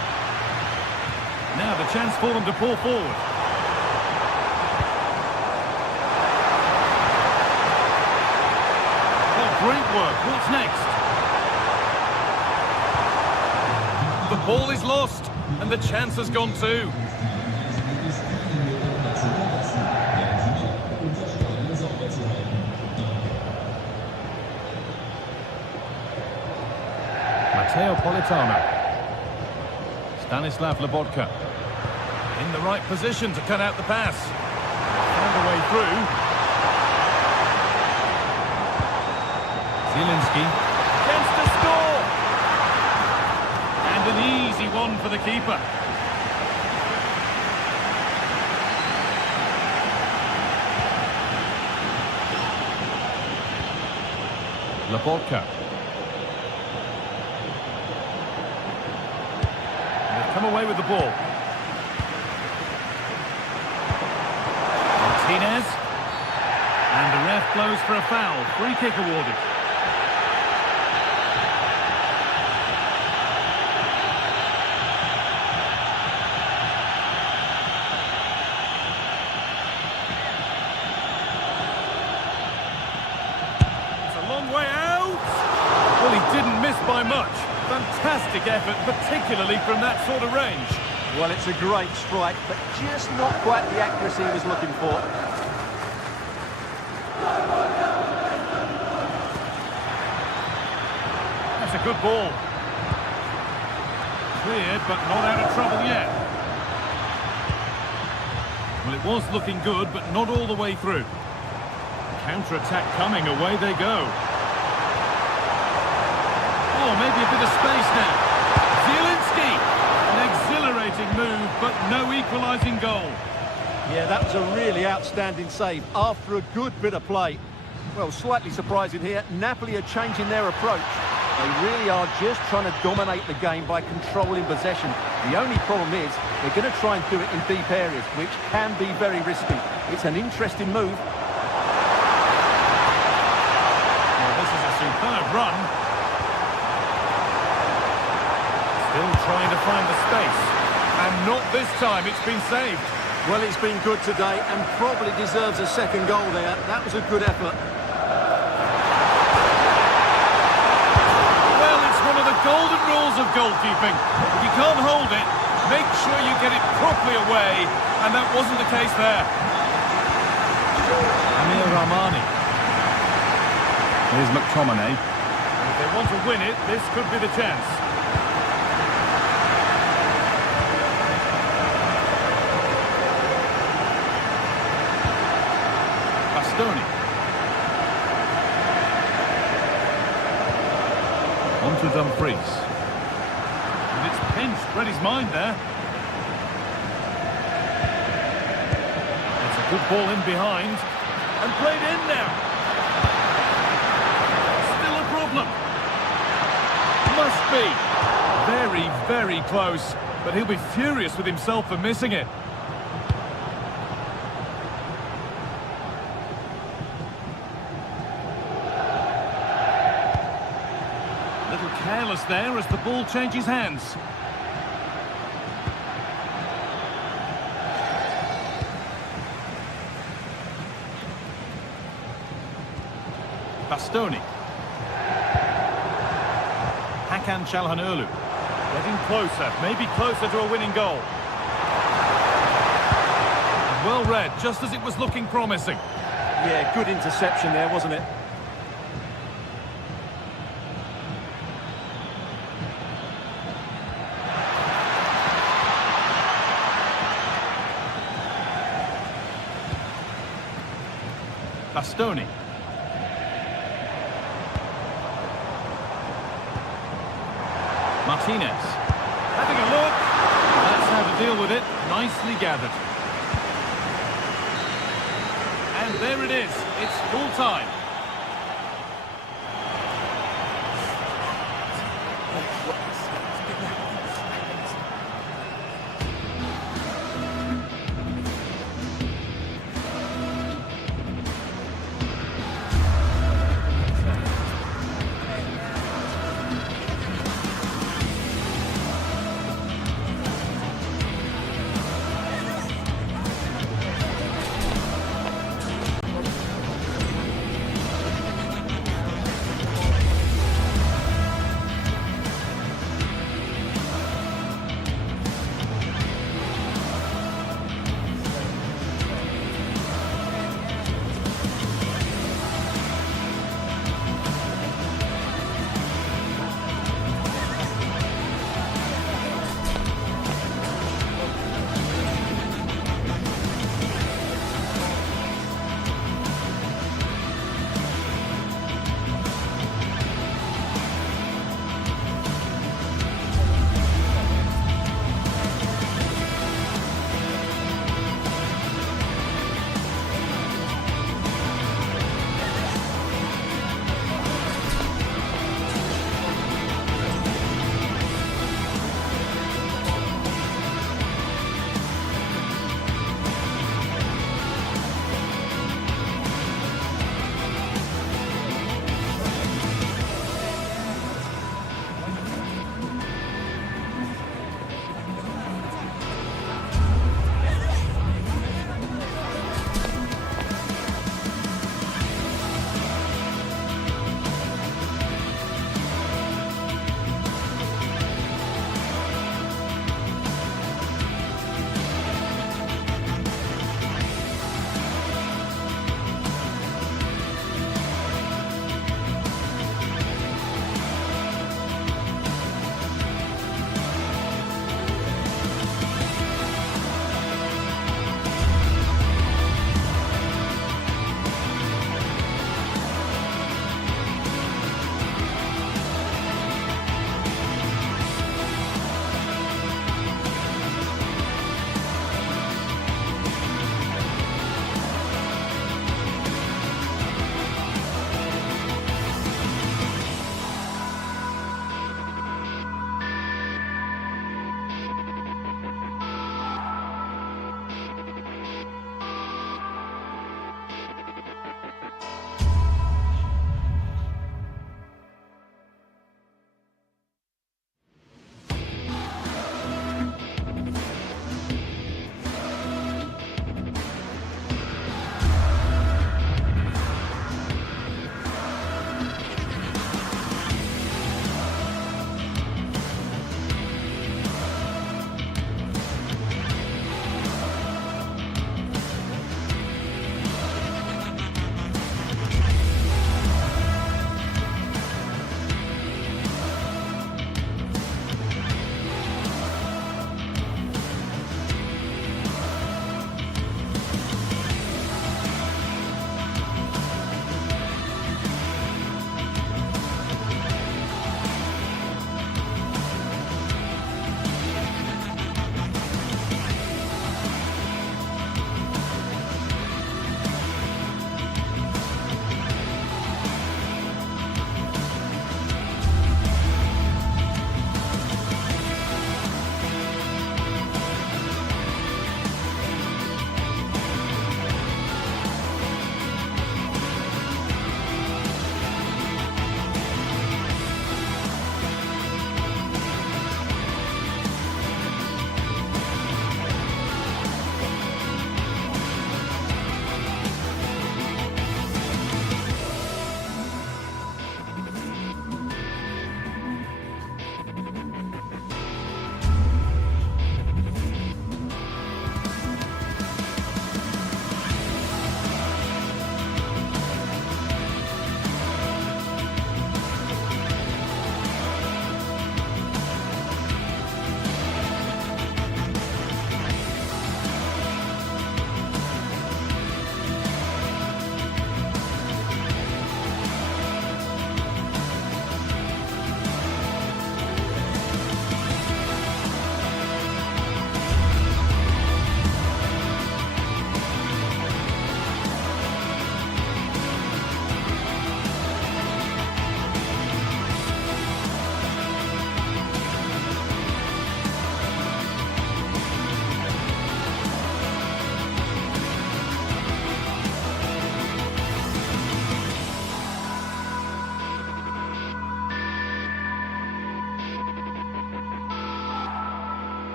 Now the chance for them to pull forward. Oh, great work. What's next? The ball is lost, and the chance has gone too. Matteo Politano. Stanislav Lobotka. In the right position to cut out the pass. Found a way through. Zielinski. Chance to score! And an easy one for the keeper. Lobotka. Come away with the ball. Martinez. And the ref blows for a foul. Free kick awarded. It's a long way out. Well, he didn't miss by much. Fantastic effort, particularly from that sort of range. Well, it's a great strike, but just not quite the accuracy he was looking for. That's a good ball. Cleared, but not out of trouble yet. Well, it was looking good, but not all the way through. Counter-attack coming, away they go. Oh, maybe a bit of space now. Zielinski! An exhilarating move, but no equalising goal. Yeah, that was a really outstanding save after a good bit of play. Well, slightly surprising here, Napoli are changing their approach. They really are just trying to dominate the game by controlling possession. The only problem is they're going to try and do it in deep areas, which can be very risky. It's an interesting move. Well, this is a superb run. Still trying to find the space. And not this time, it's been saved. Well, it's been good today and probably deserves a second goal there. That was a good effort. Well, it's one of the golden rules of goalkeeping. If you can't hold it, make sure you get it properly away. And that wasn't the case there. Amir Rahmani. Here's McTominay. If they want to win it, this could be the chance. Bastoni. On to Dumfries. And it's pinched, read his mind there. It's a good ball in behind. And played in now. Still a problem. Must be. Very, very close. But he'll be furious with himself for missing it. Careless there as the ball changes hands. Bastoni. Hakan Çalhanoğlu. Getting closer, maybe closer to a winning goal. Well read, just as it was looking promising. Yeah, good interception there, wasn't it? Bastoni. Martinez. Having a look. That's how to deal with it. Nicely gathered. And there it is. It's full time.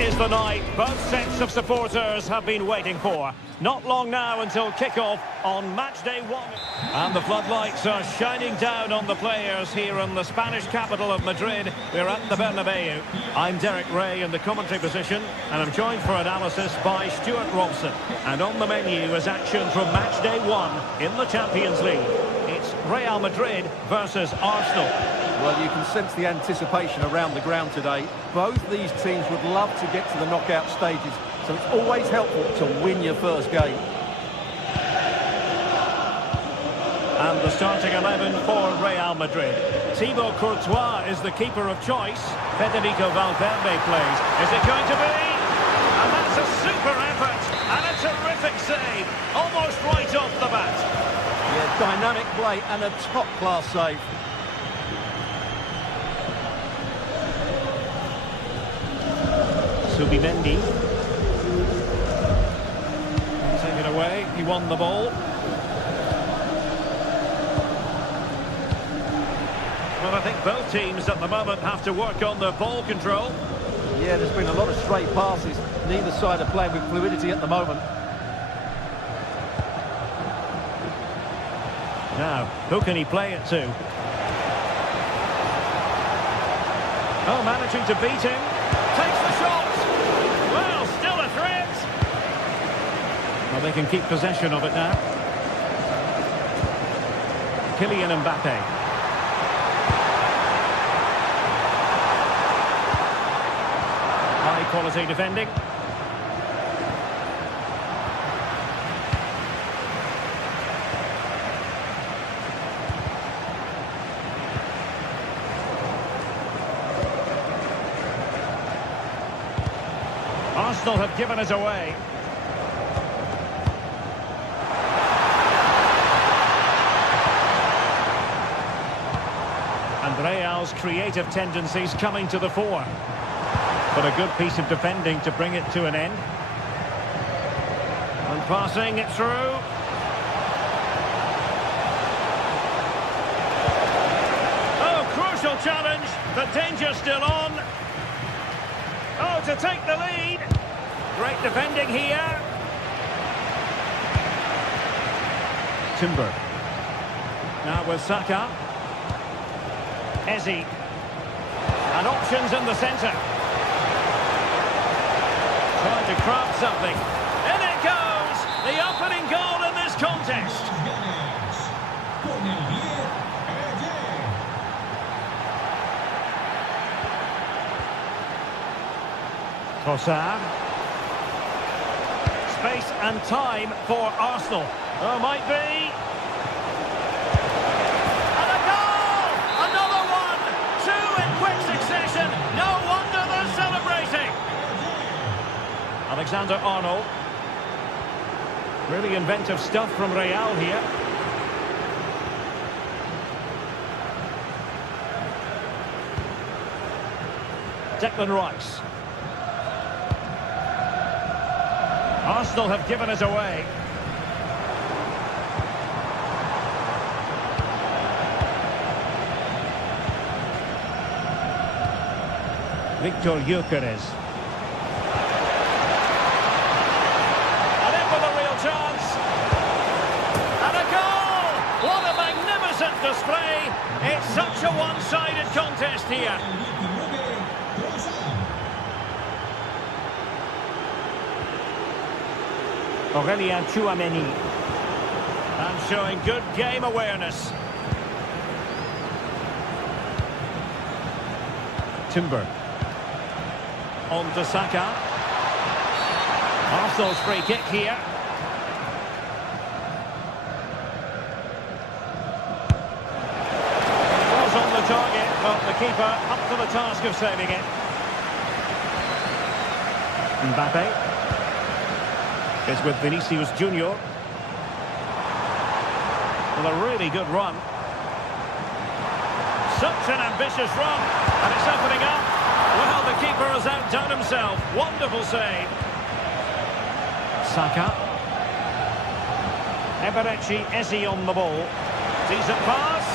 is the night both sets of supporters have been waiting for. Not long now until kick-off on match day 1. And the floodlights are shining down on the players here in the Spanish capital of Madrid. We're at the Bernabeu. I'm Derek Ray in the commentary position, and I'm joined for analysis by Stuart Robson. And on the menu is action from match day 1 in the Champions League. It's Real Madrid versus Arsenal. Well, you can sense the anticipation around the ground today. Both these teams would love to get to the knockout stages, so it's always helpful to win your first game. And the starting 11 for Real Madrid. Thibaut Courtois is the keeper of choice. Federico Valverde plays. Is it going to be? And that's a super effort and a terrific save, almost right off the bat. Yeah, dynamic play and a top-class save. Subimendi. Take it away. He won the ball. Well, I think both teams at the moment have to work on their ball control. Yeah, there's been a lot of stray passes. Neither side are playing with fluidity at the moment. Now, who can he play it to? Oh, managing to beat him. Takes the shot. Well, still a threat. Well, they can keep possession of it now. Kylian Mbappe. High quality defending. Arsenal have given us away. And Real's creative tendencies coming to the fore. But a good piece of defending to bring it to an end. And passing it through. Oh, crucial challenge. The danger still on. Oh, to take the lead. Great defending here. Timber. Now with Saka. Eze. And options in the centre. Trying to craft something. In it goes! The opening goal in this contest. Trossard. Space and time for Arsenal. Oh, might be. And a goal! Another one! Two in quick succession. No wonder they're celebrating. Alexander-Arnold. Really inventive stuff from Real here. Declan Rice. Arsenal have given us away. Victor Gyökeres. And in with a real chance. And a goal! What a magnificent display. It's such a one-sided contest here. Aurelien Tchouameni. And showing good game awareness. Timber. On to Saka. Arsenal's free kick here. Was on the target, but the keeper up to the task of saving it. Mbappe. Is with Vinicius Junior. With a really good run. Such an ambitious run. And it's opening up. Well, the keeper has outdone himself. Wonderful save. Saka. Eberechi Eze on the ball. Decent pass.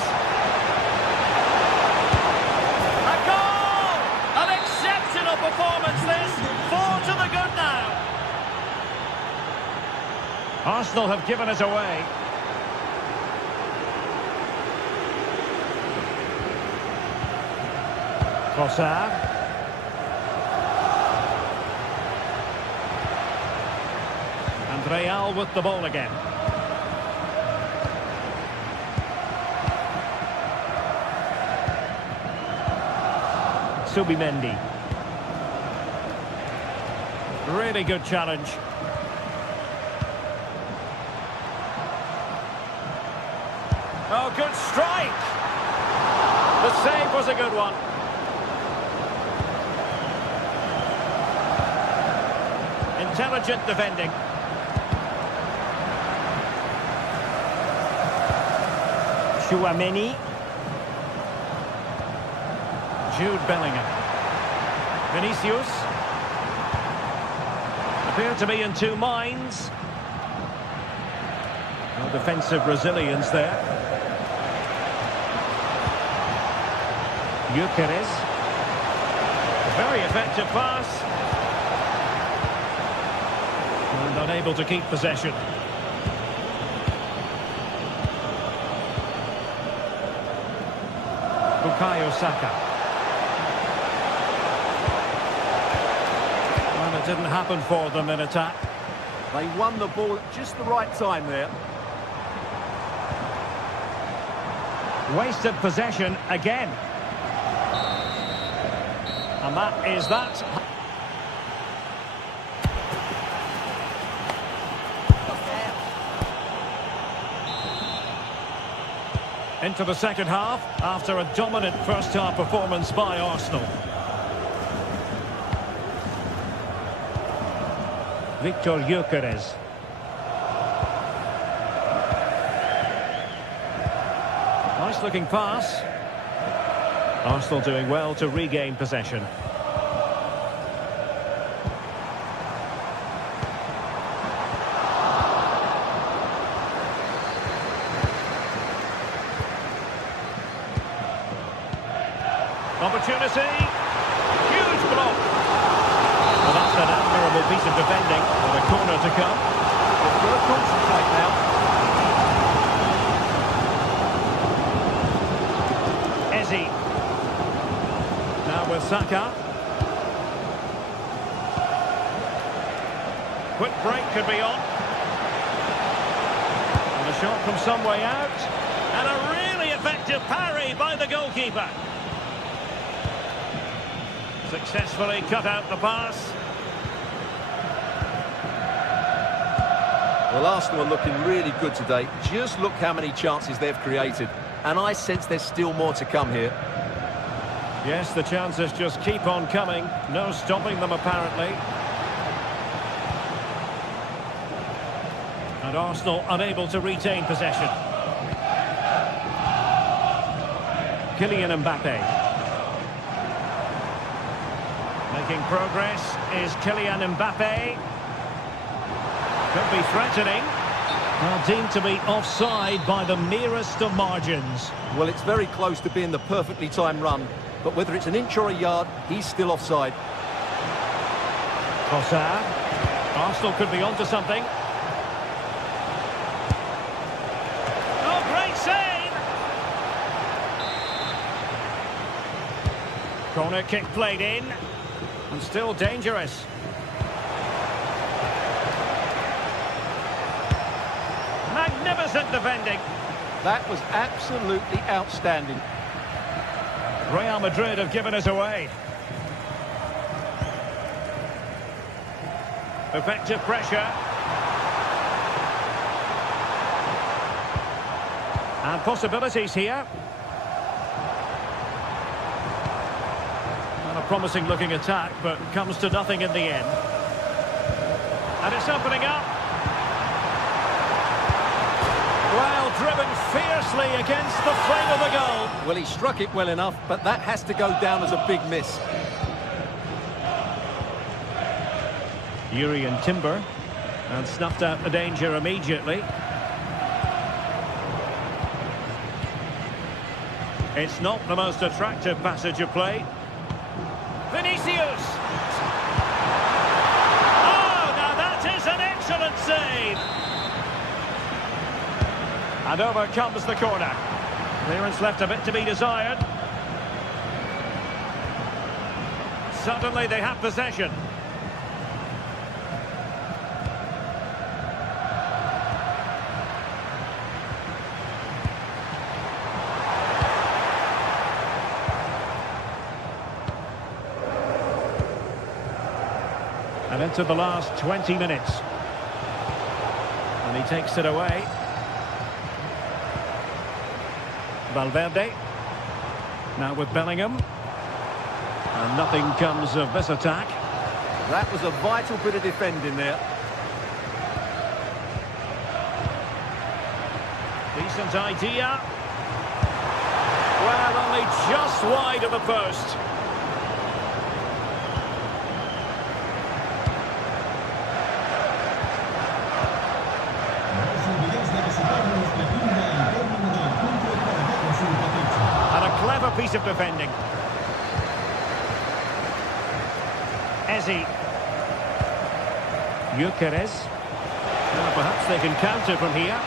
A goal! An exceptional performance this. Arsenal have given it away. Trossard. And Real with the ball again. Subimendi. Really good challenge. Oh, good strike! The save was a good one. Intelligent defending. Chouameni. Jude Bellingham. Vinicius. Appear to be in two minds. No defensive resilience there. Gyökeres. Very effective pass. And unable to keep possession. Bukayo Saka. Well, it didn't happen for them in attack. They won the ball at just the right time there. Wasted possession again. And that is that. Into the second half, after a dominant first-half performance by Arsenal. Victor Gyökeres. Nice-looking pass. Arsenal doing well to regain possession. Opportunity. Huge block. Well, that's an admirable piece of defending. And a corner to come. They've got to concentrate now. Eze. Now with Saka. Quick break could be on. And a shot from some way out. And a really effective parry by the goalkeeper. Successfully cut out the pass. Well, Arsenal are looking really good today. Just look how many chances they've created. And I sense there's still more to come here. Yes, the chances just keep on coming. No stopping them, apparently. And Arsenal unable to retain possession. Kylian Mbappe. Making progress is Kylian Mbappe. Could be threatening. Well, deemed to be offside by the merest of margins. Well, it's very close to being the perfectly timed run. But whether it's an inch or a yard, he's still offside. Trossard. Arsenal could be onto something. Oh, great save! Corner kick played in. And still dangerous. Magnificent defending. That was absolutely outstanding. Real Madrid have given us away. Effective pressure. And possibilities here. And a promising looking attack, but comes to nothing in the end. And it's opening up. Well, driven fiercely against the frame of the goal. Well, he struck it well enough, but that has to go down as a big miss. Yuri and Timber. And snuffed out the danger immediately. It's not the most attractive passage of play. Vinicius! Oh, now that is an excellent save! And over comes the corner. Clearance left a bit to be desired. Suddenly they have possession. And into the last 20 minutes. And he takes it away. Valverde. Now with Bellingham. And nothing comes of this attack. That was a vital bit of defending there. Decent idea. Well, only just wide of the post. And a clever piece of defending. Ezi. Gyökeres. Well, perhaps they can counter from here.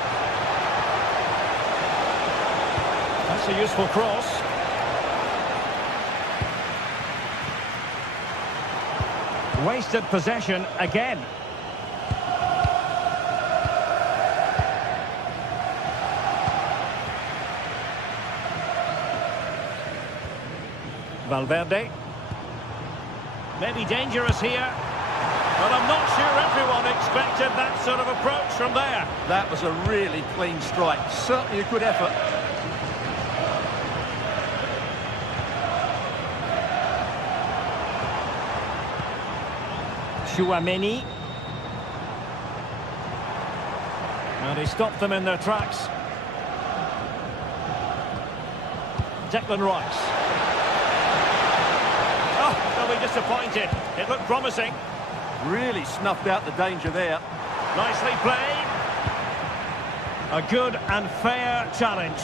That's a useful cross. Wasted possession again. Valverde. Maybe dangerous here. But I'm not sure everyone expected that sort of approach from there. That was a really clean strike. Certainly a good effort. Tchouaméni. And he stopped them in their tracks. Declan Rice. Oh, they'll be disappointed. It looked promising. Really snuffed out the danger there. Nicely played. A good and fair challenge.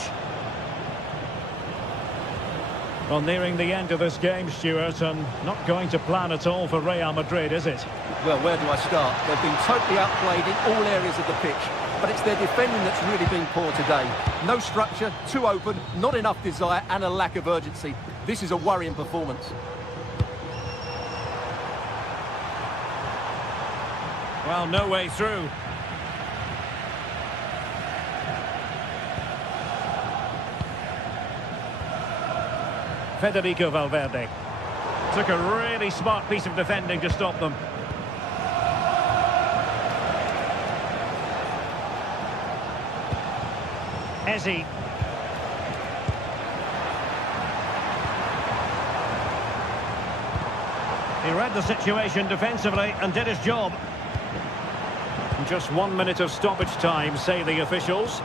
Well, nearing the end of this game, Stuart, and not going to plan at all for Real Madrid, is it? Well, where do I start? They've been totally outplayed in all areas of the pitch, but it's their defending that's really been poor today. No structure, too open, not enough desire, and a lack of urgency. This is a worrying performance. Well, no way through. Federico Valverde. Took a really smart piece of defending to stop them. Ezi. He read the situation defensively and did his job. Just 1 minute of stoppage time, say the officials.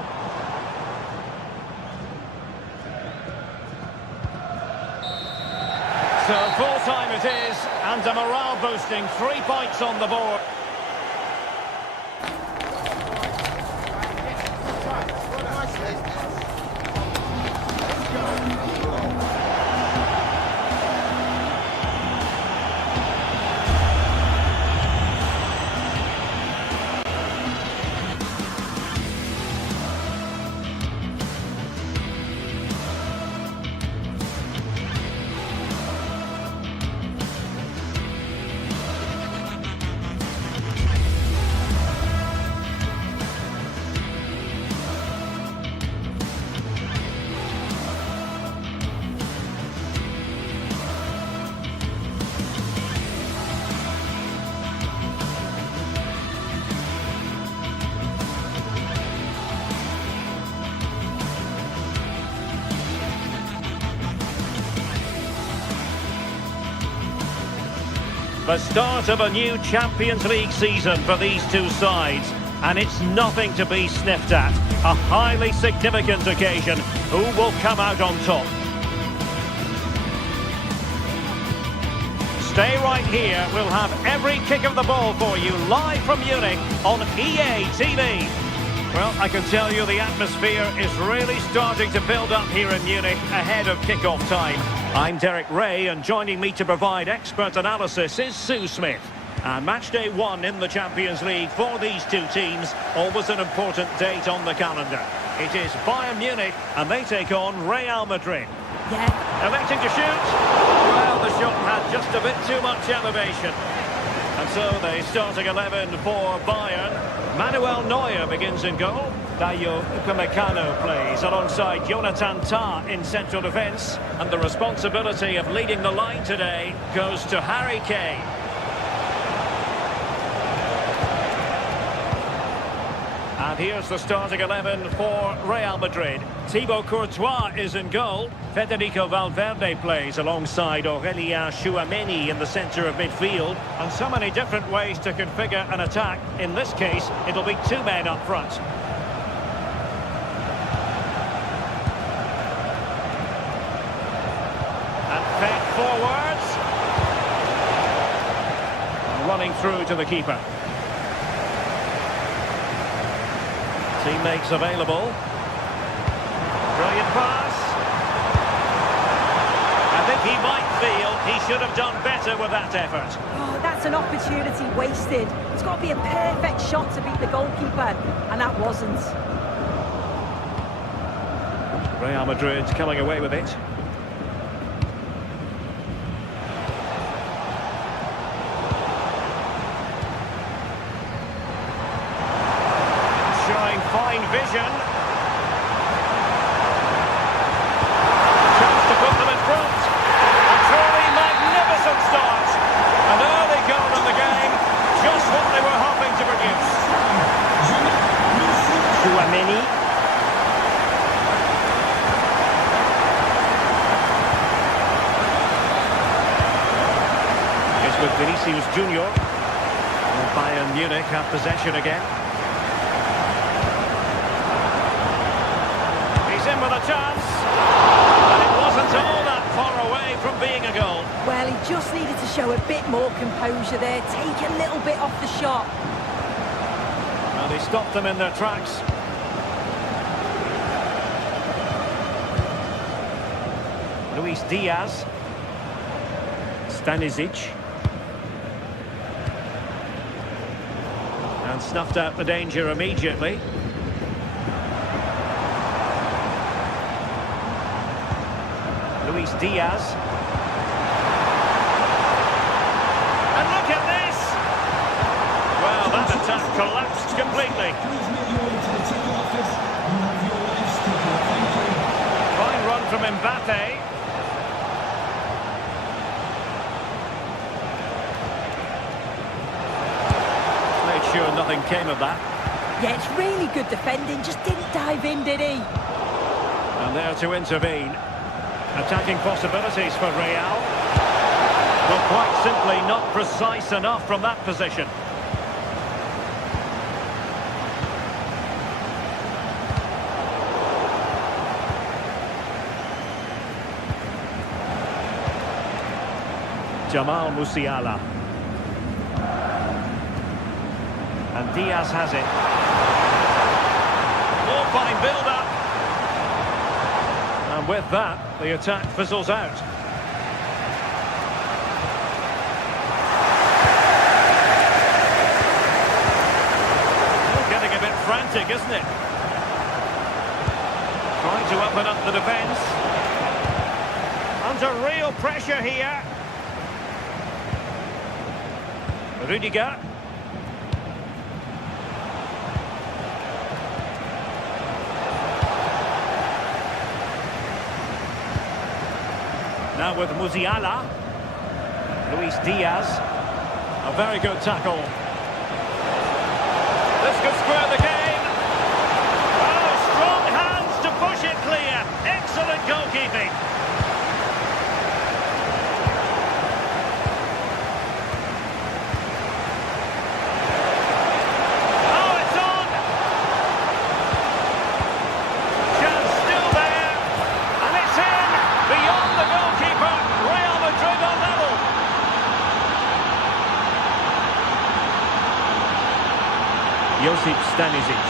So full time it is, and a morale boosting, 3 points on the board. The start of a new Champions League season for these two sides, and it's nothing to be sniffed at. A highly significant occasion. Who will come out on top? Stay right here. We'll have every kick of the ball for you live from Munich on EA TV. Well, I can tell you the atmosphere is really starting to build up here in Munich ahead of kick-off time. I'm Derek Ray, and joining me to provide expert analysis is Sue Smith. And match day 1 in the Champions League for these two teams, always an important date on the calendar. It is Bayern Munich, and they take on Real Madrid. Yeah. Electing to shoot. Well, the shot had just a bit too much elevation. And so the starting 11 for Bayern. Manuel Neuer begins in goal. Dayo Upamecano plays alongside Jonathan Tah in central defence. And the responsibility of leading the line today goes to Harry Kane. And here's the starting 11 for Real Madrid. Thibaut Courtois is in goal. Federico Valverde plays alongside Aurélien Tchouameni in the centre of midfield. And so many different ways to configure an attack. In this case, it'll be two men up front. And fed forwards. Running through to the keeper. Teammates available. Brilliant pass. I think he might feel he should have done better with that effort. Oh, that's an opportunity wasted. It's got to be a perfect shot to beat the goalkeeper, and that wasn't. Real Madrid coming away with it. Showing fine vision. Chance to put them in front. A truly magnificent start. An early goal in the game. Just what they were hoping to produce. Tchouameni. It's with Vinicius Junior. And Bayern Munich have possession again. In with a chance, and it wasn't all that far away from being a goal. Well, he just needed to show a bit more composure there, take a little bit off the shot. And he stopped them in their tracks. Luis Diaz. Stanisic. And snuffed out the danger immediately. Luis Diaz. And look at this! Well, that attack collapsed completely. Fine run from Mbappe. Made sure nothing came of that. Yeah, it's really good defending, just didn't dive in, did he? And there to intervene. Attacking possibilities for Real. Well, quite simply not precise enough from that position. Jamal Musiala. And Diaz has it. Oh, fine build-up. And with that, the attack fizzles out. Getting a bit frantic, isn't it? Trying to open up the defence. Under real pressure here. Rudiger. Now with Musiala. Luis Diaz. A very good tackle. This could square the game. Oh, strong hands to push it clear. Excellent goalkeeping. Oh, it's on. Chance still there. And it's in. Beyond the goalkeeper. Real Madrid on level. Josip Stanisic.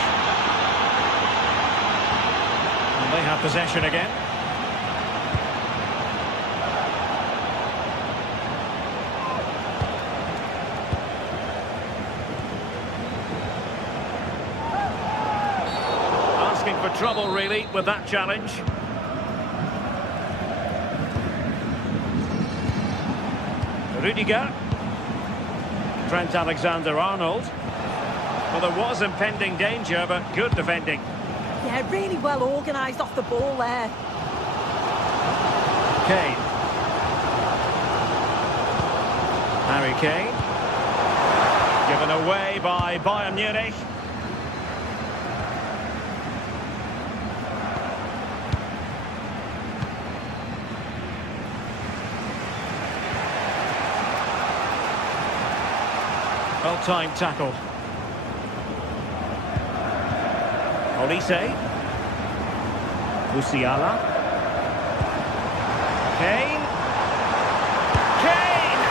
And they have possession again. Asking for trouble, really, with that challenge. Rudiger. Trent Alexander-Arnold. Well, there was impending danger, but good defending. Yeah, really well organised off the ball there. Kane. Harry Kane. Given away by Bayern Munich. Well-timed tackle. Olise. Musiala. Kane. Kane!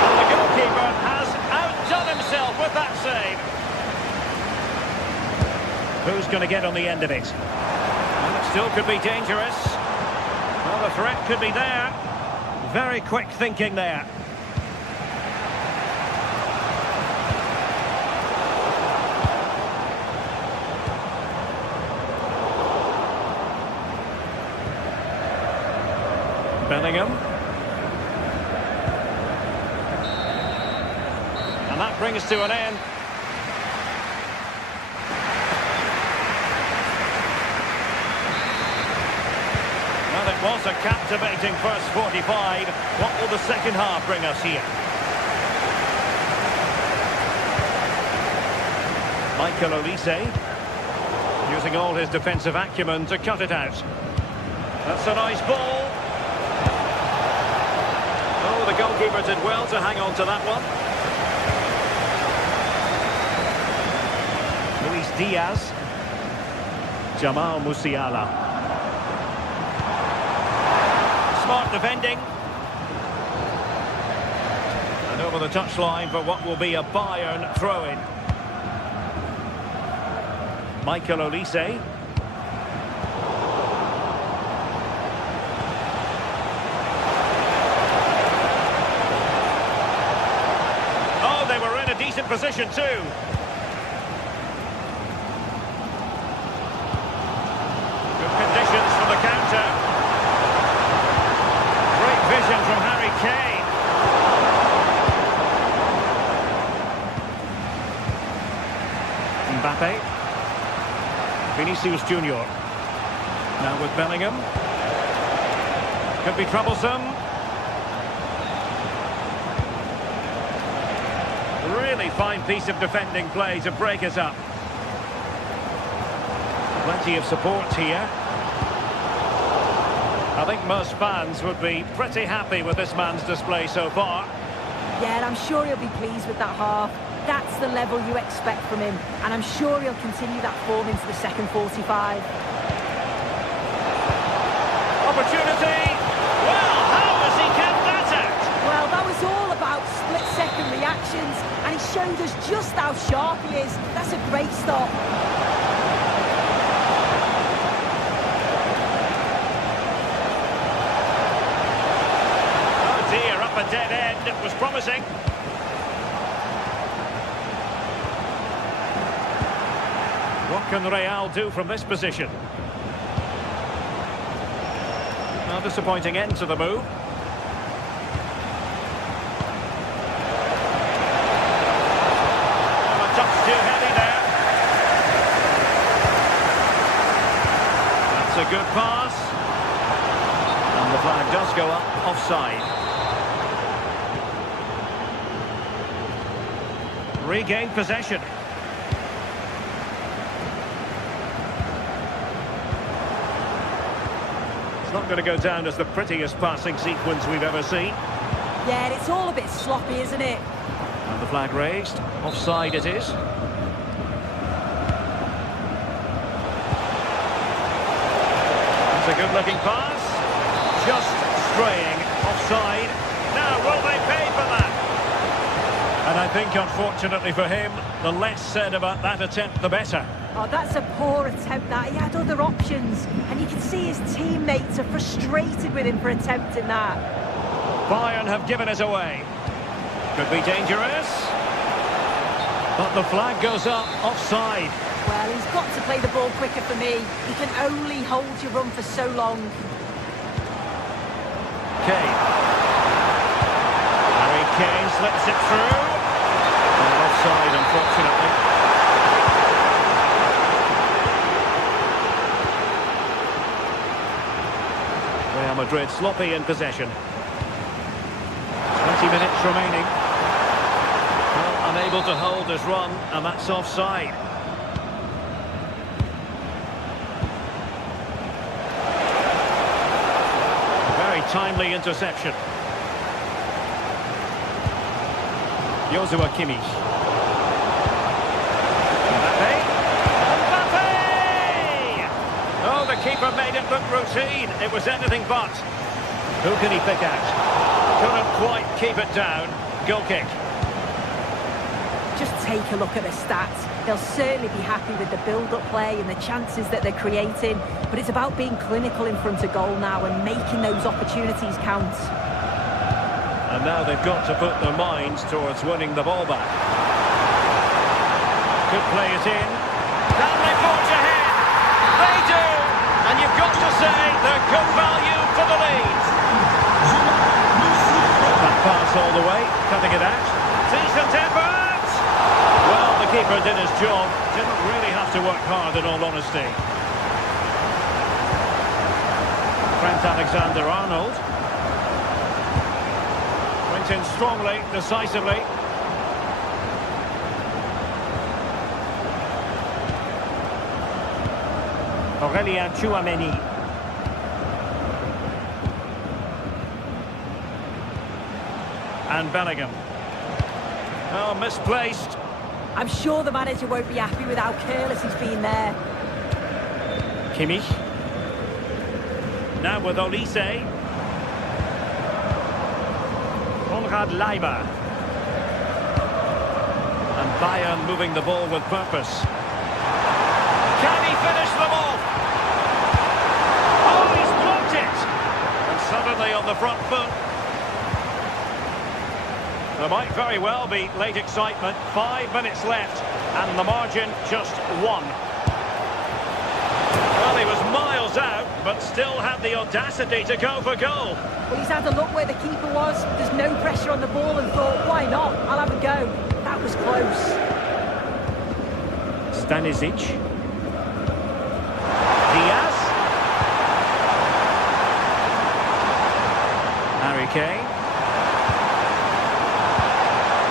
And the goalkeeper has outdone himself with that save. Who's going to get on the end of it? Well, it still could be dangerous. Well, the threat could be there. Very quick thinking there. Bellingham. And that brings to an end. Well, it was a captivating first 45. What will the second half bring us here? Michael Olise. Using all his defensive acumen to cut it out. That's a nice ball. Oh, the goalkeeper did well to hang on to that one. Luis Diaz. Jamal Musiala. Smart defending. And over the touchline for what will be a Bayern throw-in. Michael Olise. Decent position too. Good conditions for the counter. Great vision from Harry Kane. Mbappe. Vinicius Junior. Now with Bellingham. Could be troublesome. Really fine piece of defending play to break us up. Plenty of support here. I think most fans would be pretty happy with this man's display so far. Yeah, and I'm sure he'll be pleased with that half. That's the level you expect from him, and I'm sure he'll continue that form into the second 45. Opportunity! Well, how has he kept that out? Well, that was all about split-second reactions, and he showed us just how sharp he is. That's a great stop. Oh dear, up a dead end. It was promising. What can Real do from this position? A disappointing end to the move. Too heavy there. That's a good pass. And the flag does go up offside. Regained possession. It's not going to go down as the prettiest passing sequence we've ever seen. Yeah, it's all a bit sloppy, isn't it? And the flag raised. Offside it is. That's a good-looking pass. Just straying offside. Now, will they pay for that? And I think, unfortunately for him, the less said about that attempt, the better. Oh, that's a poor attempt, that. He had other options. And you can see his teammates are frustrated with him for attempting that. Bayern have given it away. Could be dangerous. But the flag goes up offside. Well, he's got to play the ball quicker for me. He can only hold your run for so long. Kane. Harry Kane slips it through. Offside, unfortunately. Real Madrid sloppy in possession. 20 minutes remaining. Well, unable to hold his run, and that's offside. Very timely interception. Joshua Kimmich. Oh, the keeper made it look routine. It was anything but. Who can he pick out? Couldn't quite keep it down. Goal kick. Just take a look at the stats. They'll certainly be happy with the build-up play and the chances that they're creating. But it's about being clinical in front of goal now and making those opportunities count. And now they've got to put their minds towards winning the ball back. Could play it in. Can they forge ahead? They do! And you've got to say they're good value for the lead. That pass all the way, cutting it out. Decent effort! Well, the keeper did his job. Didn't really have to work hard, in all honesty. Trent Alexander-Arnold. Went in strongly, decisively. Aurélien Tchouaméni. And Bellingham. Oh, misplaced. I'm sure the manager won't be happy with how careless he's been there. Kimmich. Now with Olise. Konrad Leiber. And Bayern moving the ball with purpose. Can he finish them off? Oh, he's blocked it! And suddenly on the front foot. There might very well be late excitement. 5 minutes left, and the margin just 1. Well, he was miles out, but still had the audacity to go for goal. Well, he's had a look where the keeper was. There's no pressure on the ball and thought, why not? I'll have a go. That was close. Stanisic. Diaz. Harry Kane.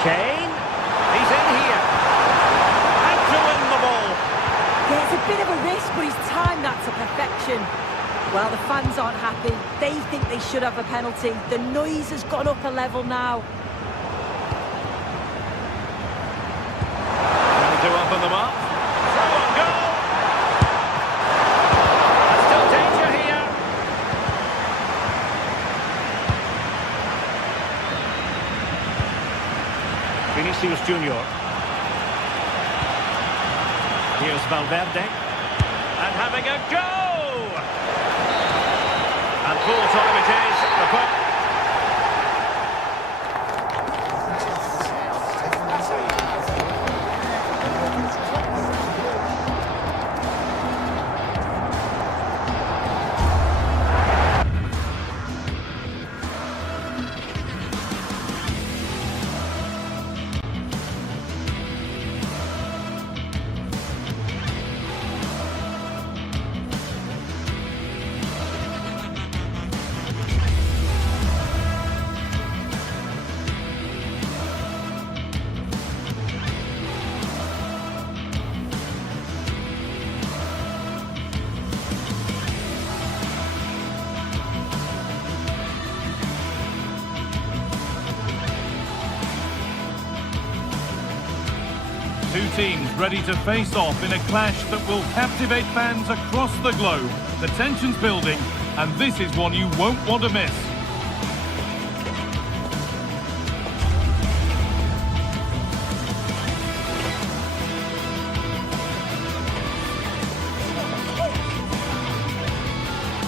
Kane. He's in here. And to win the ball. Yeah, it's a bit of a risk, but he's timed that to perfection. Well, the fans aren't happy. They think they should have a penalty. The noise has gone up a level now. Trying to open them up. Throw and goal. There's still danger here. Vinicius Junior. Here's Valverde. And having a go! And full time it is. The puck. Two teams ready to face off in a clash that will captivate fans across the globe. The tension's building, and this is one you won't want to miss.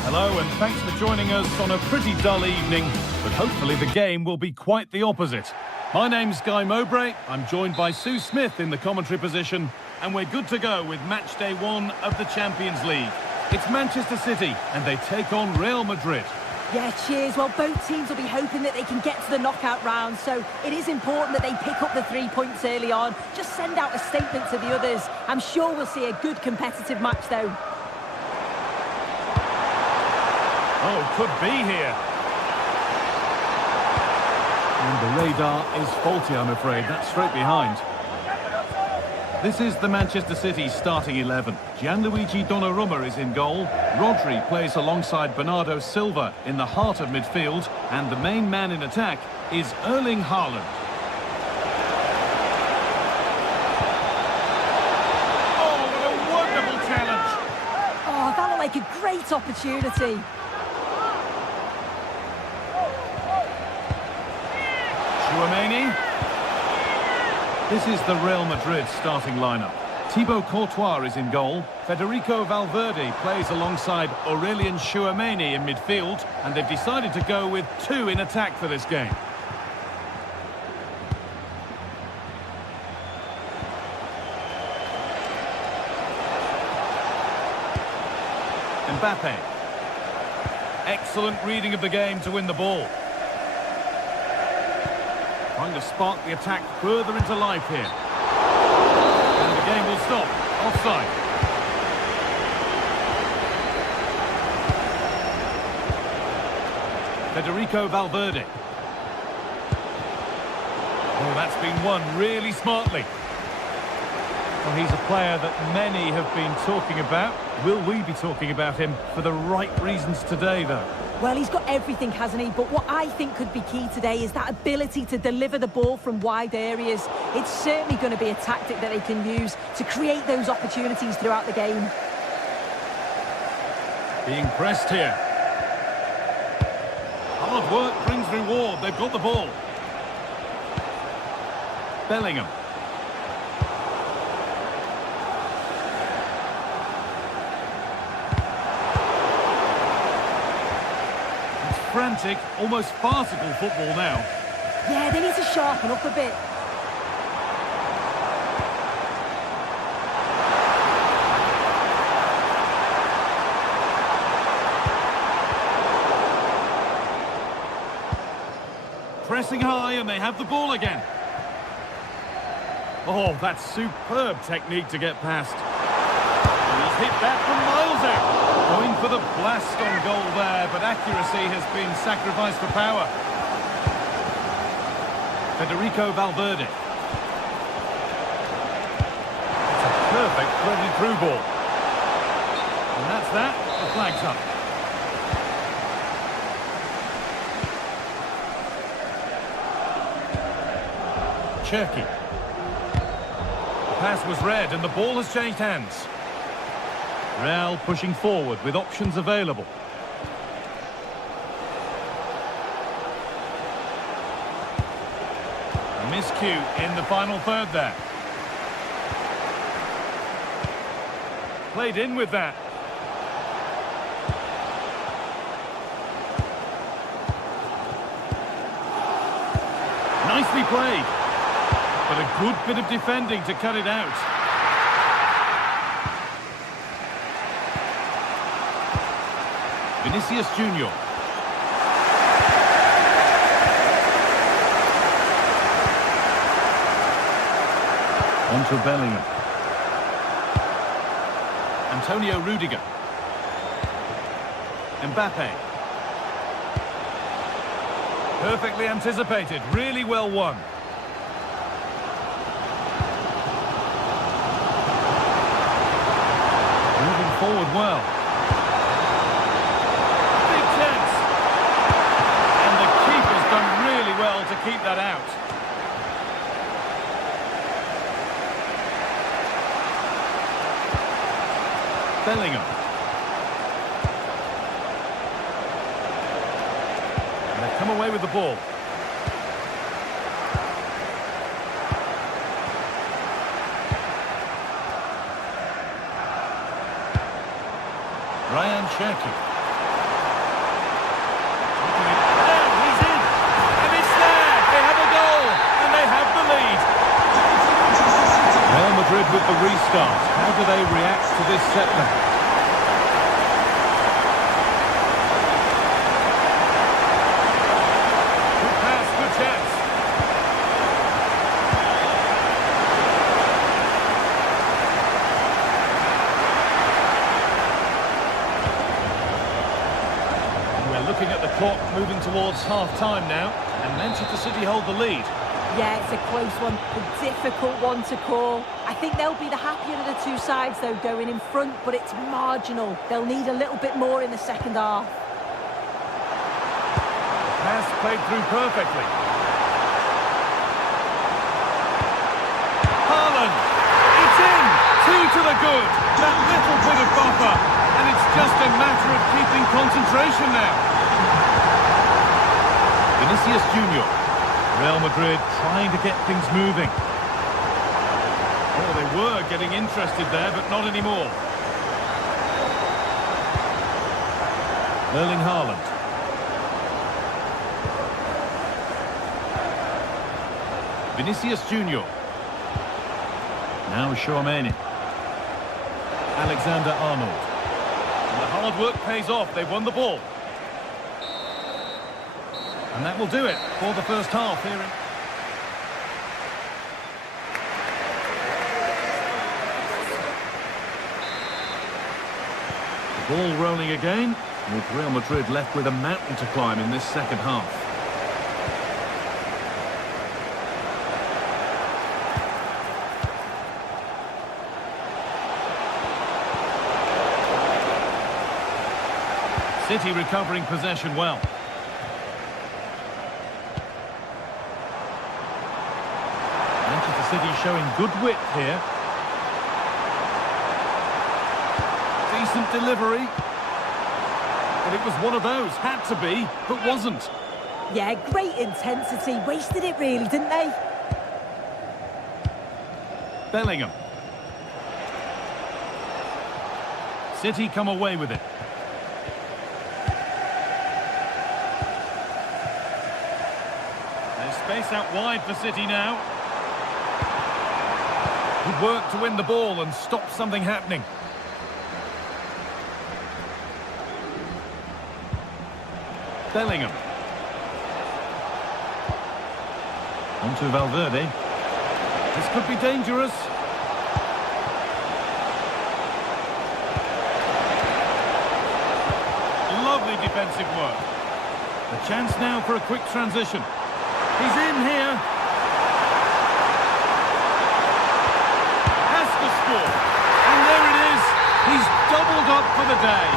Hello, and thanks for joining us on a pretty dull evening, but hopefully the game will be quite the opposite. My name's Guy Mowbray. I'm joined by Sue Smith in the commentary position, and we're good to go with match day 1 of the Champions League. It's Manchester City, and they take on Real Madrid. Yeah, cheers. Well, both teams will be hoping that they can get to the knockout round, so it is important that they pick up the 3 points early on. Just send out a statement to the others. I'm sure we'll see a good competitive match, though. Oh, could be here. And the radar is faulty, I'm afraid. That's straight behind. This is the Manchester City starting 11. Gianluigi Donnarumma is in goal. Rodri plays alongside Bernardo Silva in the heart of midfield. And the main man in attack is Erling Haaland. Oh, what a wonderful challenge! Oh, that looked like a great opportunity. Chouameni. This is the Real Madrid starting lineup. Thibaut Courtois is in goal. Federico Valverde plays alongside Aurelien Chouameni in midfield, and they've decided to go with 2 in attack for this game. Mbappe. Excellent reading of the game to win the ball. Trying to spark the attack further into life here. And the game will stop. Offside. Federico Valverde. Oh, that's been won really smartly. Well, he's a player that many have been talking about. Will we be talking about him for the right reasons today, though? Well, he's got everything, hasn't he? But what I think could be key today is that ability to deliver the ball from wide areas. It's certainly going to be a tactic that they can use to create those opportunities throughout the game. Being pressed here. Hard work brings reward. They've got the ball. Bellingham. Frantic, almost farcical football now. Yeah, they need to sharpen up a bit. Pressing high, and they have the ball again. Oh, that's superb technique to get past. And he's hit that from miles out. Going for the blast on goal there, but accuracy has been sacrificed for power. Federico Valverde. It's a perfect threaded through ball. And that's that. The flag's up. Cherki. The pass was read and the ball has changed hands. Real pushing forward with options available. A miscue in the final third there. Played in with that. Nicely played. But a good bit of defending to cut it out. Vinicius Junior. On to Bellingham. Antonio Rudiger. Mbappe. Perfectly anticipated, really well won. Moving forward well. Big chance. And the keeper's done really well to keep that out. Bellingham. And they've come away with the ball. Ryan Cherki. Now he's in. And it's there. They have a goal. And they have the lead. Real Madrid with the reset. start. How do they react to this setback? Good pass, good chance. We're looking at the clock moving towards half-time now, and Manchester City hold the lead. Yeah, it's a close one, a difficult one to call. I think they'll be the happier of the two sides, though, going in front, but it's marginal. They'll need a little bit more in the second half. Pass played through perfectly. Haaland! It's in! Two to the good! That little bit of buffer, and it's just a matter of keeping concentration now. Vinicius Junior. Real Madrid trying to get things moving. Oh, they were getting interested there, but not anymore. Erling Haaland. Vinicius Junior. Now Tchouaméni. Alexander-Arnold. And the hard work pays off. They've won the ball. And that will do it for the first half here in... The ball rolling again, with Real Madrid left with a mountain to climb in this second half. City recovering possession well. City showing good width here. Decent delivery. But it was one of those. Had to be, but wasn't. Yeah, great intensity. Wasted it really, didn't they? Bellingham. City come away with it. There's space out wide for City now. Good work to win the ball and stop something happening. Bellingham. On to Valverde. This could be dangerous. Lovely defensive work. A chance now for a quick transition. He's in here. And there it is, he's doubled up for the day.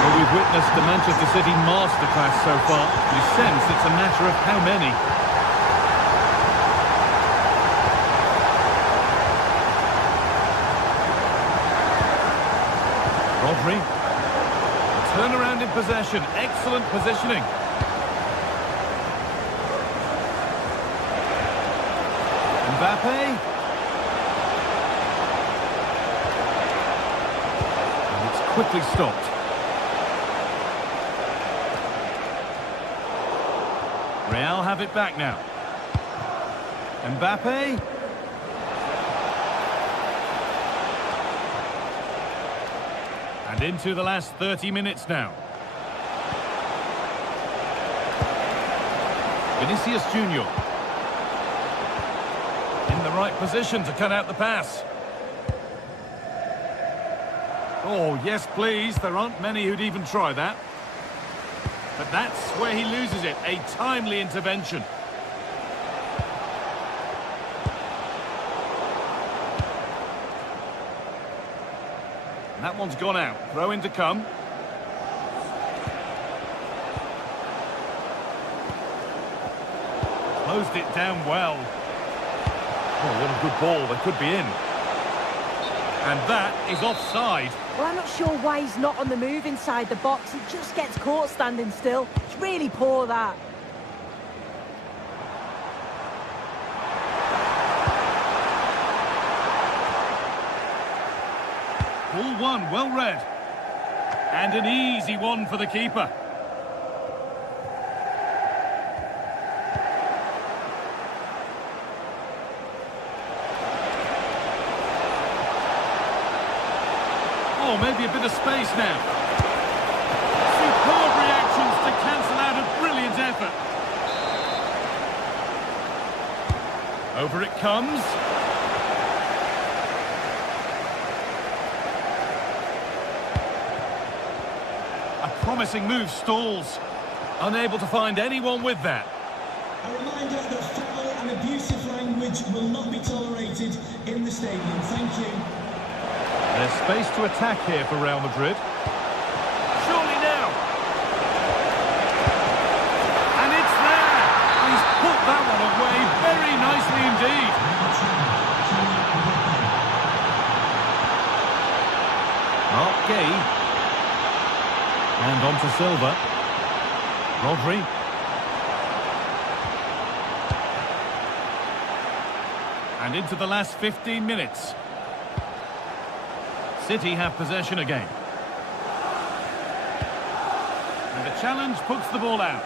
Well, we've witnessed the Manchester City masterclass so far. You sense it's a matter of how many. Rodri. Turnaround in possession, excellent positioning. Mbappe. Quickly stopped. Real have it back now. Mbappe. And into the last 30 minutes now. Vinicius Junior. In the right position to cut out the pass. Oh, yes, please. There aren't many who'd even try that. But that's where he loses it. A timely intervention. And that one's gone out. Throw in to come. Closed it down well. Oh, what a good ball. They could be in. And that is offside. Well, I'm not sure why he's not on the move inside the box. He just gets caught standing still. It's really poor, that. Ball one, well read. And an easy one for the keeper. Oh, maybe a bit of space now. Superb reactions to cancel out a brilliant effort. Over it comes. A promising move stalls. Unable to find anyone with that. A reminder that foul and abusive language will not be tolerated in the stadium. Thank you. There's space to attack here for Real Madrid. Surely now. And it's there. He's put that one away very nicely indeed. Okay. And on to Silva. Rodri. And into the last 15 minutes. City have possession again. And the challenge puts the ball out.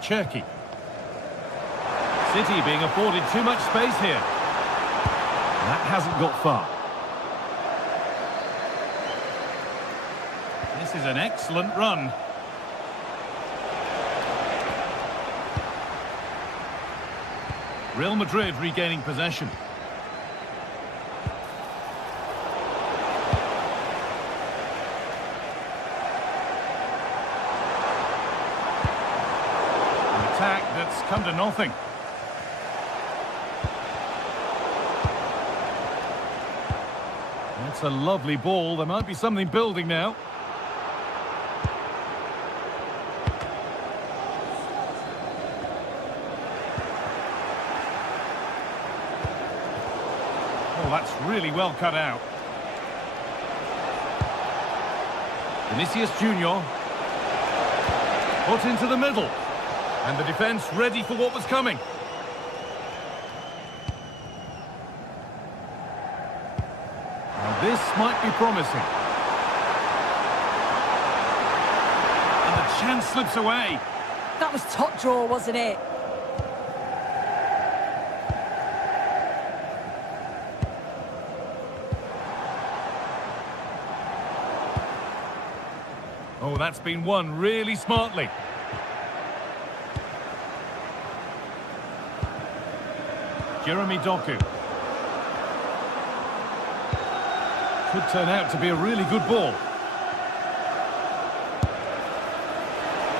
Cherky. City being afforded too much space here. That hasn't got far. This is an excellent run. Real Madrid regaining possession. An attack that's come to nothing. That's a lovely ball. There might be something building now. Oh, that's really well cut out. Vinicius Junior. Put into the middle. And the defence ready for what was coming. Now this might be promising. And the chance slips away. That was top draw, wasn't it? Oh, that's been won really smartly. Jeremy Doku. Could turn out to be a really good ball.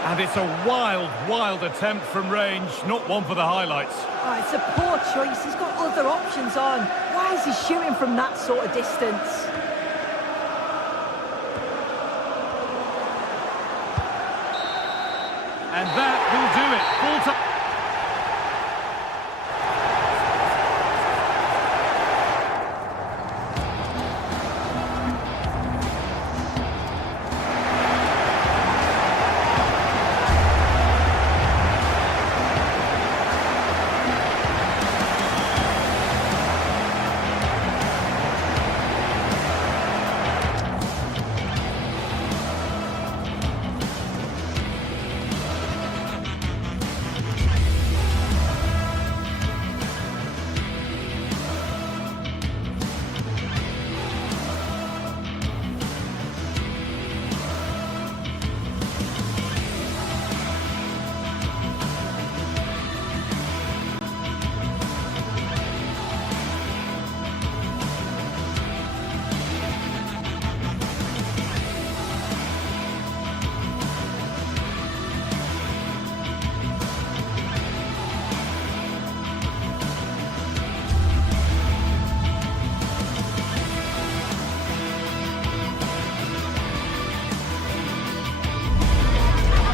And it's a wild, wild attempt from range, not one for the highlights. Oh, it's a poor choice. He's got other options on. Why is he shooting from that sort of distance? And that will do it. Full time.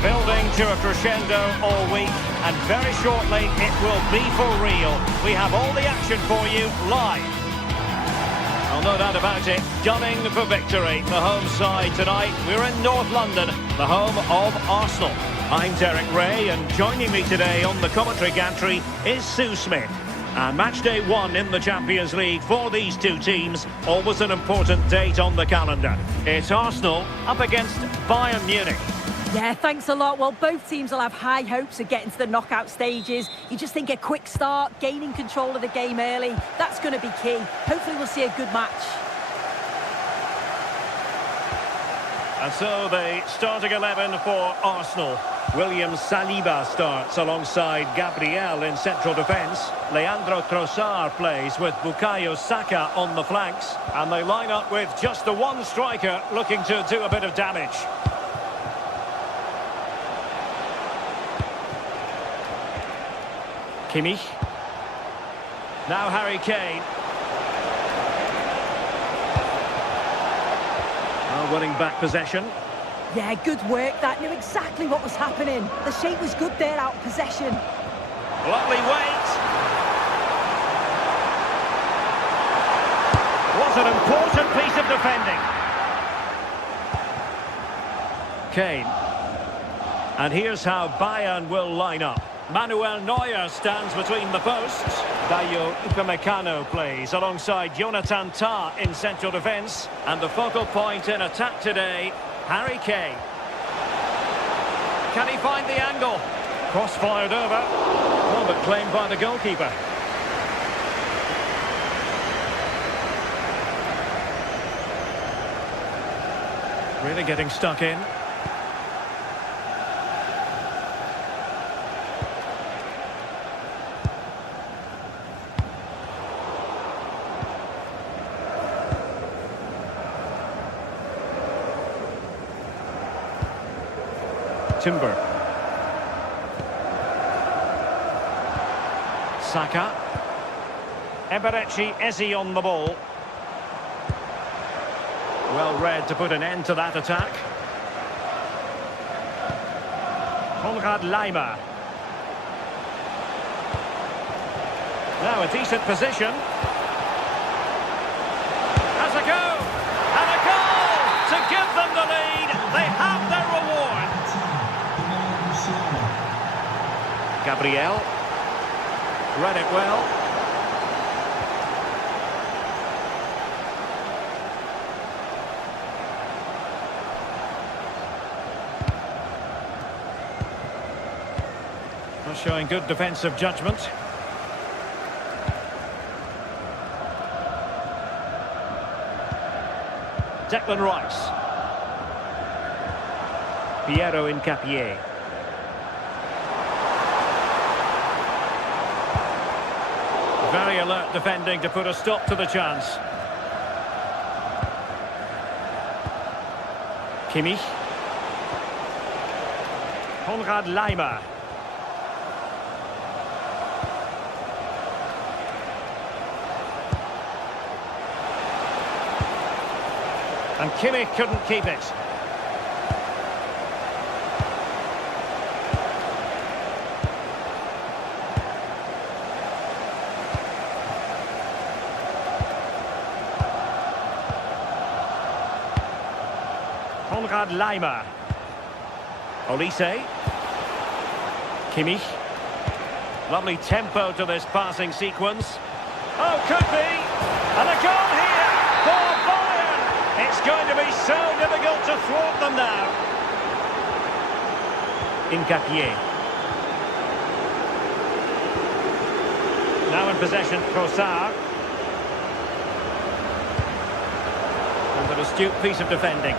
Building to a crescendo all week, and very shortly it will be for real. We have all the action for you live. Well, no doubt about it, gunning for victory. The home side tonight, we're in North London, the home of Arsenal. I'm Derek Ray, and joining me today on the commentary gantry is Sue Smith. And match day 1 in the Champions League for these two teams, always an important date on the calendar. It's Arsenal up against Bayern Munich. Yeah, thanks a lot. Well, both teams will have high hopes of getting to the knockout stages. You just think a quick start, gaining control of the game early, that's going to be key. Hopefully we'll see a good match. And so the starting 11 for Arsenal. William Saliba starts alongside Gabriel in central defence. Leandro Trossard plays with Bukayo Saka on the flanks. And they line up with just the one striker looking to do a bit of damage. Kimmich. Now Harry Kane. Winning back possession. Yeah, good work. That knew exactly what was happening. The shape was good there out of possession. Lovely weight. What an important piece of defending. Kane. And here's how Bayern will line up. Manuel Neuer stands between the posts. Dayo Upamecano plays alongside Jonathan Tah in central defence. And the focal point in attack today, Harry Kane. Can he find the angle? Cross fired over. Oh, but claimed by the goalkeeper. Really getting stuck in. Timber. Saka. Eberechi Eze on the ball. Well read to put an end to that attack. Konrad Laimer. Now a decent position. Has a go! And a goal to give them the lead. They have their reward. Gabriel. Read it well. Showing good defensive judgment. Declan Rice. Piero Incapié. Very alert defending to put a stop to the chance. Kimmich. Konrad Laimer. And Kimmich couldn't keep it. Konrad Laimer. Olise. Kimmich. Lovely tempo to this passing sequence. Oh, could be. And a goal here for Bayern. It's going to be so difficult to thwart them now. Incapié. Now in possession, Trossard. And an astute piece of defending.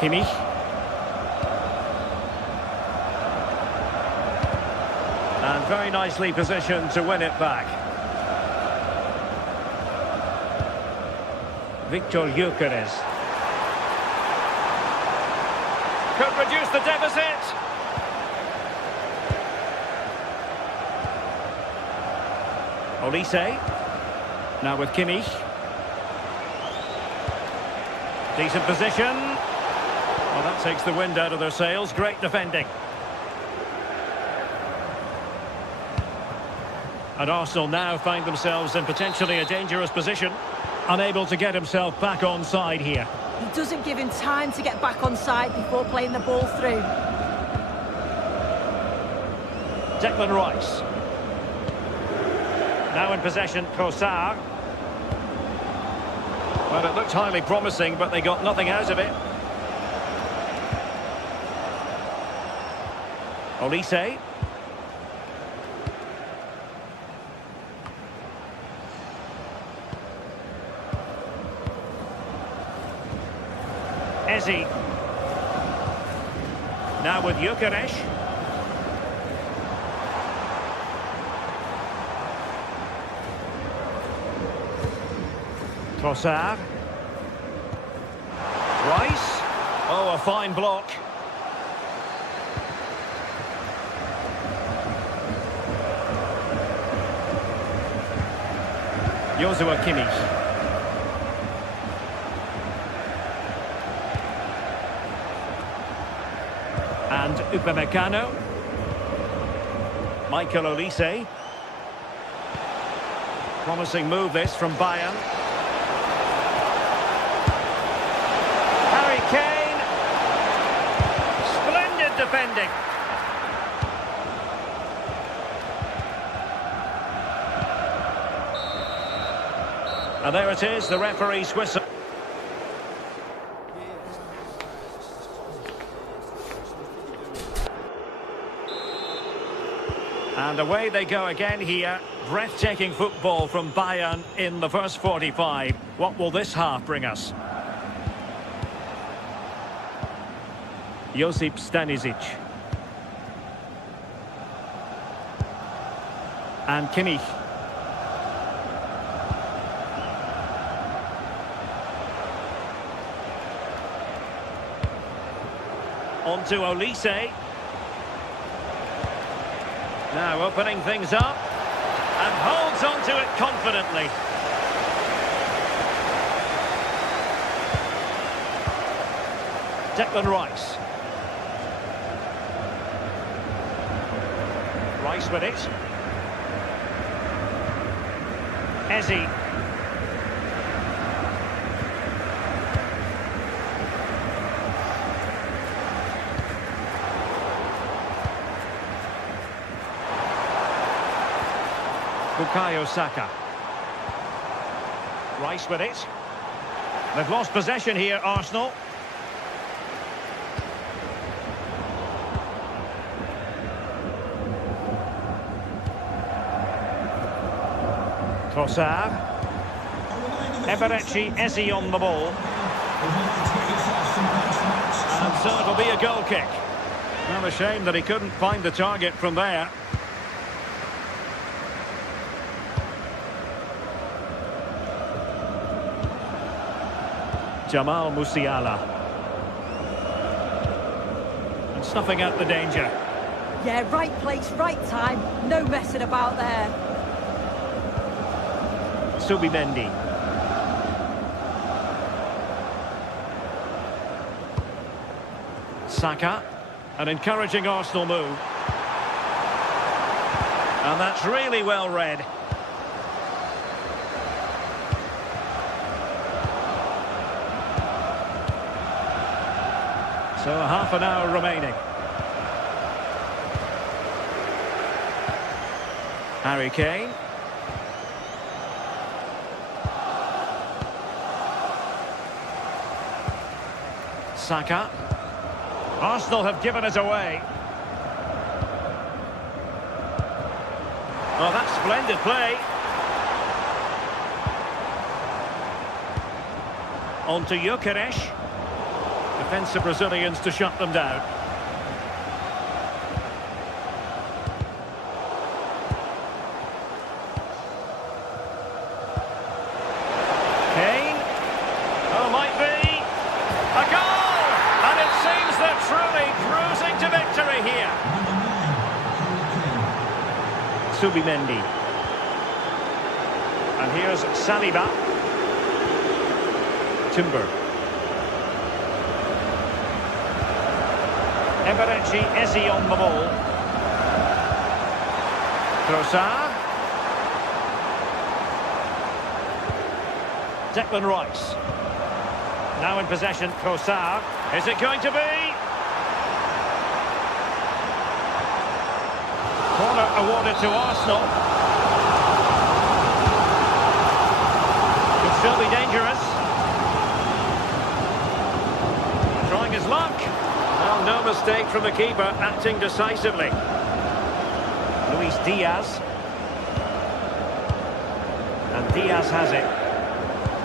Kimmich. And very nicely positioned to win it back. Victor Gyökeres. Could reduce the deficit. Olise. Now with Kimmich. Decent position. Well, that takes the wind out of their sails. Great defending. And Arsenal now find themselves in potentially a dangerous position. Unable to get himself back on side here. He doesn't give him time to get back on side before playing the ball through. Declan Rice. Now in possession, Kossar. Well, it looked highly promising, but they got nothing out of it. Olise. Ezi. Now with Gyökeres. Trossard. Rice. Oh, a fine block. Joshua Kimmich. And Upamecano. Michael Olise. Promising move this from Bayern. Harry Kane. Splendid defending. And there it is, the referee's whistle. And away they go again here. Breathtaking football from Bayern in the first 45. What will this half bring us? Josip Stanisic. And Kimmich. On to Olise. Now opening things up. And holds on to it confidently. Declan Rice. Rice with it. Ezi. Bukayo Saka. Rice with it. They've lost possession here, Arsenal. Trossard. Eberechi Ezi on the ball. And so it'll be a goal kick. Well, a shame that he couldn't find the target from there. Jamal Musiala. And snuffing out the danger. Yeah, right place, right time. No messing about there. Subimendi. Saka. An encouraging Arsenal move. And that's really well read. So half an hour remaining. Harry Kane. Saka. Arsenal have given it away. Well, that's splendid play. On to Gyökeres. Defensive Brazilians to shut them down. Kane. Oh, might be. A goal! And it seems they're truly cruising to victory here. Subimendi. And here's Saliba. Timber. Eberechi Ezi on the ball. Trossard. Declan Rice. Now in possession, Kossar. Is it going to be? Corner awarded to Arsenal. still be dangerous. Trying his luck. Well, no mistake from the keeper, acting decisively. Luis Diaz. And Diaz has it.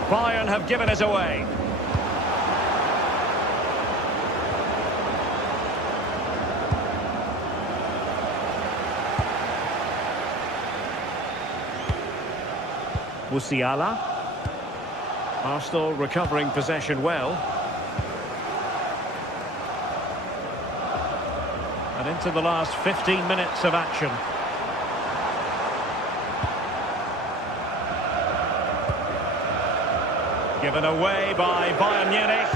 Bayern have given it away. Musiala. Arsenal recovering possession well. And into the last 15 minutes of action. Given away by Bayern Munich.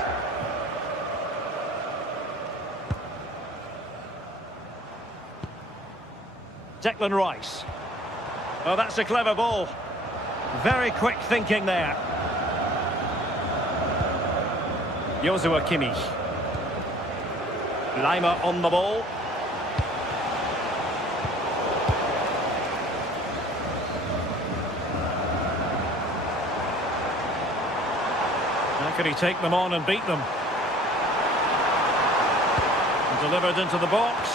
Declan Rice. Oh, that's a clever ball. Very quick thinking there. Joshua Kimmich. Lima on the ball. How could he take them on and beat them? Delivered into the box.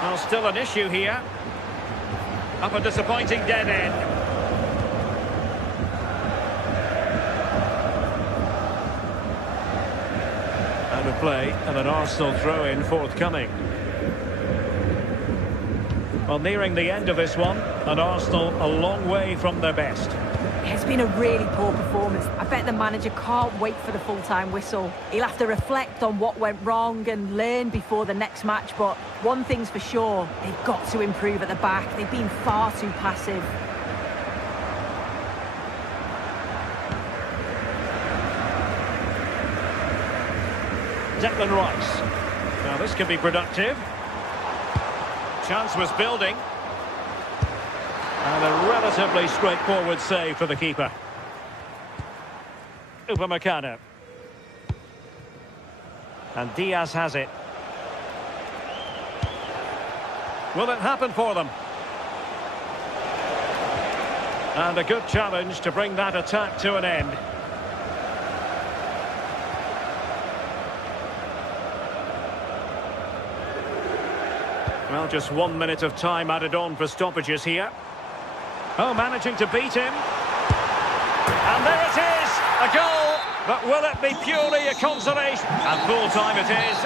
Well, still an issue here. Up a disappointing dead end. Out of play, and an Arsenal throw-in forthcoming. Well, nearing the end of this one, and Arsenal a long way from their best. It's been a really poor performance. I bet the manager can't wait for the full-time whistle. He'll have to reflect on what went wrong and learn before the next match, but one thing's for sure, they've got to improve at the back. They've been far too passive. Declan Rice. Now this could be productive. Chance was building. And a relatively straightforward save for the keeper. Upamecano. And Diaz has it. Will it happen for them? And a good challenge to bring that attack to an end. Well, just 1 minute of time added on for stoppages here. Oh, managing to beat him. And there it is, a goal. But will it be purely a consolation? And full time it is.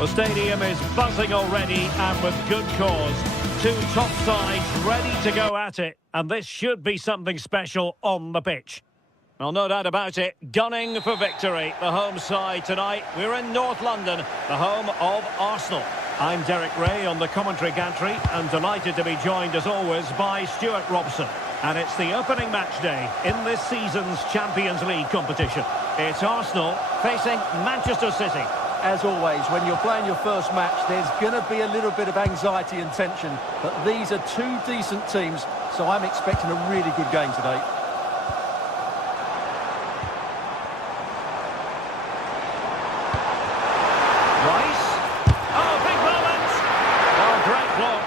The stadium is buzzing already, and with good cause. two top sides ready to go at it, and this should be something special on the pitch. Well, no doubt about it, gunning for victory. The home side tonight, we're in North London, the home of Arsenal. I'm Derek Ray on the commentary gantry, and delighted to be joined as always by Stuart Robson. And it's the opening match day in this season's Champions League competition. It's Arsenal facing Manchester City. As always, when you're playing your first match, there's going to be a little bit of anxiety and tension. But these are two decent teams, so I'm expecting a really good game today. Rice. Oh, big moment. Oh, great block.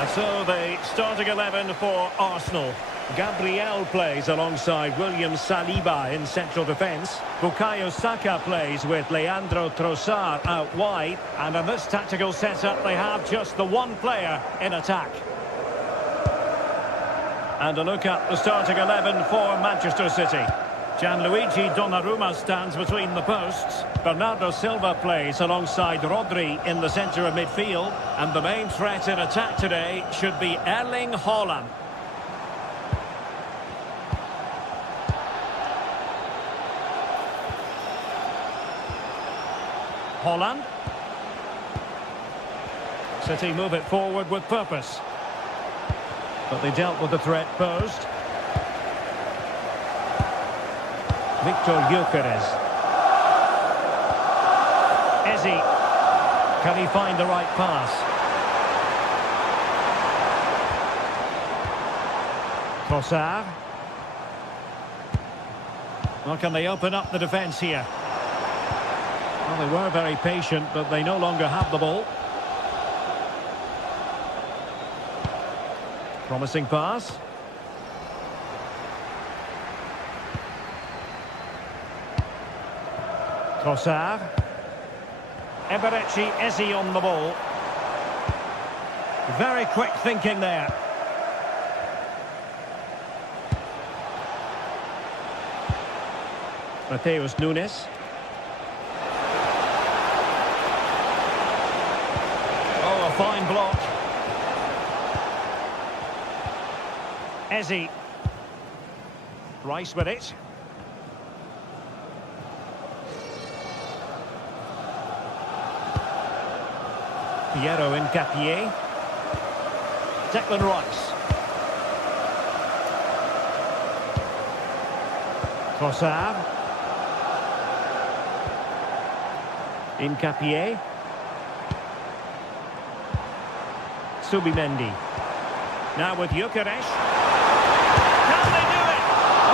And so the starting 11 for Arsenal. Gabriel plays alongside William Saliba in central defence. Bukayo Saka plays with Leandro Trossard out wide. And in this tactical setup, they have just the one player in attack. And a look at the starting 11 for Manchester City. Gianluigi Donnarumma stands between the posts. Bernardo Silva plays alongside Rodri in the centre of midfield. And the main threat in attack today should be Erling Haaland. Haaland. City move it forward with purpose. But they dealt with the threat posed. Victor Gyökeres. Eze. Can he find the right pass? Trossard. Well, can they open up the defence here? Well, they were very patient, but they no longer have the ball. Promising pass. Trossard. Eberechi Eze on the ball. Very quick thinking there. Mateus Nunes. Oh, a fine block. Eze. Rice with it. Piero Hincapié. Declan Rice. Trossard. Hincapié. Subimendi. Now with Gyökeres. Can they do it?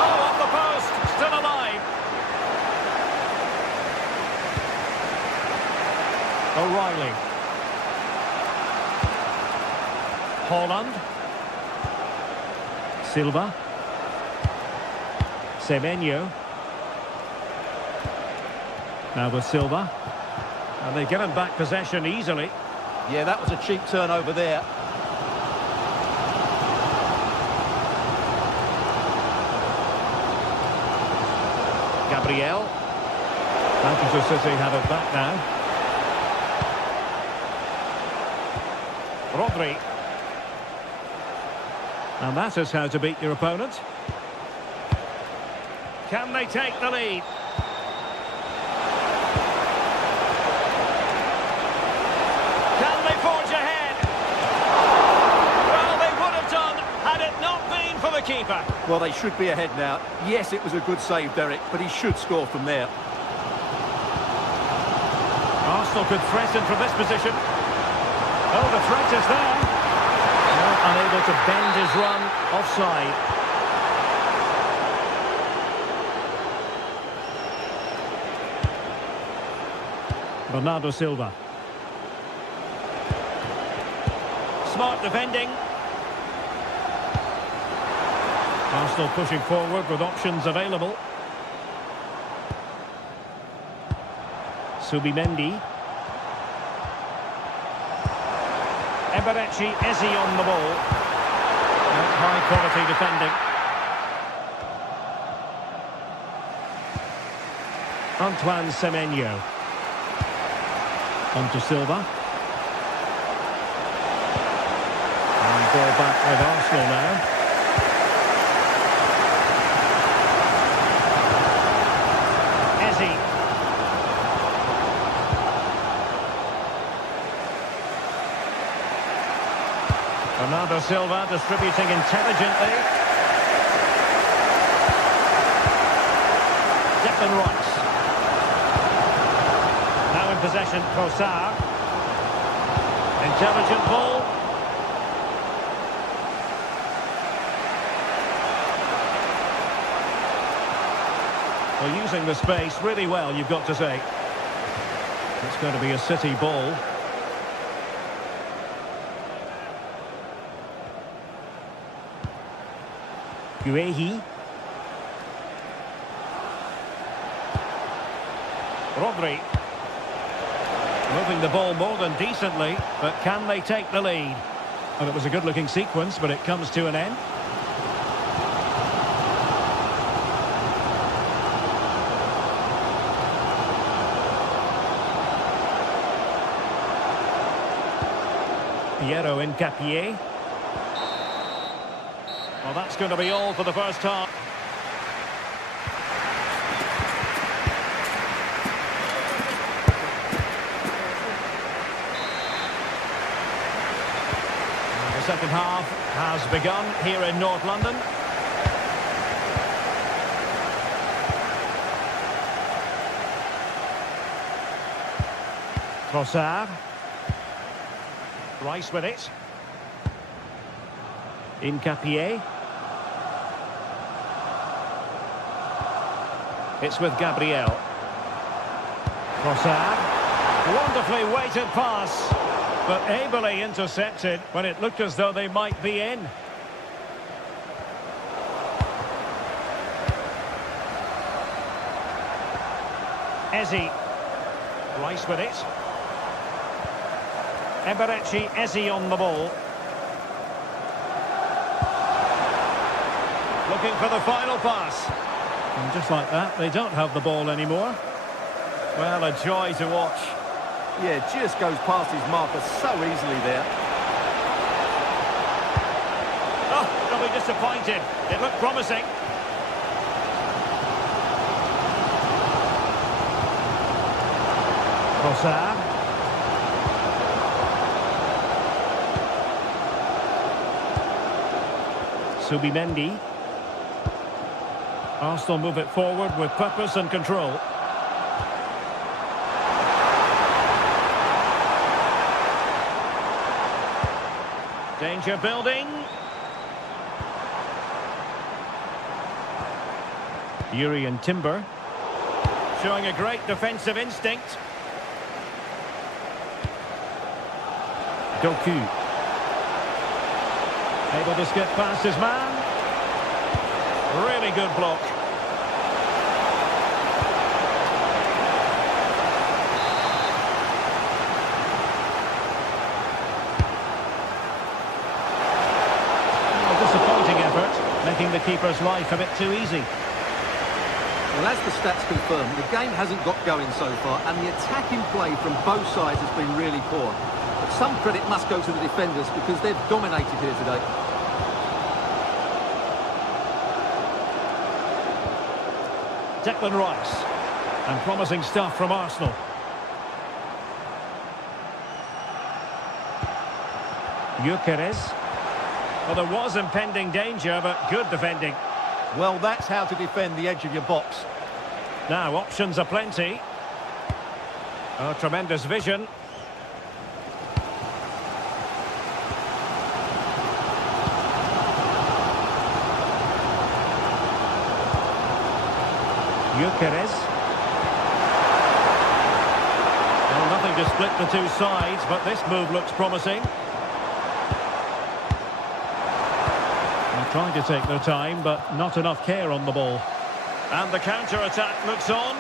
Oh, off the post. Still alive. O'Reilly. Haaland. Silva. Semenyo. Now with Silva. And they've given back possession easily. Yeah, that was a cheap turnover there. Gabriel. Manchester City have it back now. Rodri. And that is how to beat your opponent. Can they take the lead? Can they forge ahead? Well, they would have done had it not been for the keeper. Well, they should be ahead now. Yes, it was a good save, Derek, but he should score from there. Arsenal could threaten from this position. Oh, the threat is there. Unable to bend his run, offside. Bernardo Silva. Smart defending. Arsenal pushing forward with options available. Subimendi. Eberechi Eze on the ball. High quality defending. Antoine Semenyo. On to Silva. And ball back with Arsenal now. Eze. Bernardo Silva distributing intelligently. Declan Rice. Now in possession, Trossard. Intelligent ball. Well, using the space really well, you've got to say. It's going to be a City ball. Guehi. Rodri. Moving the ball more than decently, but can they take the lead? Well, it was a good-looking sequence, but it comes to an end. Piero Incapié. Well, that's going to be all for the first half. The second half has begun here in North London. Trossard. Rice with it. Incapié. It's with Gabriel. Trossard. Wonderfully weighted pass, but ably intercepted when it looked as though they might be in. Eze. Rice with it. Eberechi Eze on the ball. Looking for the final pass. And just like that, they don't have the ball anymore. Well, a joy to watch. Yeah, just goes past his marker so easily there. Oh, they'll be disappointed. It looked promising. Trossard. Subimendi. Arsenal move it forward with purpose and control. Danger building. Yuri and Timber. Showing a great defensive instinct. Doku. Able to skip past his man. Really good block. Disappointing effort, making the keeper's life a bit too easy. Well, as the stats confirm, the game hasn't got going so far, and the attacking play from both sides has been really poor. But some credit must go to the defenders because they've dominated here today. Declan Rice. And promising stuff from Arsenal. Gyökeres. Well, there was impending danger, but good defending. Well, that's how to defend the edge of your box. Now, options are plenty. Oh, tremendous vision. Gyökeres. Well, nothing to split the two sides, but this move looks promising. They're trying to take their time, but not enough care on the ball. And the counter-attack looks on.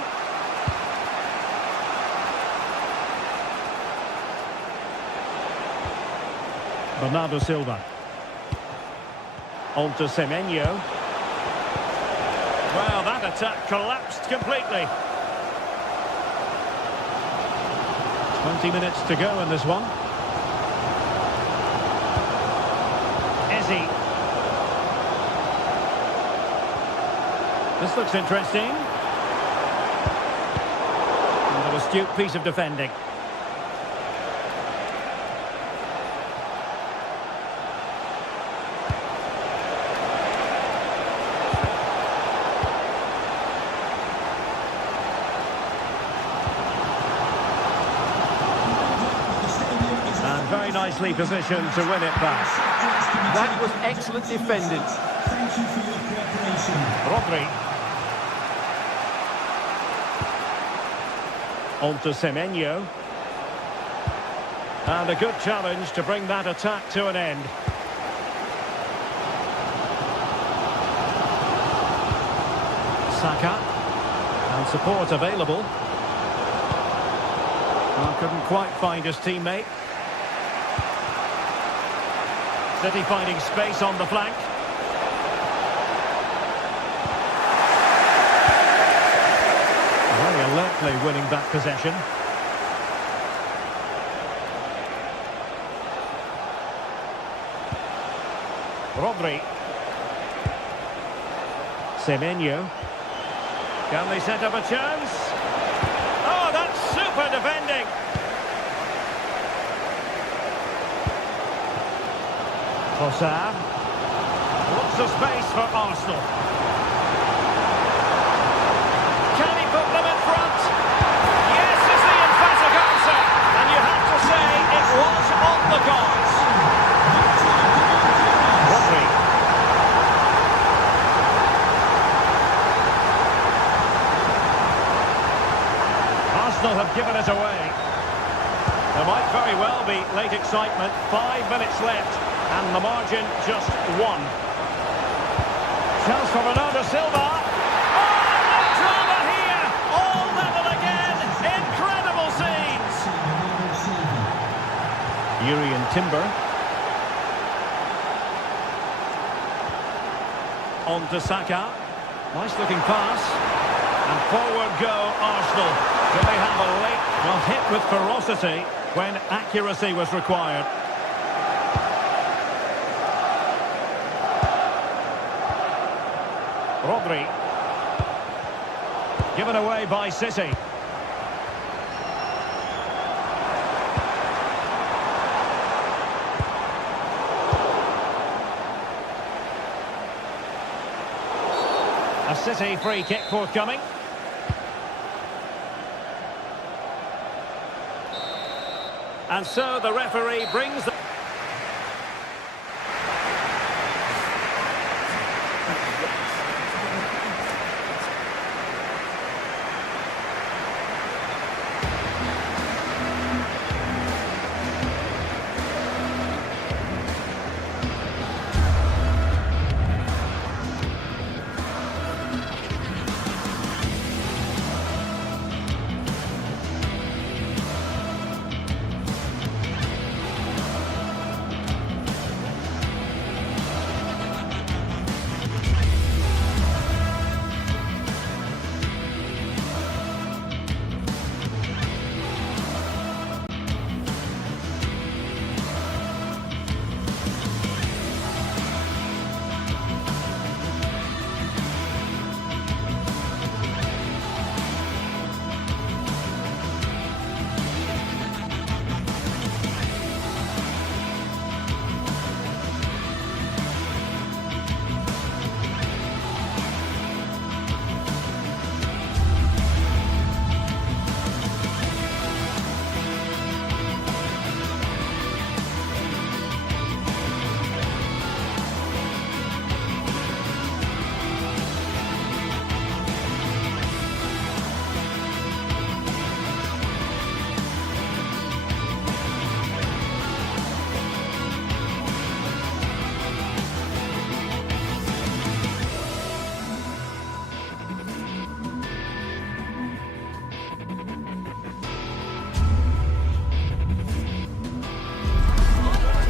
Bernardo Silva. On to Semenyo. Well, that attack collapsed completely. 20 minutes to go in this one. Izzy. This looks interesting. And an astute piece of defending. Very nicely positioned to win it back. That was excellent defending. Thank you for your cooperation. Rodri. On to Semenyo. And a good challenge to bring that attack to an end. Saka. And support available. Well, couldn't quite find his teammate. City finding space on the flank. Very alertly winning back possession. Rodri. Semenyo. Can they set up a chance? Oh, that's super defending. Trossard. Lots of space for Arsenal. Can he put them in front? Yes is the emphatic answer. And you have to say it was on the cards. Rodri. Arsenal have given it away. There might very well be late excitement. 5 minutes left. And the margin just 1. Chance for Bernardo Silva. Oh, no drama here. All level again. Incredible scenes. Yuri and Timber. On to Saka. Nice looking pass. And forward go Arsenal. Do they have a late, well, hit with ferocity when accuracy was required? Rodri. Given away by City. A City free kick forthcoming. And so the referee brings the...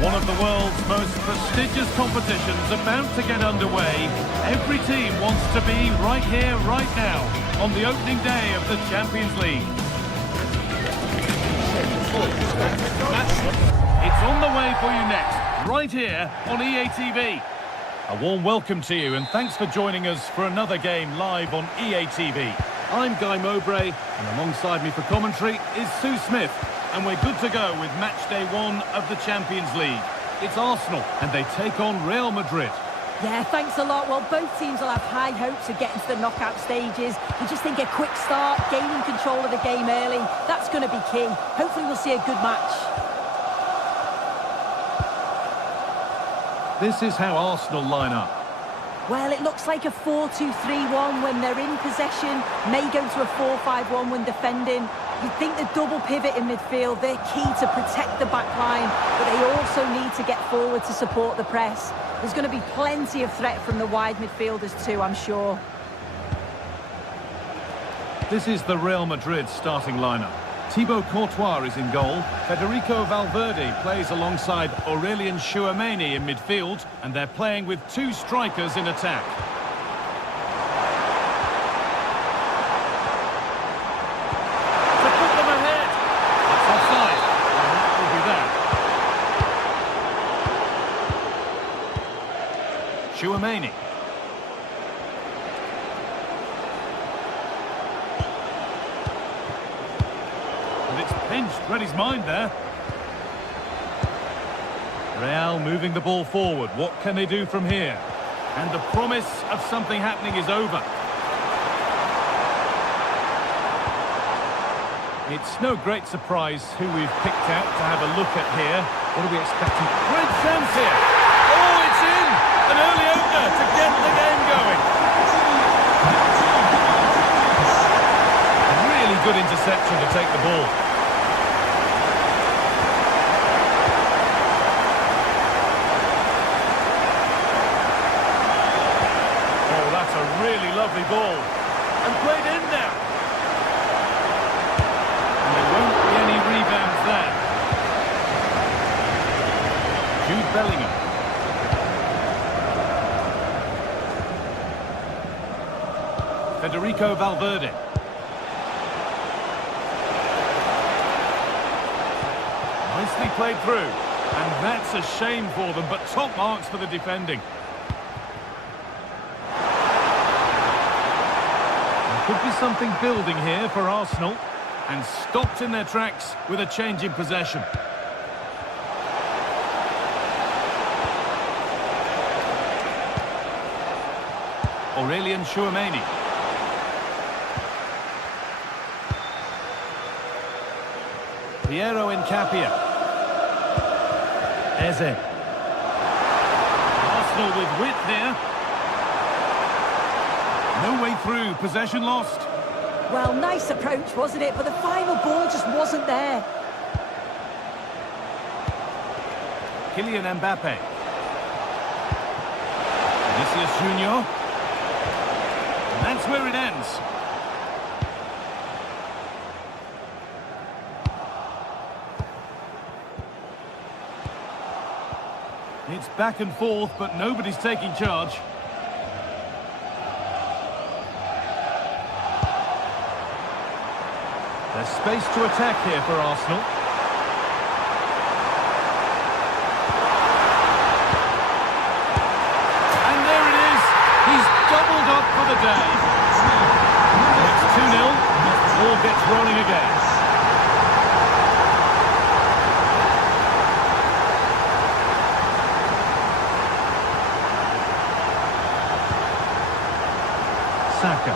One of the world's most prestigious competitions about to get underway. Every team wants to be right here, right now, on the opening day of the Champions League. It's on the way for you next, right here on EA TV. A warm welcome to you and thanks for joining us for another game live on EA TV. I'm Guy Mowbray and alongside me for commentary is Sue Smith. And we're good to go with match day 1 of the Champions League. It's Arsenal and they take on Real Madrid. Yeah, thanks a lot. Well, both teams will have high hopes of getting to the knockout stages. We just think a quick start, gaining control of the game early, that's going to be key. Hopefully we'll see a good match. This is how Arsenal line up. Well, it looks like a 4-2-3-1 when they're in possession, may go to a 4-5-1 when defending. You'd think the double pivot in midfield, they're key to protect the back line, but they also need to get forward to support the press. There's going to be plenty of threat from the wide midfielders too, I'm sure. This is the Real Madrid starting lineup. Thibaut Courtois is in goal. Federico Valverde plays alongside Aurélien Tchouameni in midfield, and they're playing with 2 strikers in attack. To put them ahead. It's offside. And that will be that. Tchouameni. Pinched, read his mind there. Real moving the ball forward. What can they do from here? And the promise of something happening is over. It's no great surprise who we've picked out to have a look at here. What are we expecting? Great chance here. Oh, it's in! An early opener to get the game going. A really good interception to take the ball. Really lovely ball. And played in now. And there won't be any rebounds there. Jude Bellingham. Federico Valverde. Nicely played through. And that's a shame for them, but top marks for the defending. Could be something building here for Arsenal, and stopped in their tracks with a change in possession. Aurélien Tchouameni. Piero Incapia. Eze. Arsenal with width here. No way through, possession lost. Well, nice approach, wasn't it? But the final ball just wasn't there. Kylian Mbappe. Vinicius Junior. And that's where it ends. It's back and forth, but nobody's taking charge. There's space to attack here for Arsenal. And there it is. He's doubled up for the day. It's 2-0 as the ball gets rolling again. Saka.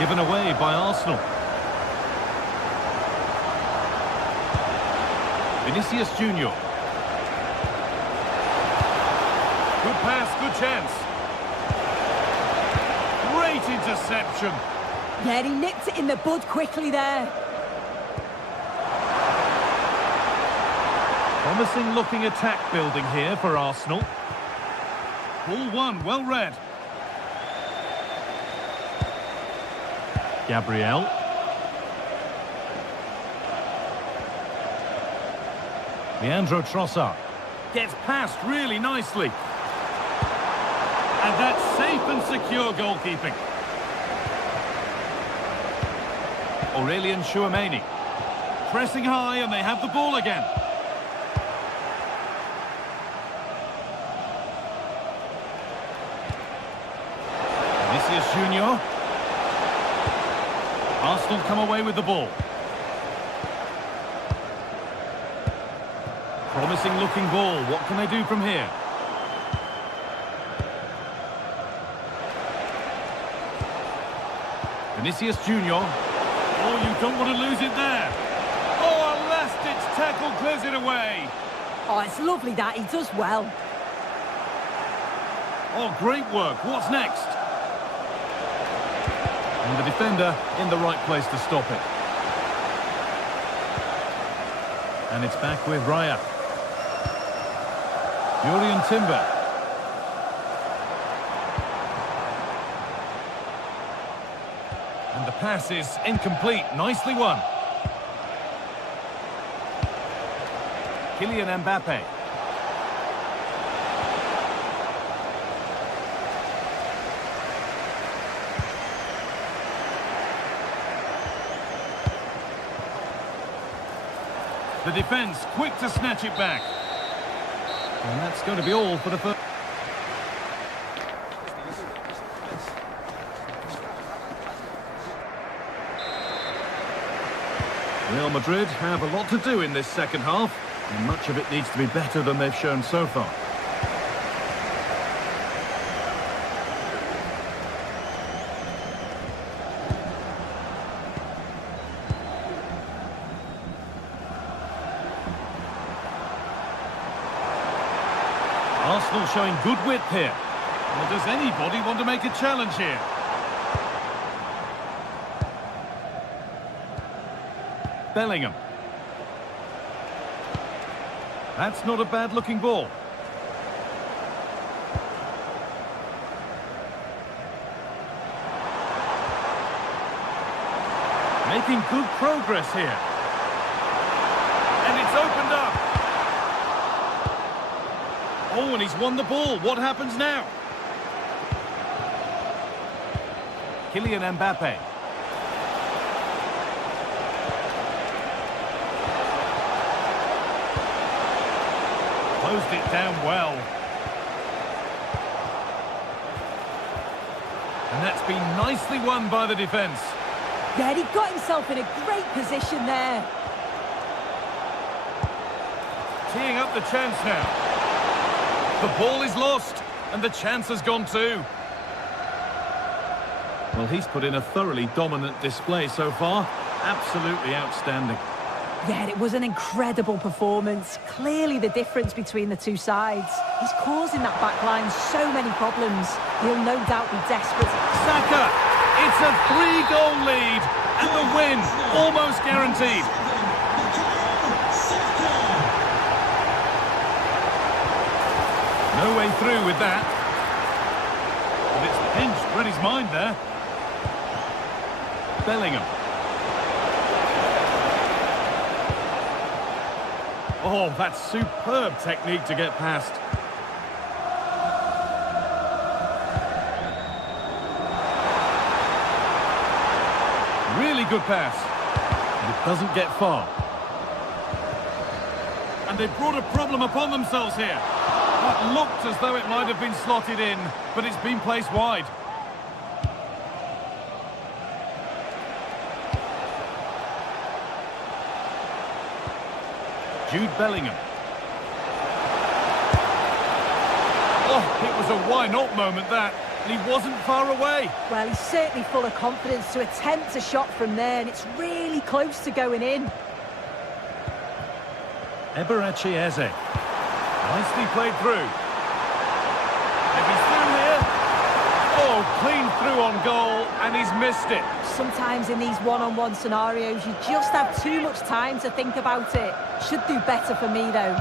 Given away by Arsenal. Vinicius Junior. Good pass, good chance. Great interception. Yeah, he nipped it in the bud quickly there. Promising looking attack building here for Arsenal. Ball one, well read. Gabriel. Leandro Trossard gets past really nicely. And that's safe and secure goalkeeping. Aurélien Tchouameni. pressing high and they have the ball again. Vinicius Junior. Arsenal come away with the ball. Promising looking ball. What can they do from here? Vinicius Junior. Oh, you don't want to lose it there. Oh, a last-ditch tackle clears it away. Oh, it's lovely that. He does well. Oh, great work. What's next? And the defender in the right place to stop it. And it's back with Raya. Julian Timber. And the pass is incomplete. Nicely won. Kylian Mbappe. The defence quick to snatch it back. And that's going to be all for the first. Real Madrid have a lot to do in this second half, and much of it needs to be better than they've shown so far. Arsenal showing good width here. Well, does anybody want to make a challenge here? Bellingham. That's not a bad-looking ball. Making good progress here. And it's opened up. Oh, and he's won the ball. What happens now? Kylian Mbappe. Closed it down well. And that's been nicely won by the defence. Yeah, he got himself in a great position there. Teeing up the chance now. The ball is lost, and the chance has gone too. Well, he's put in a thoroughly dominant display so far. Absolutely outstanding. Yeah, it was an incredible performance. Clearly the difference between the two sides. He's causing that back line so many problems. He'll no doubt be desperate. Saka! It's a 3-goal lead, and the win almost guaranteed. No way through with that. But it's pinched Reddy's mind there. Bellingham. Oh, that's superb technique to get past. Really good pass. But it doesn't get far. And they've brought a problem upon themselves here. It looked as though it might have been slotted in, but it's been placed wide. Jude Bellingham. Oh, it was a why-not moment, that. And he wasn't far away. Well, he's certainly full of confidence to attempt a shot from there, and it's really close to going in. Eberechi Eze. Nicely played through. Maybe through here. Oh, clean through on goal, and he's missed it. Sometimes in these one-on-one scenarios, you just have too much time to think about it. Should do better for me, though.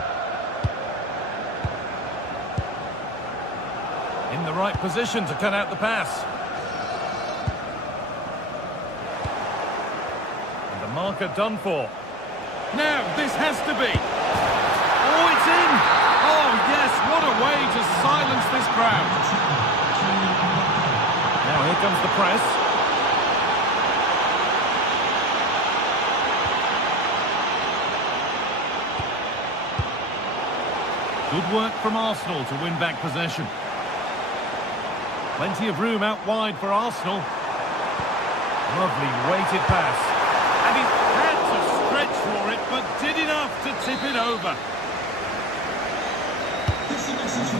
In the right position to cut out the pass. And the marker done for. Now, this has to be. Oh, it's in! Oh, yes, what a way to silence this crowd. Now, here comes the press. Good work from Arsenal to win back possession. Plenty of room out wide for Arsenal. Lovely weighted pass. And he had to stretch for it, but did enough to tip it over.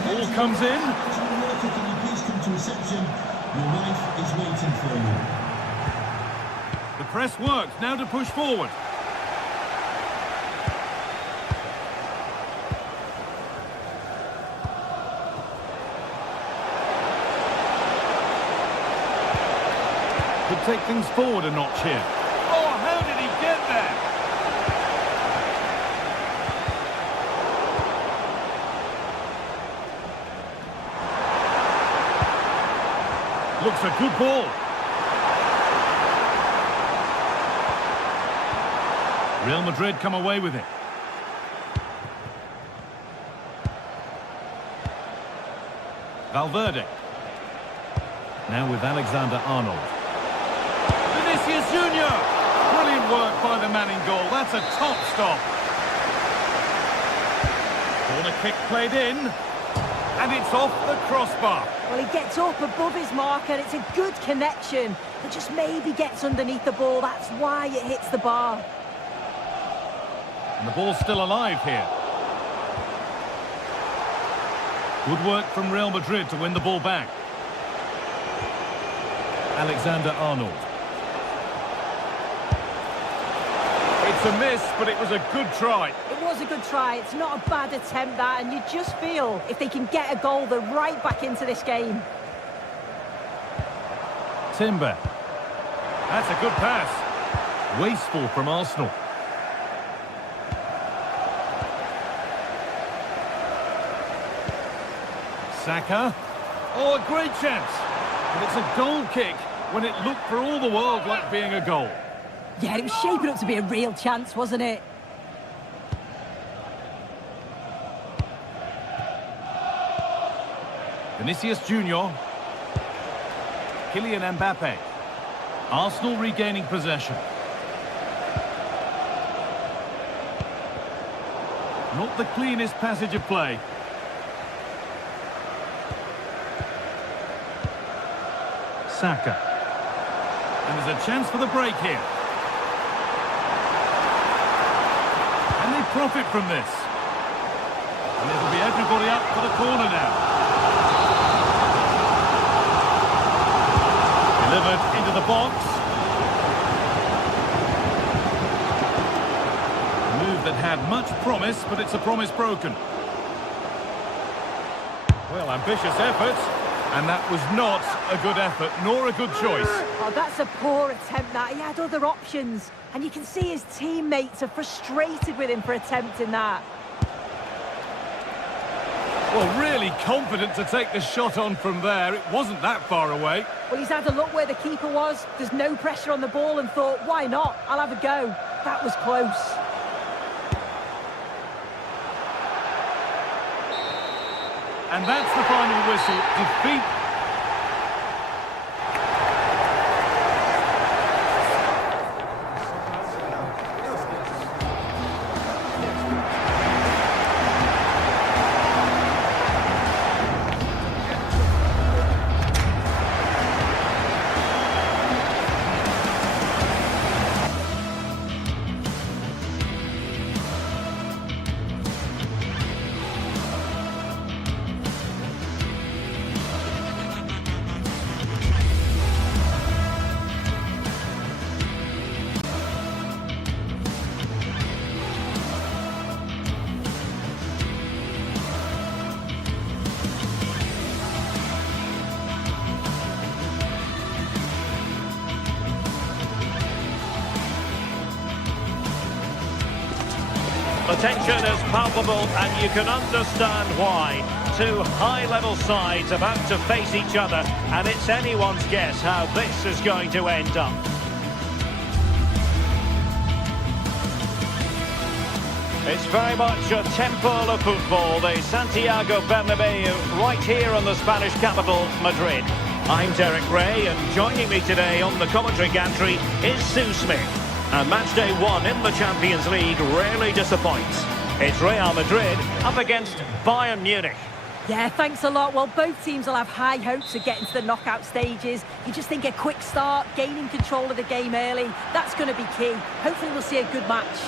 Ball comes in. Can you please come to reception? Your wife is waiting for you. The press works, now to push forward. Could take things forward a notch here. Oh, how did he get there? Looks a good ball. Real Madrid come away with it. Valverde. Now with Alexander-Arnold. Vinicius Junior. Brilliant work by the man in goal. That's a top stop. Corner kick played in. And it's off the crossbar. Well, he gets up above his marker. It's a good connection. It just maybe gets underneath the ball. That's why it hits the bar. And the ball's still alive here. Good work from Real Madrid to win the ball back. Alexander-Arnold. It's a miss, but it was a good try. It was a good try. It's not a bad attempt, that, and you just feel if they can get a goal, they're right back into this game. Timber. That's a good pass. Wasteful from Arsenal. Saka. Oh, a great chance. But it's a goal kick when it looked for all the world like being a goal. Yeah, it was shaping up to be a real chance, wasn't it? Vinicius Junior. Kylian Mbappe. Arsenal regaining possession. Not the cleanest passage of play. Saka. And there's a chance for the break here. And they profit from this. And it'll be everybody up for the corner now. Delivered into the box. A move that had much promise, but it's a promise broken. Well, ambitious effort. And that was not a good effort, nor a good choice. Oh, that's a poor attempt, that. He had other options. And you can see his teammates are frustrated with him for attempting that. Well, really confident to take the shot on from there. It wasn't that far away. Well, he's had a look where the keeper was. There's no pressure on the ball and thought, why not? I'll have a go. That was close. And that's the final whistle. Defeat. The tension is palpable, and you can understand why. Two high-level sides about to face each other, and it's anyone's guess how this is going to end up. It's very much a temple of football, the Santiago Bernabeu, right here in the Spanish capital, Madrid. I'm Derek Ray, and joining me today on the commentary gantry is Sue Smith. And match day one in the Champions League rarely disappoints. It's Real Madrid up against Bayern Munich. Yeah, thanks a lot. Well, both teams will have high hopes of getting to the knockout stages. You just think a quick start, gaining control of the game early, that's going to be key. Hopefully we'll see a good match.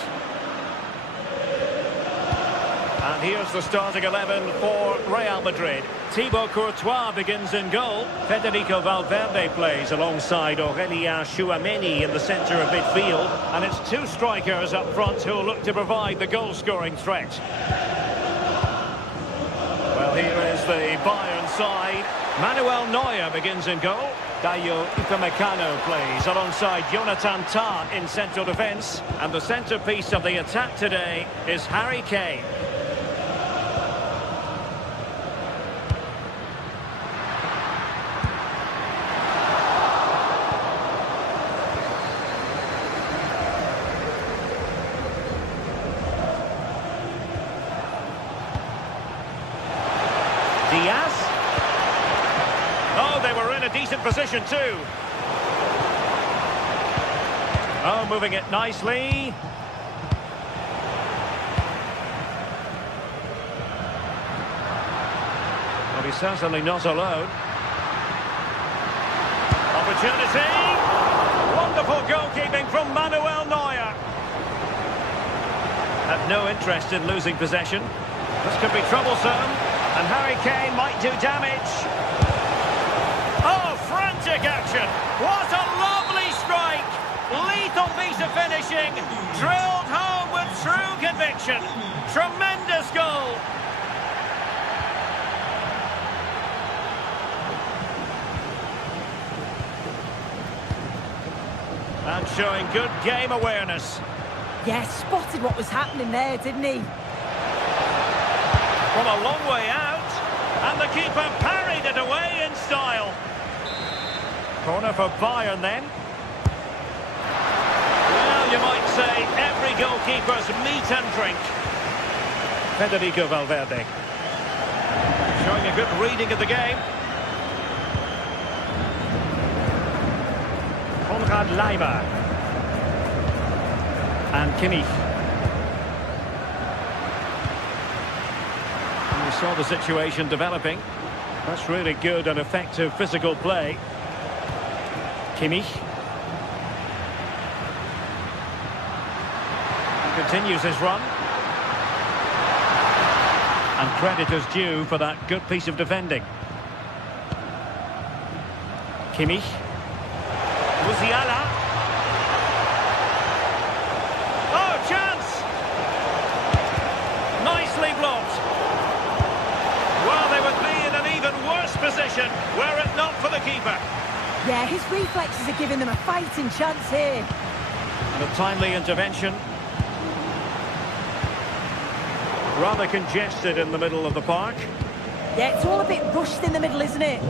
And here's the starting 11 for Real Madrid. Thibaut Courtois begins in goal. Federico Valverde plays alongside Aurélien Tchouameni in the centre of midfield. And it's two strikers up front who will look to provide the goal-scoring threat. Well, here is the Bayern side. Manuel Neuer begins in goal. Dayo Upamecano plays alongside Jonathan Tah in central defence. And the centrepiece of the attack today is Harry Kane. Diaz. Oh, they were in a decent position too. Oh, moving it nicely. Well, he's certainly not alone. Opportunity. Wonderful goalkeeping from Manuel Neuer. Have no interest in losing possession. This could be troublesome. And Harry Kane might do damage. Oh, frantic action. What a lovely strike. Lethal piece of finishing. Drilled home with true conviction. Tremendous goal. And showing good game awareness. Yeah, spotted what was happening there, didn't he? From a long way out, and the keeper parried it away in style. Corner for Bayern then. Well, you might say every goalkeeper's meat and drink. Federico Valverde. Showing a good reading of the game. Konrad Leimer. And Kimmich. Saw the situation developing. That's really good and effective physical play. Kimmich. Continues his run. And credit is due for that good piece of defending. Kimmich. Musiala. Oh, chance! Nicely blocked. Well, they would be in an even worse position were it not for the keeper. Yeah, his reflexes are giving them a fighting chance here. And a timely intervention. Rather congested in the middle of the park. Yeah, it's all a bit rushed in the middle, isn't it?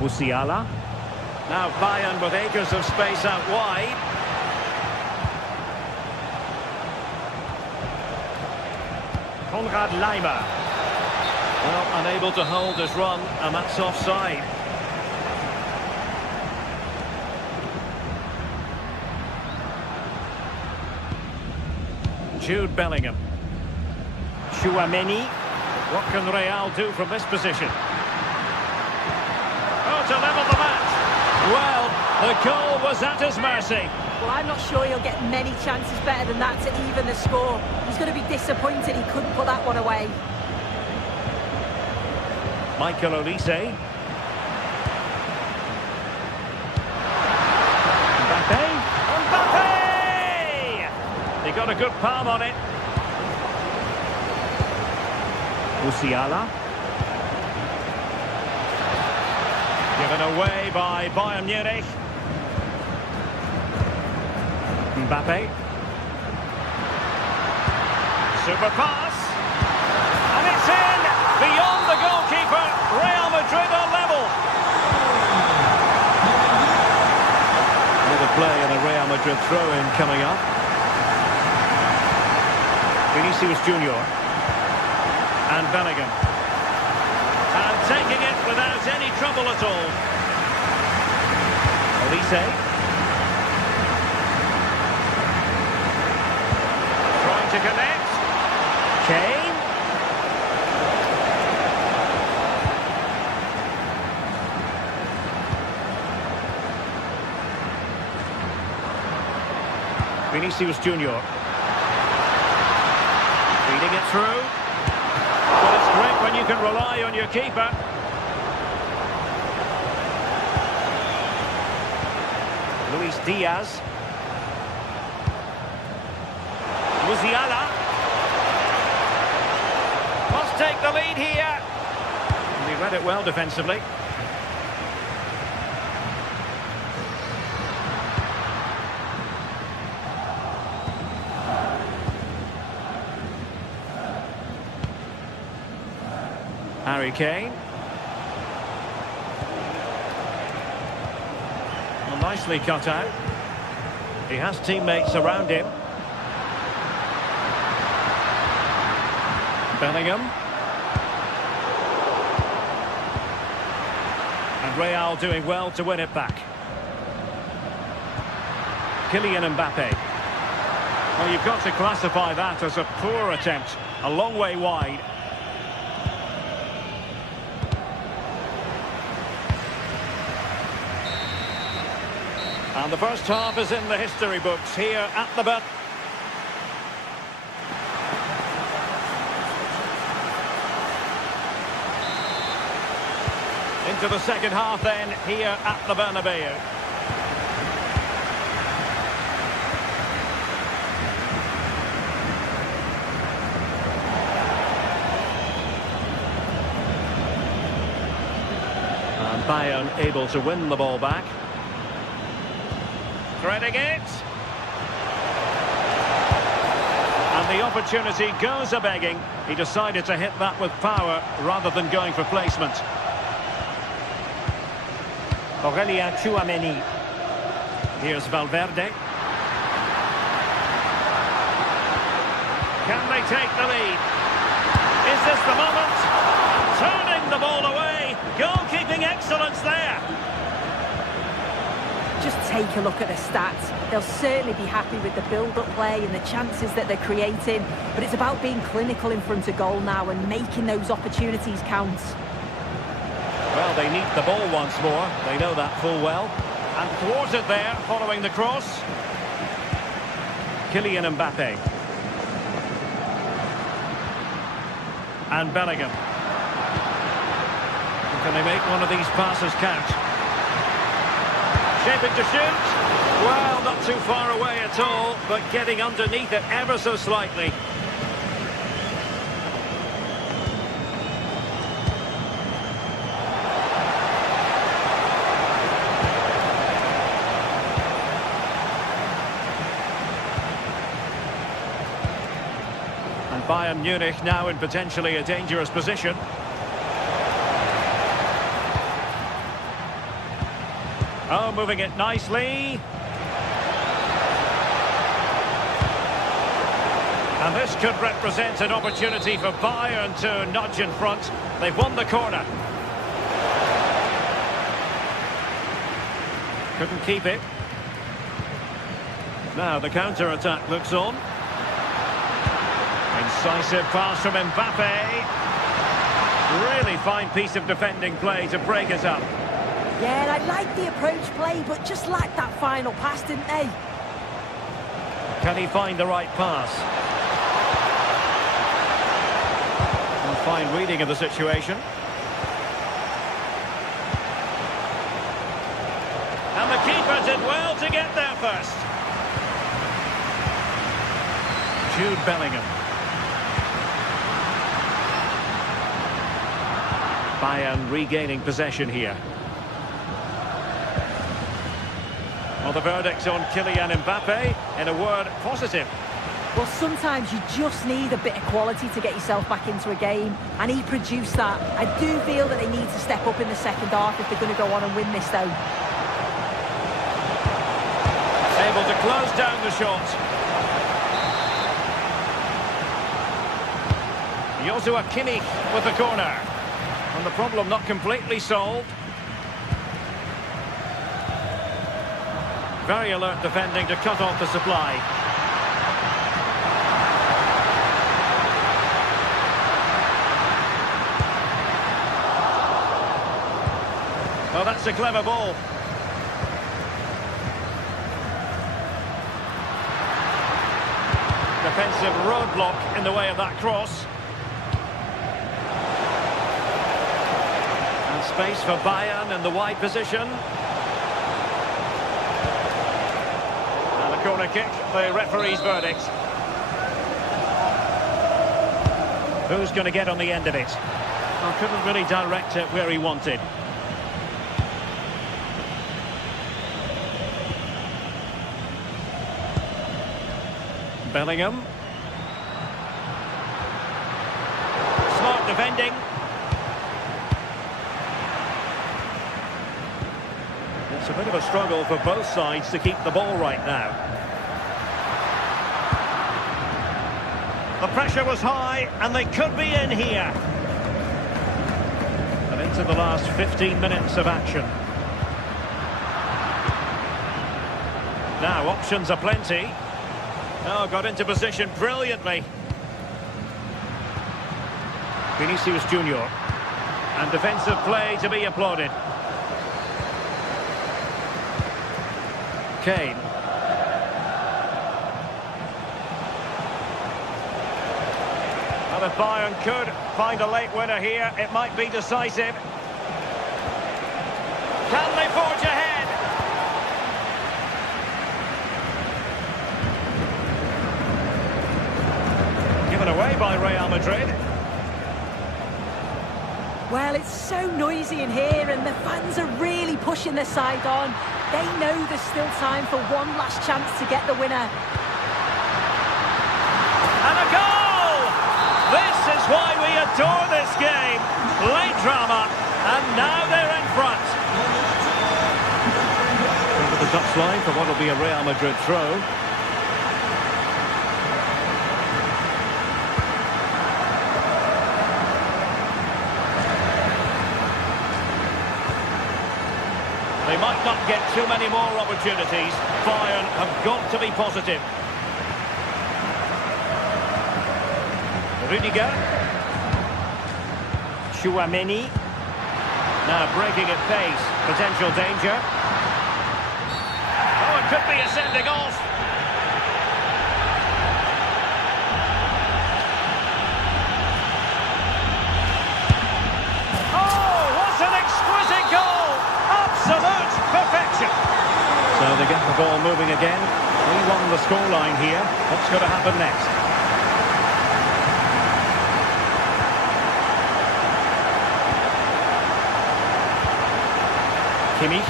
Musiala. Now Bayern with acres of space out wide. Konrad Leimer. Well, unable to hold his run, and that's offside. Jude Bellingham. Tchouameni. What can Real do from this position? Oh, to level the match. Well, the goal was at his mercy. Well, I'm not sure he'll get many chances better than that to even the score. He's going to be disappointed he couldn't put that one away. Michael Olise. Mbappe! He got a good palm on it. Musiala. Given away by Bayern Munich. Mbappe. Super pass. And it's in! Beyond the goalkeeper, Real Madrid are level. Another play and a Real Madrid throw-in coming up. Vinicius Junior. And Bellingham. And taking it without any trouble at all. Olise. Trying to connect. Kane. Vinicius Junior. Feeding it through. But it's great when you can rely on your keeper. Luis Diaz. Musiala. Must take the lead here. And he read it well defensively. Harry Kane. Well, nicely cut out. He has teammates around him. Bellingham. And Real doing well to win it back. Kylian Mbappe. Well, you've got to classify that as a poor attempt. A long way wide. And the first half is in the history books here at the bit. Into the second half then, here at the Bernabeu. And Bayern able to win the ball back. Threading it. And the opportunity goes a-begging. He decided to hit that with power rather than going for placement. Aurelien Tchouameni. Here's Valverde. Can they take the lead? Is this the moment? Turning the ball away. Goalkeeping excellence there. Just take a look at the stats. They'll certainly be happy with the build-up play and the chances that they're creating. But it's about being clinical in front of goal now and making those opportunities count. Well, they need the ball once more. They know that full well. And thwarted there following the cross. Kylian Mbappe. And Bellingham. Can they make one of these passes count? Shaping to shoot. Well, not too far away at all, but getting underneath it ever so slightly. And Bayern Munich now in potentially a dangerous position. Oh, moving it nicely. And this could represent an opportunity for Bayern to nudge in front. They've won the corner. Couldn't keep it. Now the counter-attack looks on. Incisive pass from Mbappe. Really fine piece of defending play to break it up. Yeah, I like the approach play, but just lacked that final pass, didn't they? Can he find the right pass? A fine reading of the situation. And the keeper did well to get there first. Jude Bellingham. Bayern regaining possession here. Well, the verdict on Kylian Mbappe, in a word, positive. Well, sometimes you just need a bit of quality to get yourself back into a game, and he produced that. I do feel that they need to step up in the second half if they're going to go on and win this, though. Able to close down the shot. Joshua Kimmich with the corner. And the problem not completely solved. Very alert defending to cut off the supply. Well, that's a clever ball. Defensive roadblock in the way of that cross. And space for Bayern in the wide position. And a corner kick, the referee's verdict. Who's going to get on the end of it? Well, couldn't really direct it where he wanted. Bellingham. Smart defending. It's a bit of a struggle for both sides to keep the ball right now. The pressure was high and they could be in here. And into the last 15 minutes of action. Now options are plenty. Oh, got into position brilliantly. Vinicius Junior. And defensive play to be applauded. Kane. Well, if Bayern could find a late winner here, it might be decisive. Can they forge ahead? Given away by Real Madrid. Well, it's so noisy in here and the fans are really pushing their side on. They know there's still time for one last chance to get the winner. And a goal! This is why we adore this game. Late drama, and now they're in front. Over the touchline for what will be a Real Madrid throw. They might not get too many more opportunities. Bayern have got to be positive. Rudiger. Chouameni. Now breaking at pace. Potential danger. Oh, it could be a sending off. Oh, what an exquisite goal! Absolute perfection. So they get the ball moving again. 3-1 the scoreline here. What's going to happen next? Kimmich.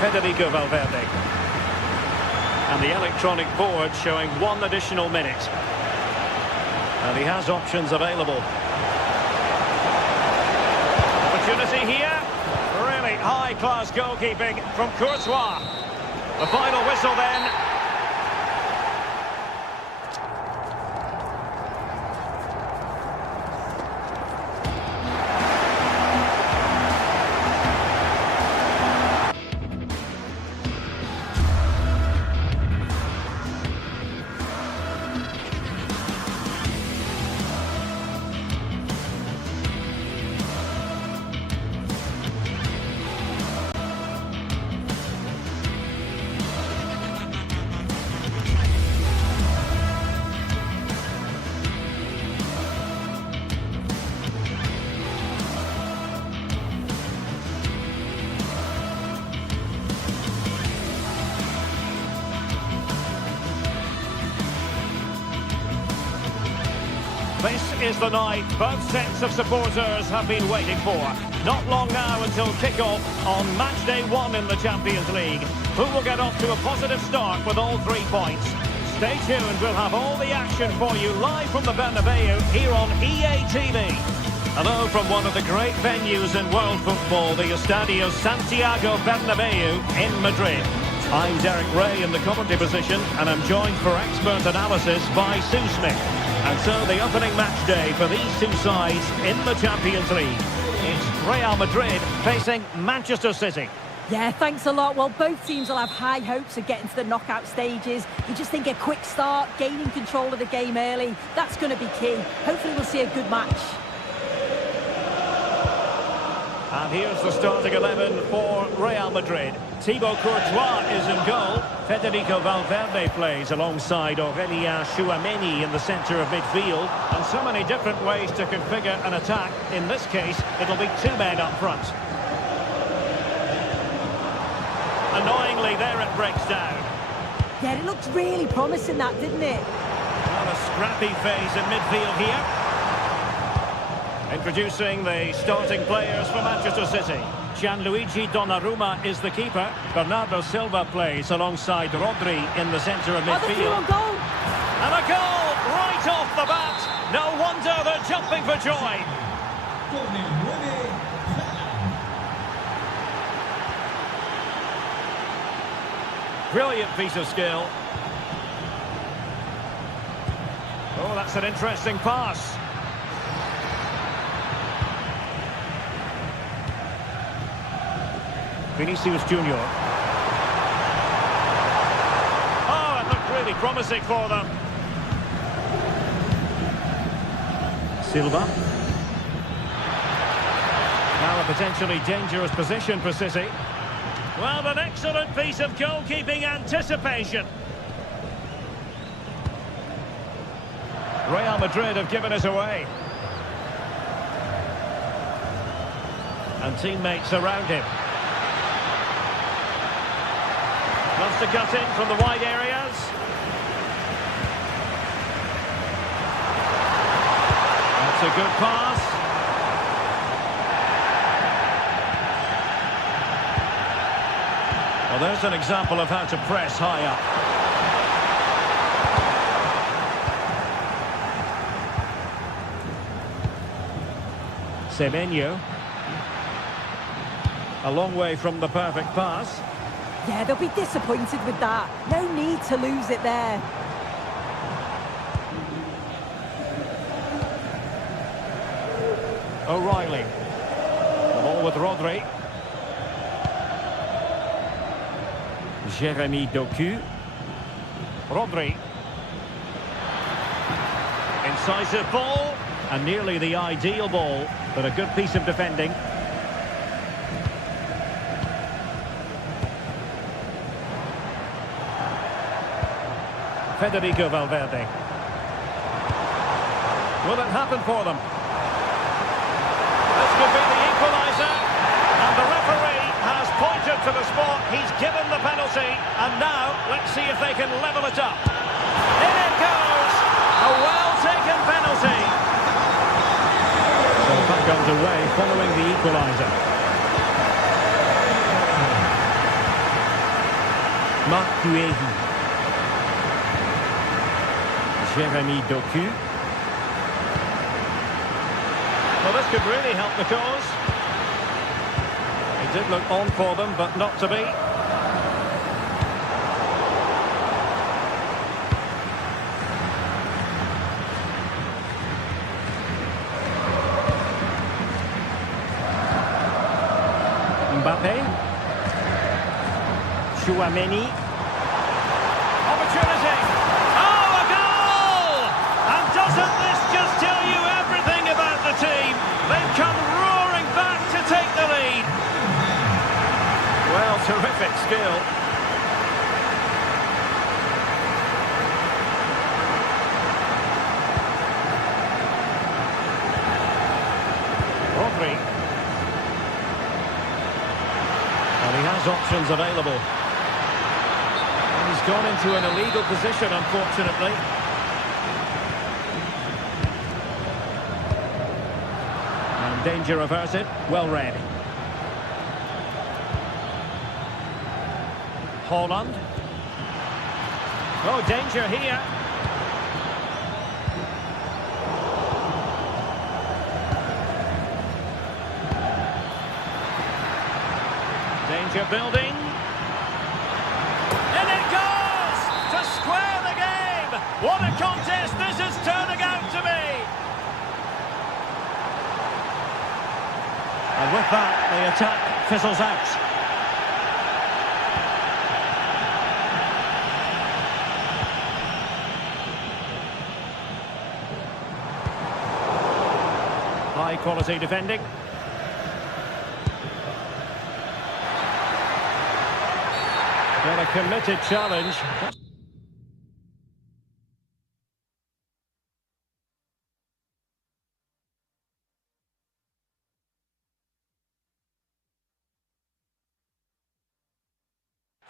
Federico Valverde. And the electronic board showing 1 additional minute. And he has options available. Opportunity here. Really high-class goalkeeping from Courtois. The final whistle then. This is the night both sets of supporters have been waiting for. Not long now until kick-off on match day 1 in the Champions League. Who will get off to a positive start with all 3 points? Stay tuned, we'll have all the action for you live from the Bernabeu here on EA TV. Hello from one of the great venues in world football, the Estadio Santiago Bernabeu in Madrid. I'm Derek Ray in the commentary position, and I'm joined for expert analysis by Sue Smith. And so the opening match day for these two sides in the Champions League. It's Real Madrid facing Manchester City. Yeah, thanks a lot. Well, both teams will have high hopes of getting to the knockout stages. You just think a quick start, gaining control of the game early, that's going to be key. Hopefully we'll see a good match. And here's the starting 11 for Real Madrid. Thibaut Courtois is in goal. Federico Valverde plays alongside Aurélien Tchouameni in the centre of midfield. And so many different ways to configure an attack. In this case, it'll be two men up front. Annoyingly, there it breaks down. Yeah, it looked really promising, that, didn't it? Well, a scrappy phase in midfield here. Introducing the starting players for Manchester City. Gianluigi Donnarumma is the keeper. Bernardo Silva plays alongside Rodri in the centre of midfield. Oh, goal! And a goal right off the bat. No wonder they're jumping for joy. Brilliant piece of skill. Oh, that's an interesting pass. Vinicius Junior. Oh, it looked really promising for them. Silva. Now a potentially dangerous position for City. Well, an excellent piece of goalkeeping anticipation. Real Madrid have given it away. And teammates around him. Wants to cut in from the wide areas. That's a good pass. Well, there's an example of how to press high up. Semenyo. A long way from the perfect pass. Yeah, they'll be disappointed with that. No need to lose it there. O'Reilly. The ball with Rodri. Jeremy Doku. Rodri. Incisive ball. And nearly the ideal ball, but a good piece of defending. Federico Valverde. Will it happen for them? This could be the equaliser. And the referee has pointed to the spot. He's given the penalty. And now, let's see if they can level it up. In it goes! A well-taken penalty. So back underway following the equaliser. Marc Guéhi. Jeremy Doku. Well, this could really help the cause. It did look on for them, but not to be. Mbappe. Tchouameni. Opportunity. Oh, a goal! And doesn't this just tell you everything about the team? They've come roaring back to take the lead. Well, terrific skill. Rodri. Well, he has options available. And he's gone into an illegal position, unfortunately. And danger averted. Well read. Haaland. Oh, danger here. Danger building. And it goes! To square the game! What a contest this is turning out to be! And with that, the attack fizzles out. High quality defending. Well, a committed challenge.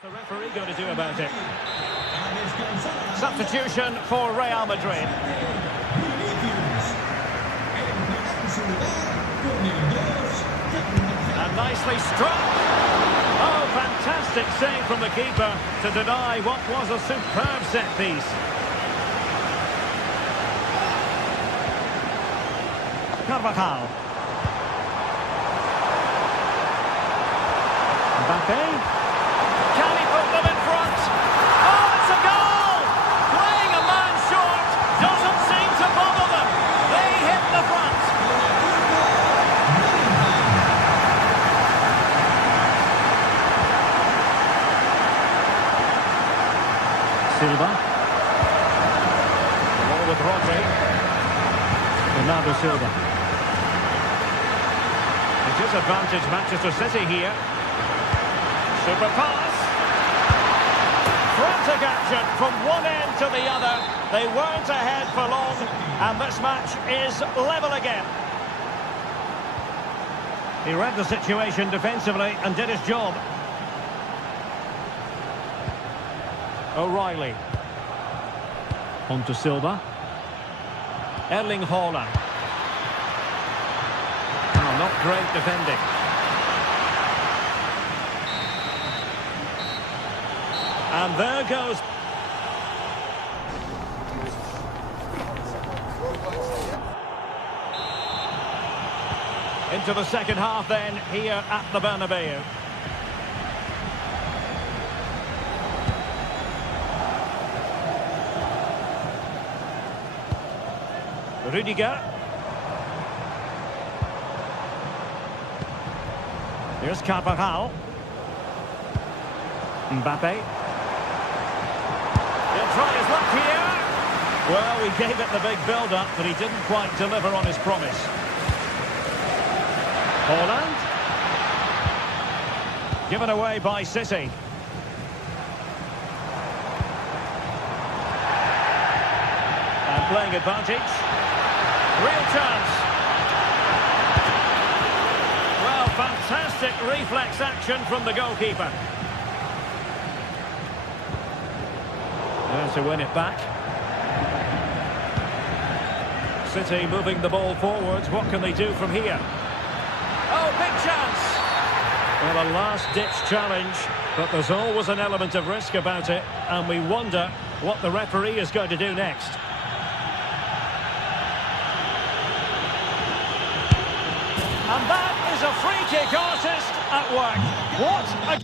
The referee going to do about it? Substitution for Real Madrid. And nicely struck. Oh, fantastic save from the keeper to deny what was a superb set piece. Carvajal. Mbappe. Can he put them in front? Oh, it's a goal! Playing a man short doesn't seem to bother them. They hit the front. Silva. The ball with Rodri. Bernardo Silva. It is advantage Manchester City here. Super pass. Frantic action from one end to the other. They weren't ahead for long, and this match is level again. He read the situation defensively and did his job. O'Reilly. On to Silva. Erling Haaland. Oh, not great defending. And there goes. Into the second half then, here at the Bernabeu. Rudiger. Here's Carvajal. Mbappe. He'll try his luck here. Well, he gave it the big build-up, but he didn't quite deliver on his promise. Haaland. Given away by City. And playing advantage. Real chance. Well, fantastic reflex action from the goalkeeper. There to win it back. City moving the ball forwards. What can they do from here? Oh, big chance! Well, a last-ditch challenge, but there's always an element of risk about it, and we wonder what the referee is going to do next. And that is a free-kick artist at work. What a...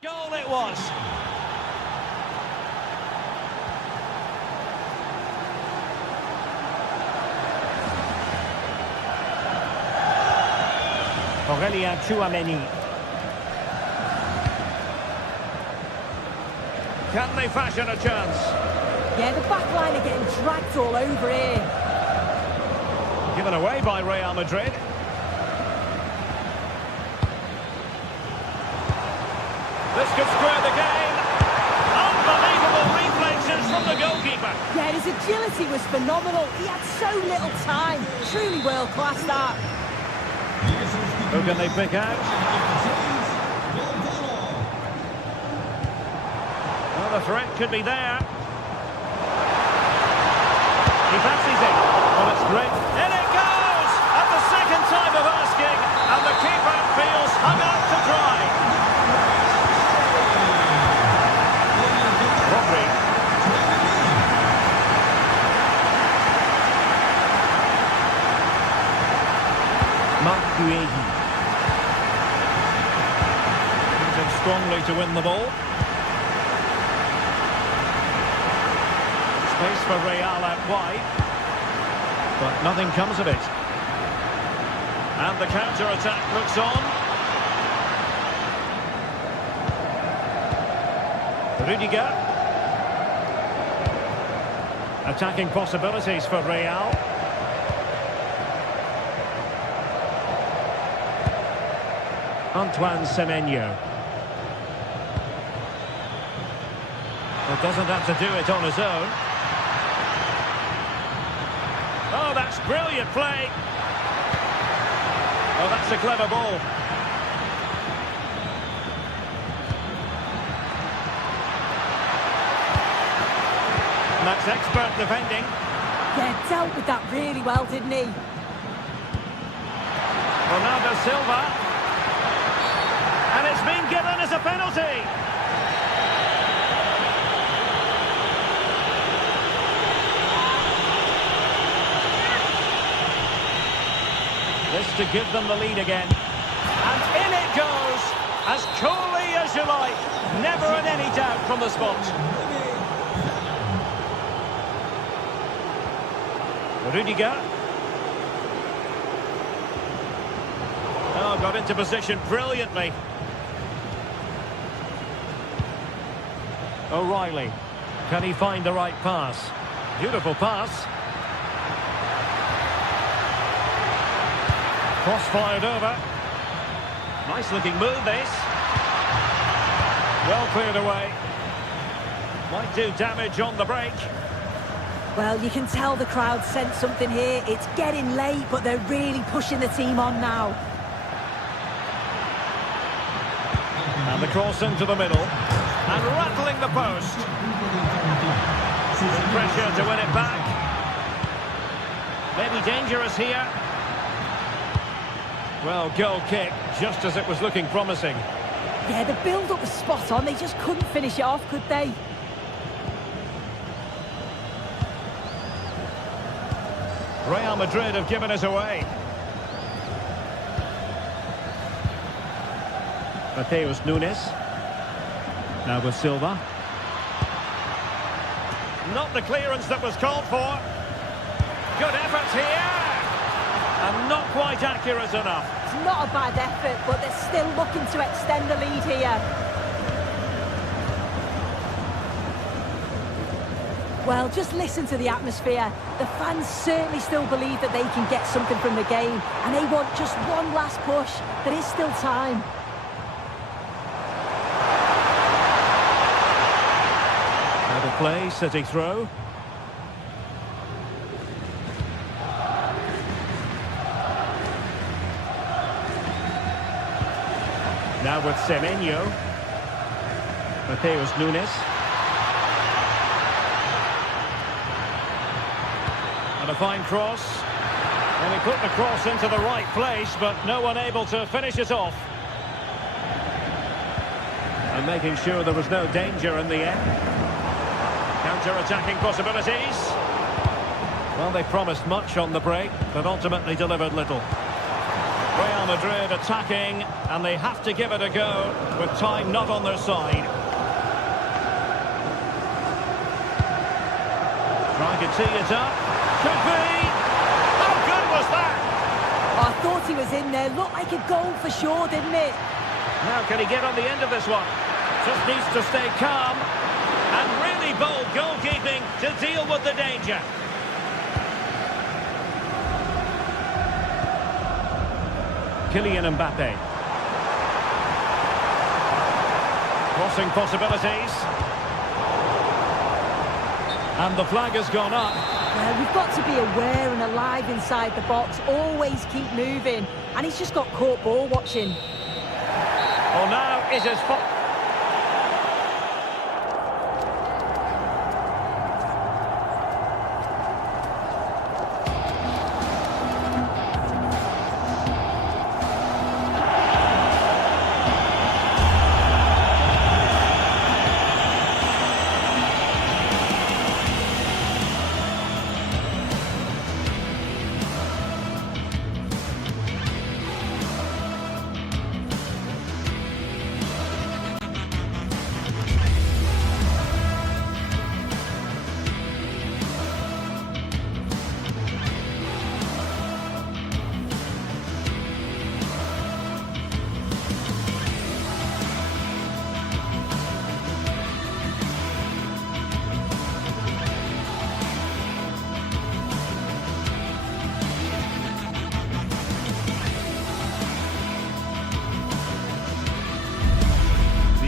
goal it was. Aurélien Tchouameni. Can they fashion a chance? Yeah, the back line are getting dragged all over here. Given away by Real Madrid. This could square the game. Unbelievable reflexes from the goalkeeper. Yeah, his agility was phenomenal. He had so little time. Truly world-class that. Who can they pick out? Well, the threat could be there. He fancies it. Well, it's great. In it goes! At the second time of asking, and the keeper feels hung out to dry. Rodri. Moving strongly to win the ball. Space for Real out wide. But nothing comes of it. And the counter-attack looks on. Rudiger. Attacking possibilities for Real. Antoine Semenyo. Well, doesn't have to do it on his own. Oh, that's brilliant play. Oh, that's a clever ball. And that's expert defending. Yeah, dealt with that really well, didn't he? Ronaldo Silva. And it's been given as a penalty. This to give them the lead again. And in it goes, as coolly as you like. Never in any doubt from the spot. Rudiger. Oh, got into position brilliantly. O'Reilly. Can he find the right pass? Beautiful pass. Cross fired over. Nice looking move this. Well cleared away. Might do damage on the break. Well, you can tell the crowd sense something here. It's getting late, but they're really pushing the team on now. And the cross into the middle. And rattling the post. Pressure to win it back. Maybe dangerous here. Well, goal kick, just as it was looking promising. Yeah, the build-up was spot on. They just couldn't finish it off, could they? Real Madrid have given it away. Mateus Nunes. Now with Silva. Not the clearance that was called for. Good effort here. And not quite accurate enough. It's not a bad effort, but they're still looking to extend the lead here. Well, just listen to the atmosphere. The fans certainly still believe that they can get something from the game, and they want just one last push. There is still time. Now the play, City throw. Now with Semenyo. Mateus Nunes. And a fine cross. And he put the cross into the right place, but no one able to finish it off. And making sure there was no danger in the end. Counter-attacking possibilities. Well, they promised much on the break, but ultimately delivered little. Real Madrid attacking, and they have to give it a go, with time not on their side. Trying to tee it up. Could be! How good was that? Oh, I thought he was in there. Looked like a goal for sure, didn't it? Now can he get on the end of this one? Just needs to stay calm. And really bold goalkeeping to deal with the danger. Kylian Mbappe. Crossing possibilities. And the flag has gone up. Well, we've got to be aware and alive inside the box. Always keep moving. And he's just got caught ball watching. Well, now it is...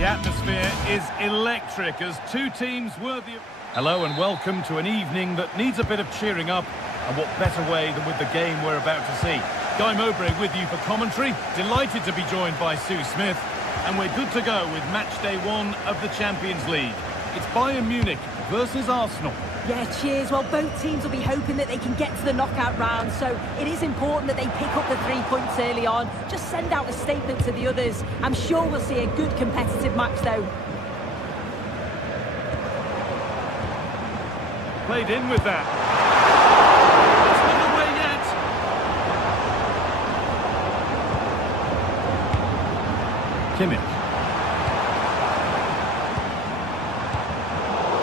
The atmosphere is electric as two teams worthy of... Hello and welcome to an evening that needs a bit of cheering up, and what better way than with the game we're about to see. Guy Mowbray with you for commentary, delighted to be joined by Sue Smith, and we're good to go with match day 1 of the Champions League. It's Bayern Munich versus Arsenal. Yeah, cheers. Well, both teams will be hoping that they can get to the knockout round, so it is important that they pick up the 3 points early on. Just send out a statement to the others. I'm sure we'll see a good competitive match, though. Played in with that. It's not away yet. Kimmich.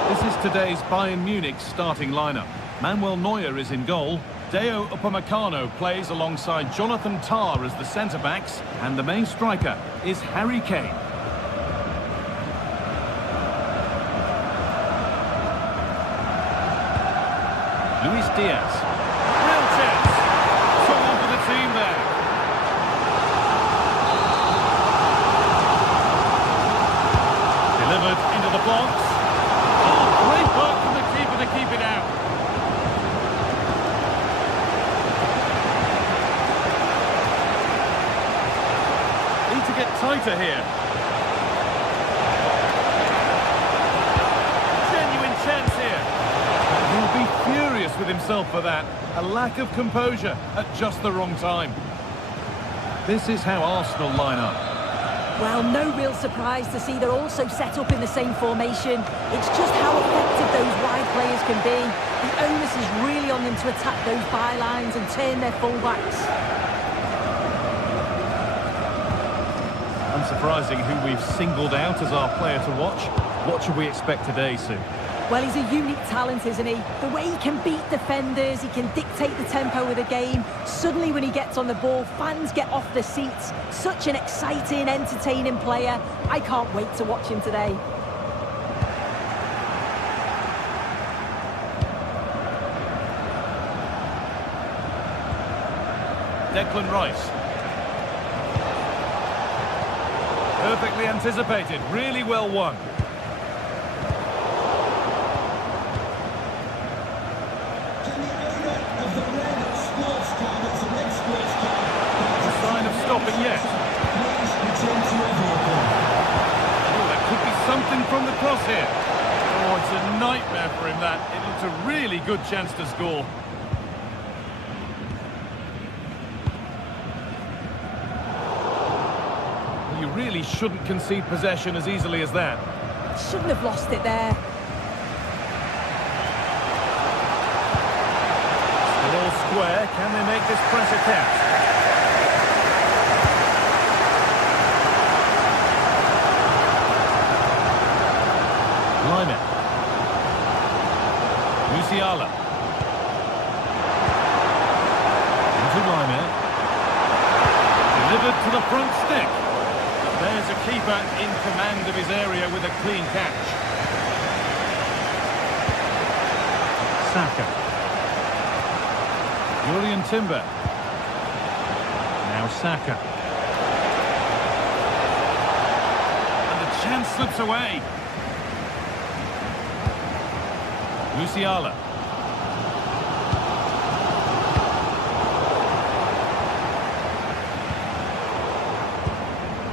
This is today's Bayern Munich starting lineup. Manuel Neuer is in goal. Deo Upamecano plays alongside Jonathan Tah as the centre-backs. And the main striker is Harry Kane. Luis Diaz. Real chance. Someone for the team there. Delivered into the box. Great work from the keeper to keep it out. Need to get tighter here. Genuine chance here. He'll be furious with himself for that. A lack of composure at just the wrong time. This is how Arsenal line up. Well, no real surprise to see they're also set up in the same formation. It's just how effective those wide players can be. The onus is really on them to attack those bylines and turn their fullbacks. Unsurprising who we've singled out as our player to watch. What should we expect today, Sue? Well, he's a unique talent, isn't he? The way he can beat defenders, he can dictate the tempo of the game. Suddenly when he gets on the ball, fans get off their seats. Such an exciting, entertaining player. I can't wait to watch him today. Declan Rice. Perfectly anticipated, really well won. Stopping yet. Oh, that could be something from the cross here. Oh, it's a nightmare for him, that. It looks a really good chance to score. Well, you really shouldn't concede possession as easily as that. Shouldn't have lost it there. Still all square. Can they make this press a catch? Musiala. Into Liner. Delivered to the front stick. There's a keeper in command of his area with a clean catch. Saka. Julian Timber. Now Saka. And the chance slips away. Musiala.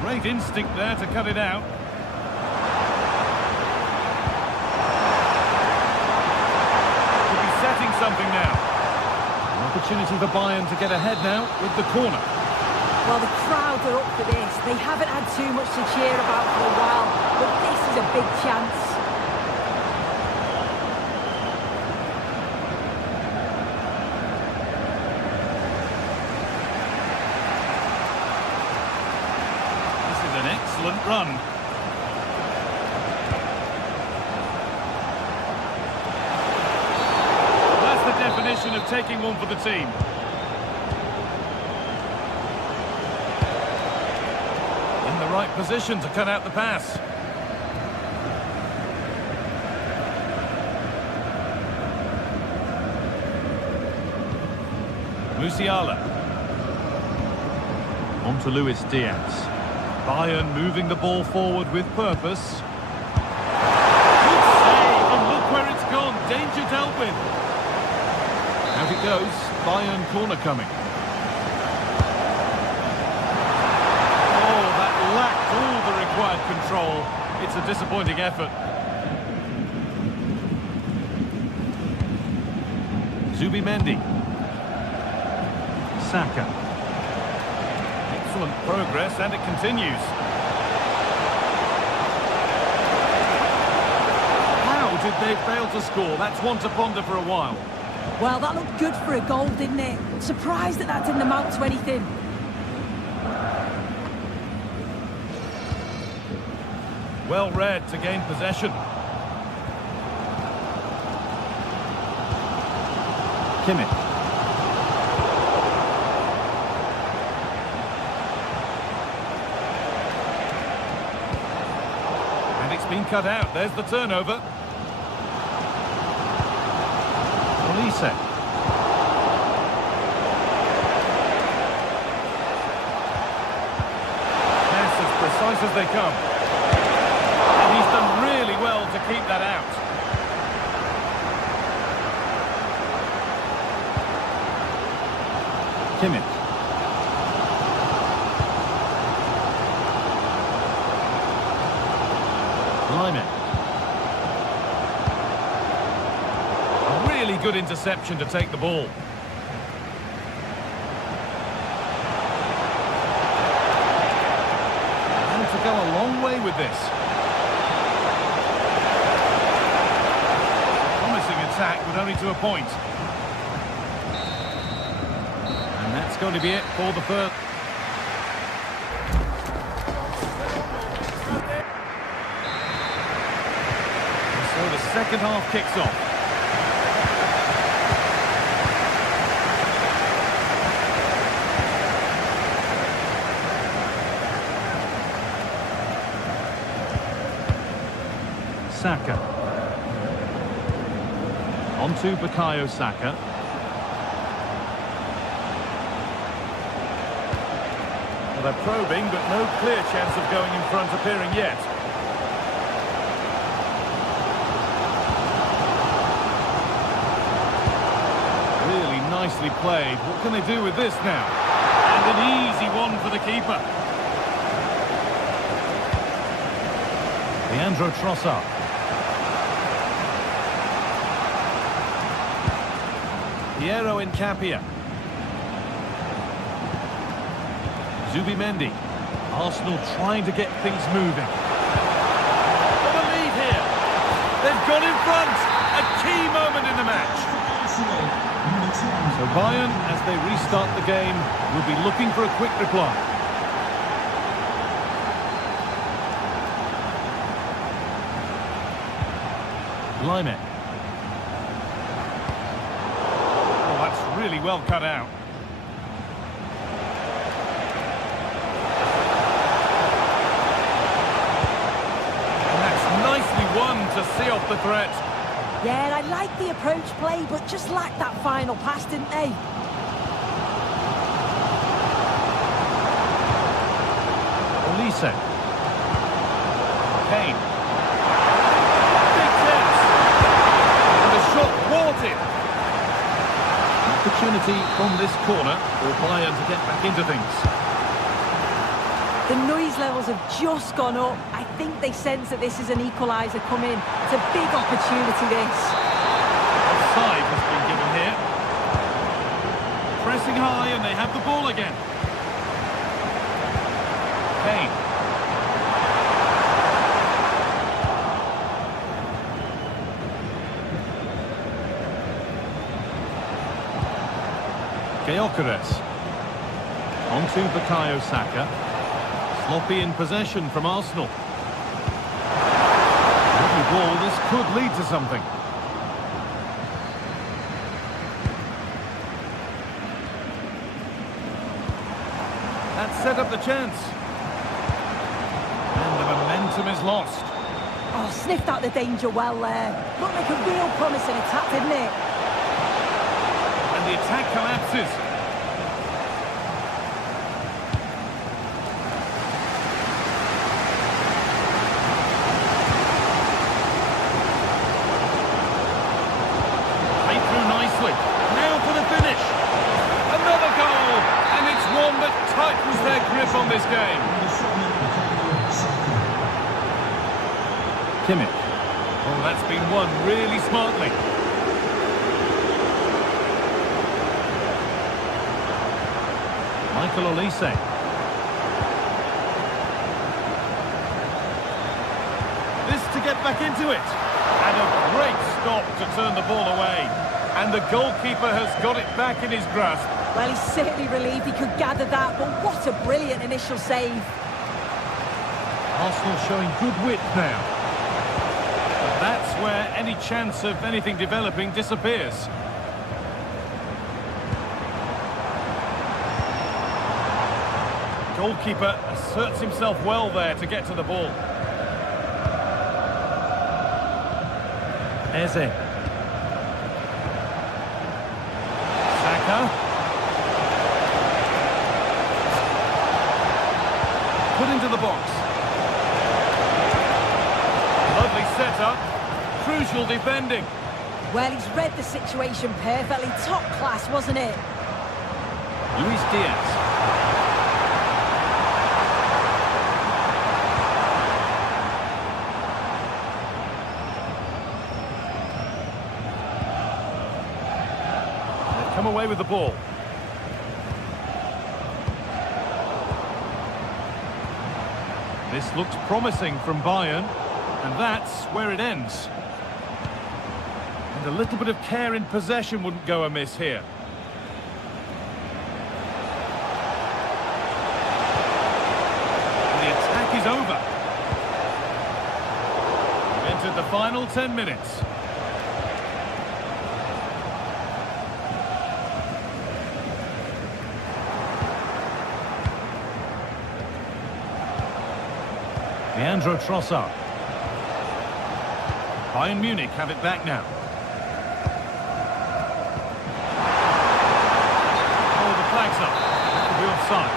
Great instinct there to cut it out. Could be setting something now. An opportunity for Bayern to get ahead now with the corner. Well, the crowd are up for this. They haven't had too much to cheer about for a while, but this is a big chance. Excellent run. That's the definition of taking one for the team. In the right position to cut out the pass. Musiala. On to Luis Diaz. Bayern moving the ball forward with purpose. Good save, and look where it's gone. Danger dealt with. Out it goes. Bayern corner coming. Oh, that lacked all the required control. It's a disappointing effort. Zubimendi. Saka. Excellent progress, and it continues. How did they fail to score? That's one to ponder for a while. Well, that looked good for a goal, didn't it? Surprised that didn't amount to anything. Well read to gain possession. Kimmich. And it's been cut out. There's the turnover. Olise. Pass as precise as they come. And he's done really well to keep that out. Kimmich. Lyman. A really good interception to take the ball. And to go a long way with this. Promising attack, but only to a point. That's going to be it for the first. So the second half kicks off. Saka. On to Bukayo Saka. They're probing, but no clear chance of going in front appearing yet. Really nicely played. What can they do with this now? And an easy one for the keeper. Leandro Trossard. Piero Incapia. Zubimendi. Arsenal trying to get things moving. Got a lead here. They've got in front. A key moment in the match. So Bayern, as they restart the game, will be looking for a quick reply. Lyman. Oh, that's really well cut out. One to see off the threat. Yeah, I like the approach play, but just lacked that final pass, didn't they? Olise. Kane. Big chance. And the shot thwarted. Opportunity from this corner for Bayern to get back into things. The noise levels have just gone up. I think they sense that this is an equaliser coming. It's a big opportunity, this. Offside has been given here. Pressing high, and they have the ball again. Kane. Gyökeres. On to Bukayo Saka. Sloppy in possession from Arsenal. Lovely ball, this could lead to something. That set up the chance. And the momentum is lost. Oh, sniffed out the danger well there. Looked like a real promising attack, didn't it? And the attack collapses. on this game. Kimmich. Oh, that's been won really smartly. Michael Olise. This to get back into it. And a great stop to turn the ball away. And the goalkeeper has got it back in his grasp. Well, he's certainly relieved he could gather that, but what a brilliant initial save. Arsenal showing good width now. But that's where any chance of anything developing disappears. Goalkeeper asserts himself well there to get to the ball. Eze. Saka. Put into the box. Lovely setup. Crucial defending. Well, he's read the situation perfectly. Top class, wasn't it? Luis Diaz. They've come away with the ball. This looks promising from Bayern, and that's where it ends. And a little bit of care in possession wouldn't go amiss here. And the attack is over. We've entered the final 10 minutes. Leandro Trossard. Bayern Munich have it back now. Oh, the flag's up. That could be offside.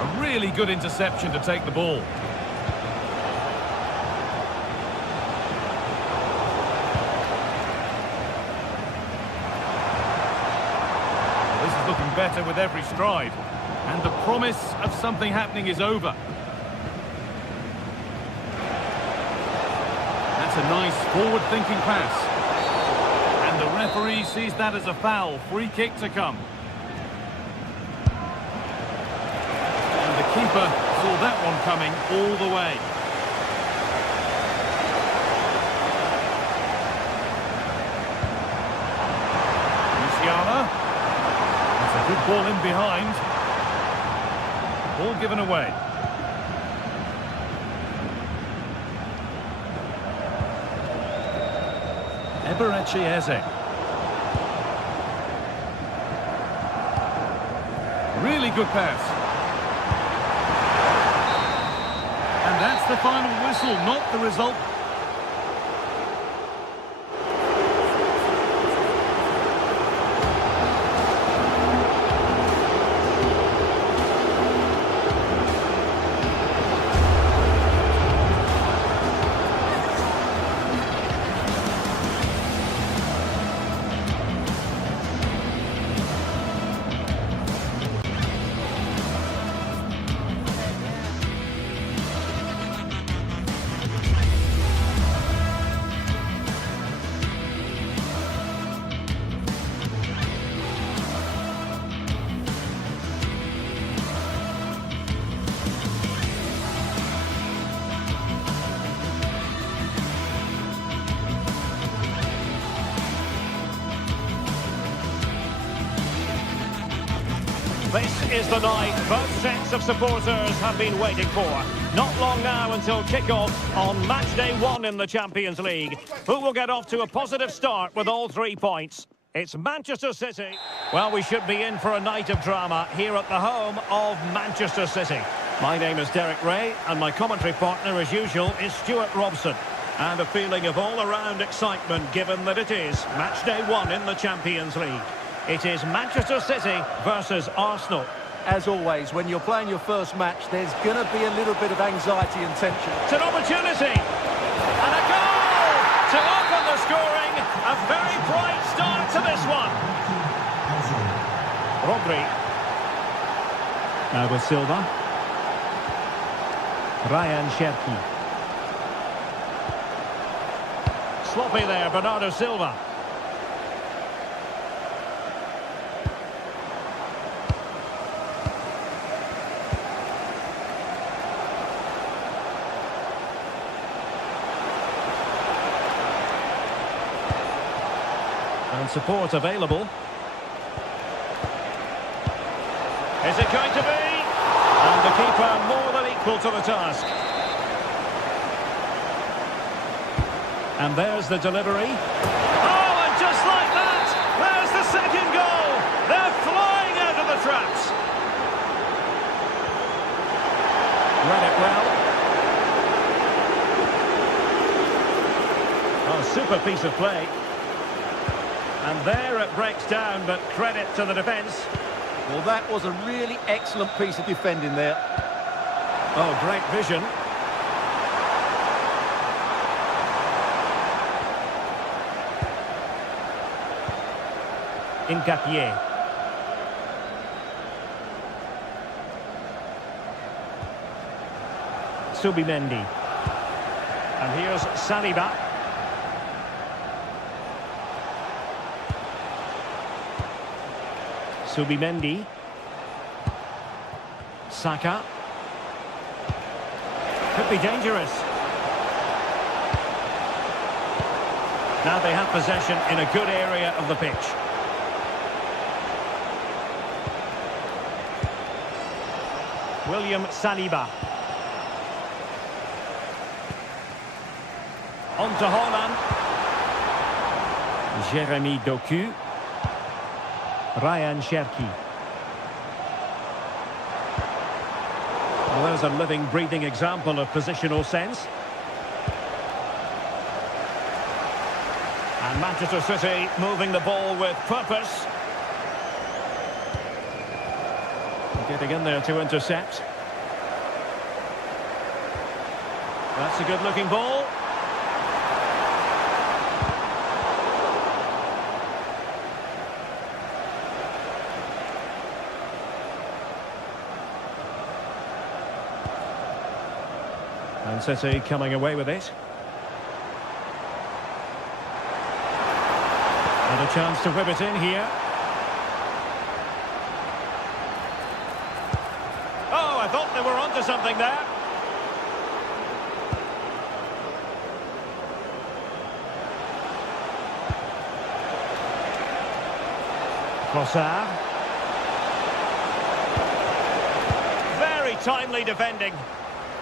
A really good interception to take the ball. Looking better with every stride, and the promise of something happening is over. That's a nice forward-thinking pass, and the referee sees that as a foul. Free kick to come, and the keeper saw that one coming all the way. Musiala. Good ball in behind. Ball given away. Eberechi Eze. Really good pass. And that's the final whistle, not the result. This is the night both sets of supporters have been waiting for. Not long now until kick-off on match day 1 in the Champions League. Who will get off to a positive start with all 3 points? It's Manchester City. Well, we should be in for a night of drama here at the home of Manchester City. My name is Derek Ray, and my commentary partner, as usual, is Stuart Robson. And a feeling of all-around excitement, given that it is match day 1 in the Champions League. It is Manchester City versus Arsenal. As always, when you're playing your first match, there's going to be a little bit of anxiety and tension. It's an opportunity. And a goal to open the score. Rodri. Now with Silva. Ryan Cherki. Sloppy there, Bernardo Silva. And support available. Is it going to be? And the keeper more than equal to the task. And there's the delivery. Oh, and just like that, there's the second goal. They're flying out of the traps. Read it well. Oh, super piece of play. And there it breaks down, but credit to the defence. Well, that was a really excellent piece of defending there. Oh, great vision. Incapié. Subimendi. And here's Saliba. Subimendi. Saka. Could be dangerous. Now they have possession in a good area of the pitch. William Saliba. On to Haaland. Jeremy Doku. Ryan Cherki. Well, there's a living, breathing example of positional sense. And Manchester City moving the ball with purpose. Getting in there to intercept. That's a good-looking ball. And City coming away with it. And a chance to whip it in here. Oh, I thought they were onto something there. Trossard. Very timely defending.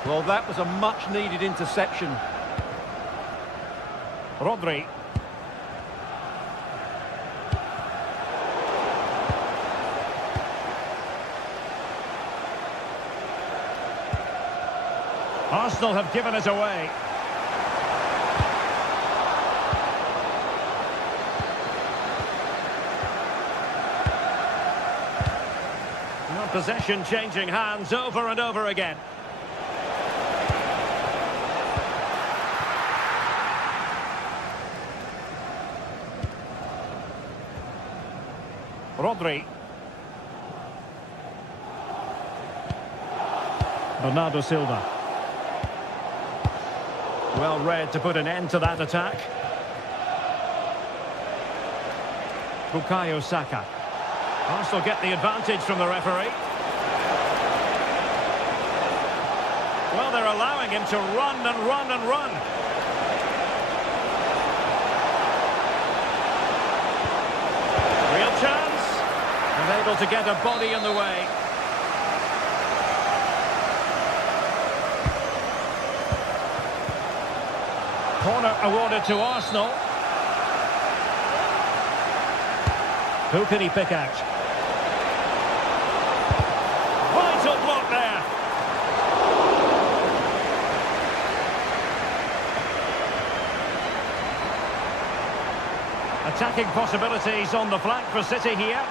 Well, that was a much-needed interception. Rodri. Arsenal have given it away. Now possession changing hands over and over again. Rodri. Bernardo Silva. Well read to put an end to that attack. Bukayo Saka. Arsenal get the advantage from the referee. Well, they're allowing him to run and run and run. Real chance. And able to get a body in the way. Corner awarded to Arsenal. Who can he pick out? Vital block there. Attacking possibilities on the flank for City here.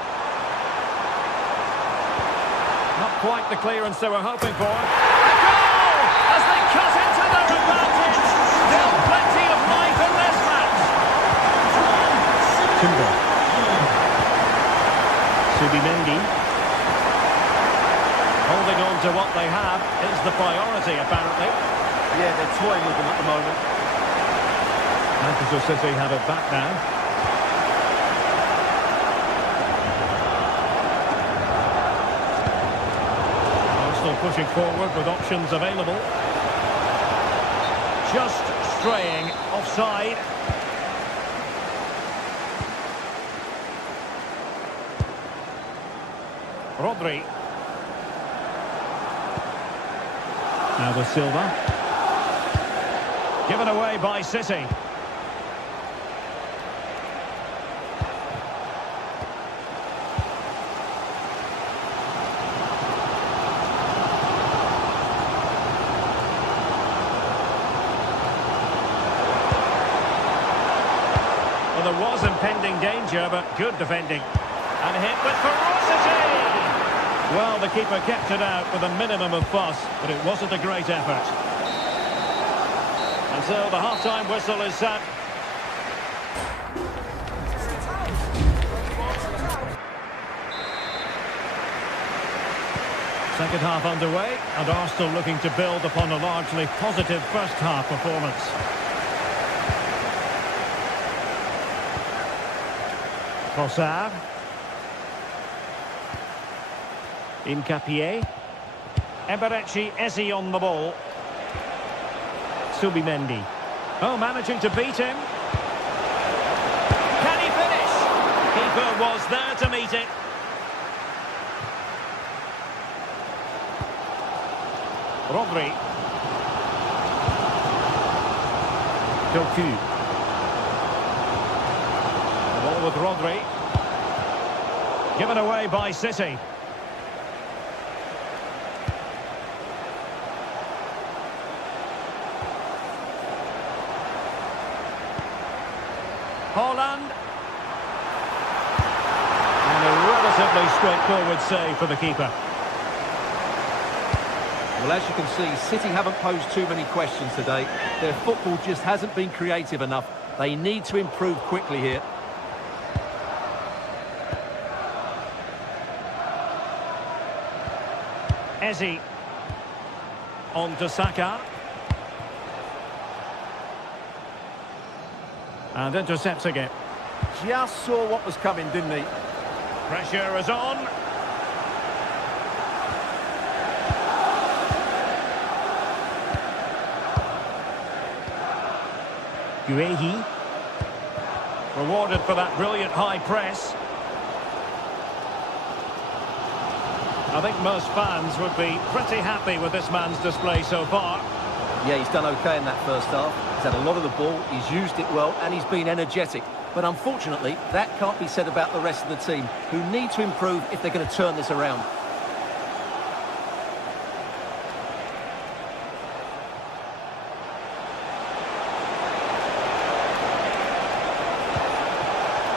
Not quite the clearance they were hoping for. A goal! As they cut into their advantage. Still plenty of life in this match. Timber. Subimendi. holding on to what they have is the priority, apparently. Yeah, they're toying with them at the moment. Manchester City have it back now. Arsenal pushing forward with options available. Just straying offside. Rodri. Now with Silva. Given away by City. Well, there was impending danger, but good defending. And hit with ferocity! Well, the keeper kept it out with a minimum of fuss, but it wasn't a great effort. And so the half-time whistle is set. Second half underway, and Arsenal looking to build upon a largely positive first half performance. Trossard. Incapié. Eberechi Eze on the ball. Subimendi. Oh, managing to beat him. Can he finish? Keeper was there to meet it. Rodri. Cocu. The ball with Rodri. Given away by City. Holland. And a relatively straightforward save for the keeper. Well, as you can see, City haven't posed too many questions today. Their football just hasn't been creative enough. They need to improve quickly here. Eze. On to Saka. And intercepts again. Just saw what was coming, didn't he? Pressure is on. Guehi. Rewarded for that brilliant high press. I think most fans would be pretty happy with this man's display so far. Yeah, he's done okay in that first half. He's had a lot of the ball, he's used it well, and he's been energetic. But unfortunately, that can't be said about the rest of the team, who need to improve if they're going to turn this around.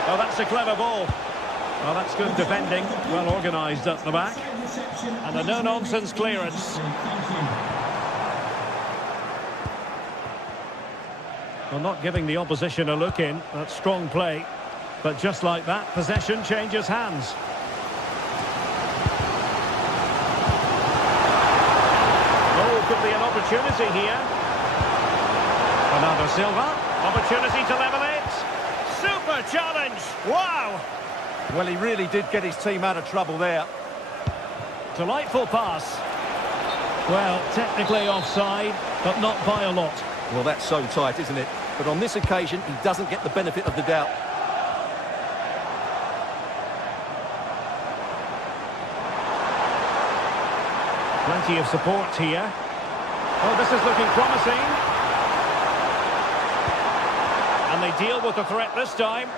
Oh, that's a clever ball. Well, that's good defending, well organised at the back. And a no-nonsense clearance. Well, not giving the opposition a look in. That's strong play. But just like that, possession changes hands. Oh, could be an opportunity here. Bernardo Silva. Opportunity to level it. Super challenge. Wow. Well, he really did get his team out of trouble there. Delightful pass. Well, technically offside, but not by a lot. Well, that's so tight, isn't it? But on this occasion, he doesn't get the benefit of the doubt. Plenty of support here. Oh, this is looking promising. And they deal with the threat this time.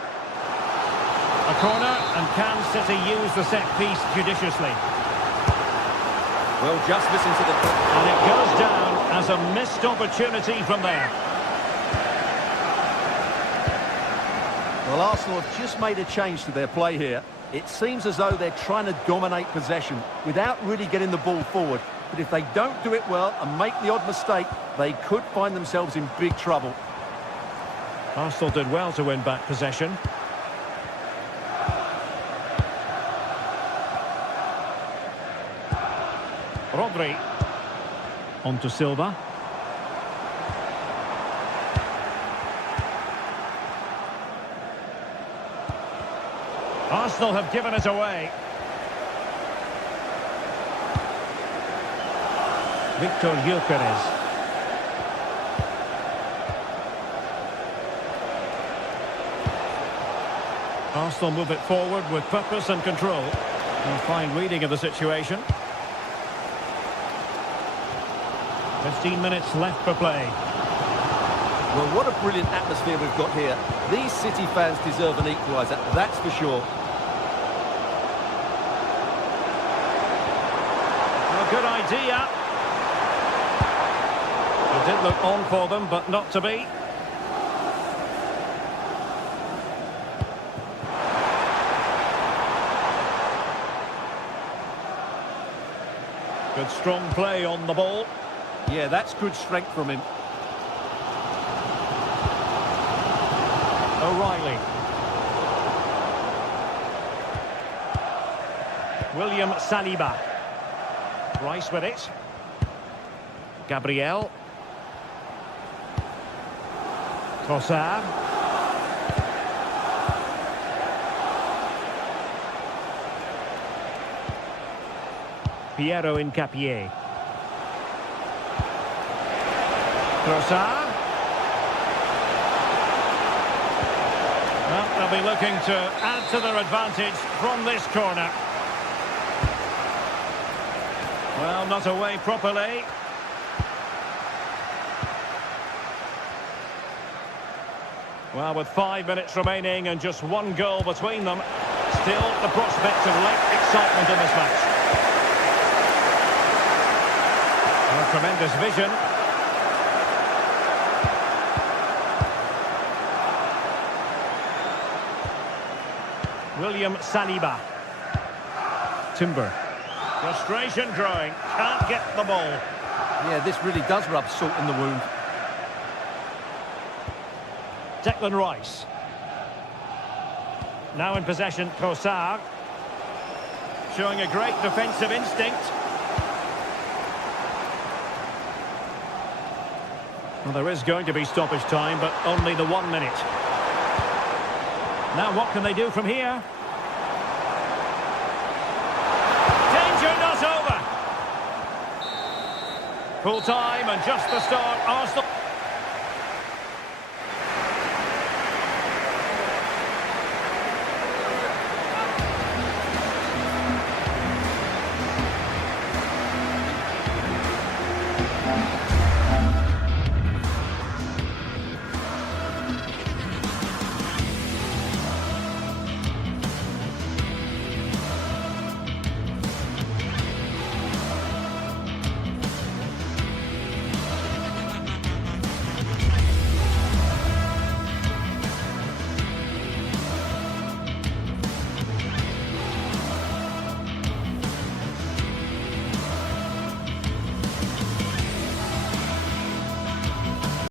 A corner, and can City use the set piece judiciously? Well, just listen to the... And it goes down as a missed opportunity from there. Well, Arsenal have just made a change to their play here. It seems as though they're trying to dominate possession without really getting the ball forward. But if they don't do it well and make the odd mistake, they could find themselves in big trouble. Arsenal did well to win back possession. Rodri. On to Silva. Arsenal have given it away. Victor Gyökeres. Arsenal move it forward with purpose and control. And fine reading of the situation. 15 minutes left for play. Well, what a brilliant atmosphere we've got here. These City fans deserve an equaliser, that's for sure. A good idea. It did look on for them, but not to be. Good strong play on the ball. Yeah, that's good strength from him. O'Reilly. William Saliba. Rice with it. Gabriel. Trossard. Piero Incapié. Trossard. Well, they'll be looking to add to their advantage from this corner. Well, not away properly. Well, with 5 minutes remaining and just one goal between them, still the prospect of late excitement in this match. Oh, tremendous vision. William Saliba. Timber. Frustration growing. Can't get the ball. Yeah, this really does rub salt in the wound. Declan Rice. Now in possession, Trossard. Showing a great defensive instinct. Well, there is going to be stoppage time, but only the 1 minute. Now what can they do from here? Danger not over. Full time and just the start. Arsenal.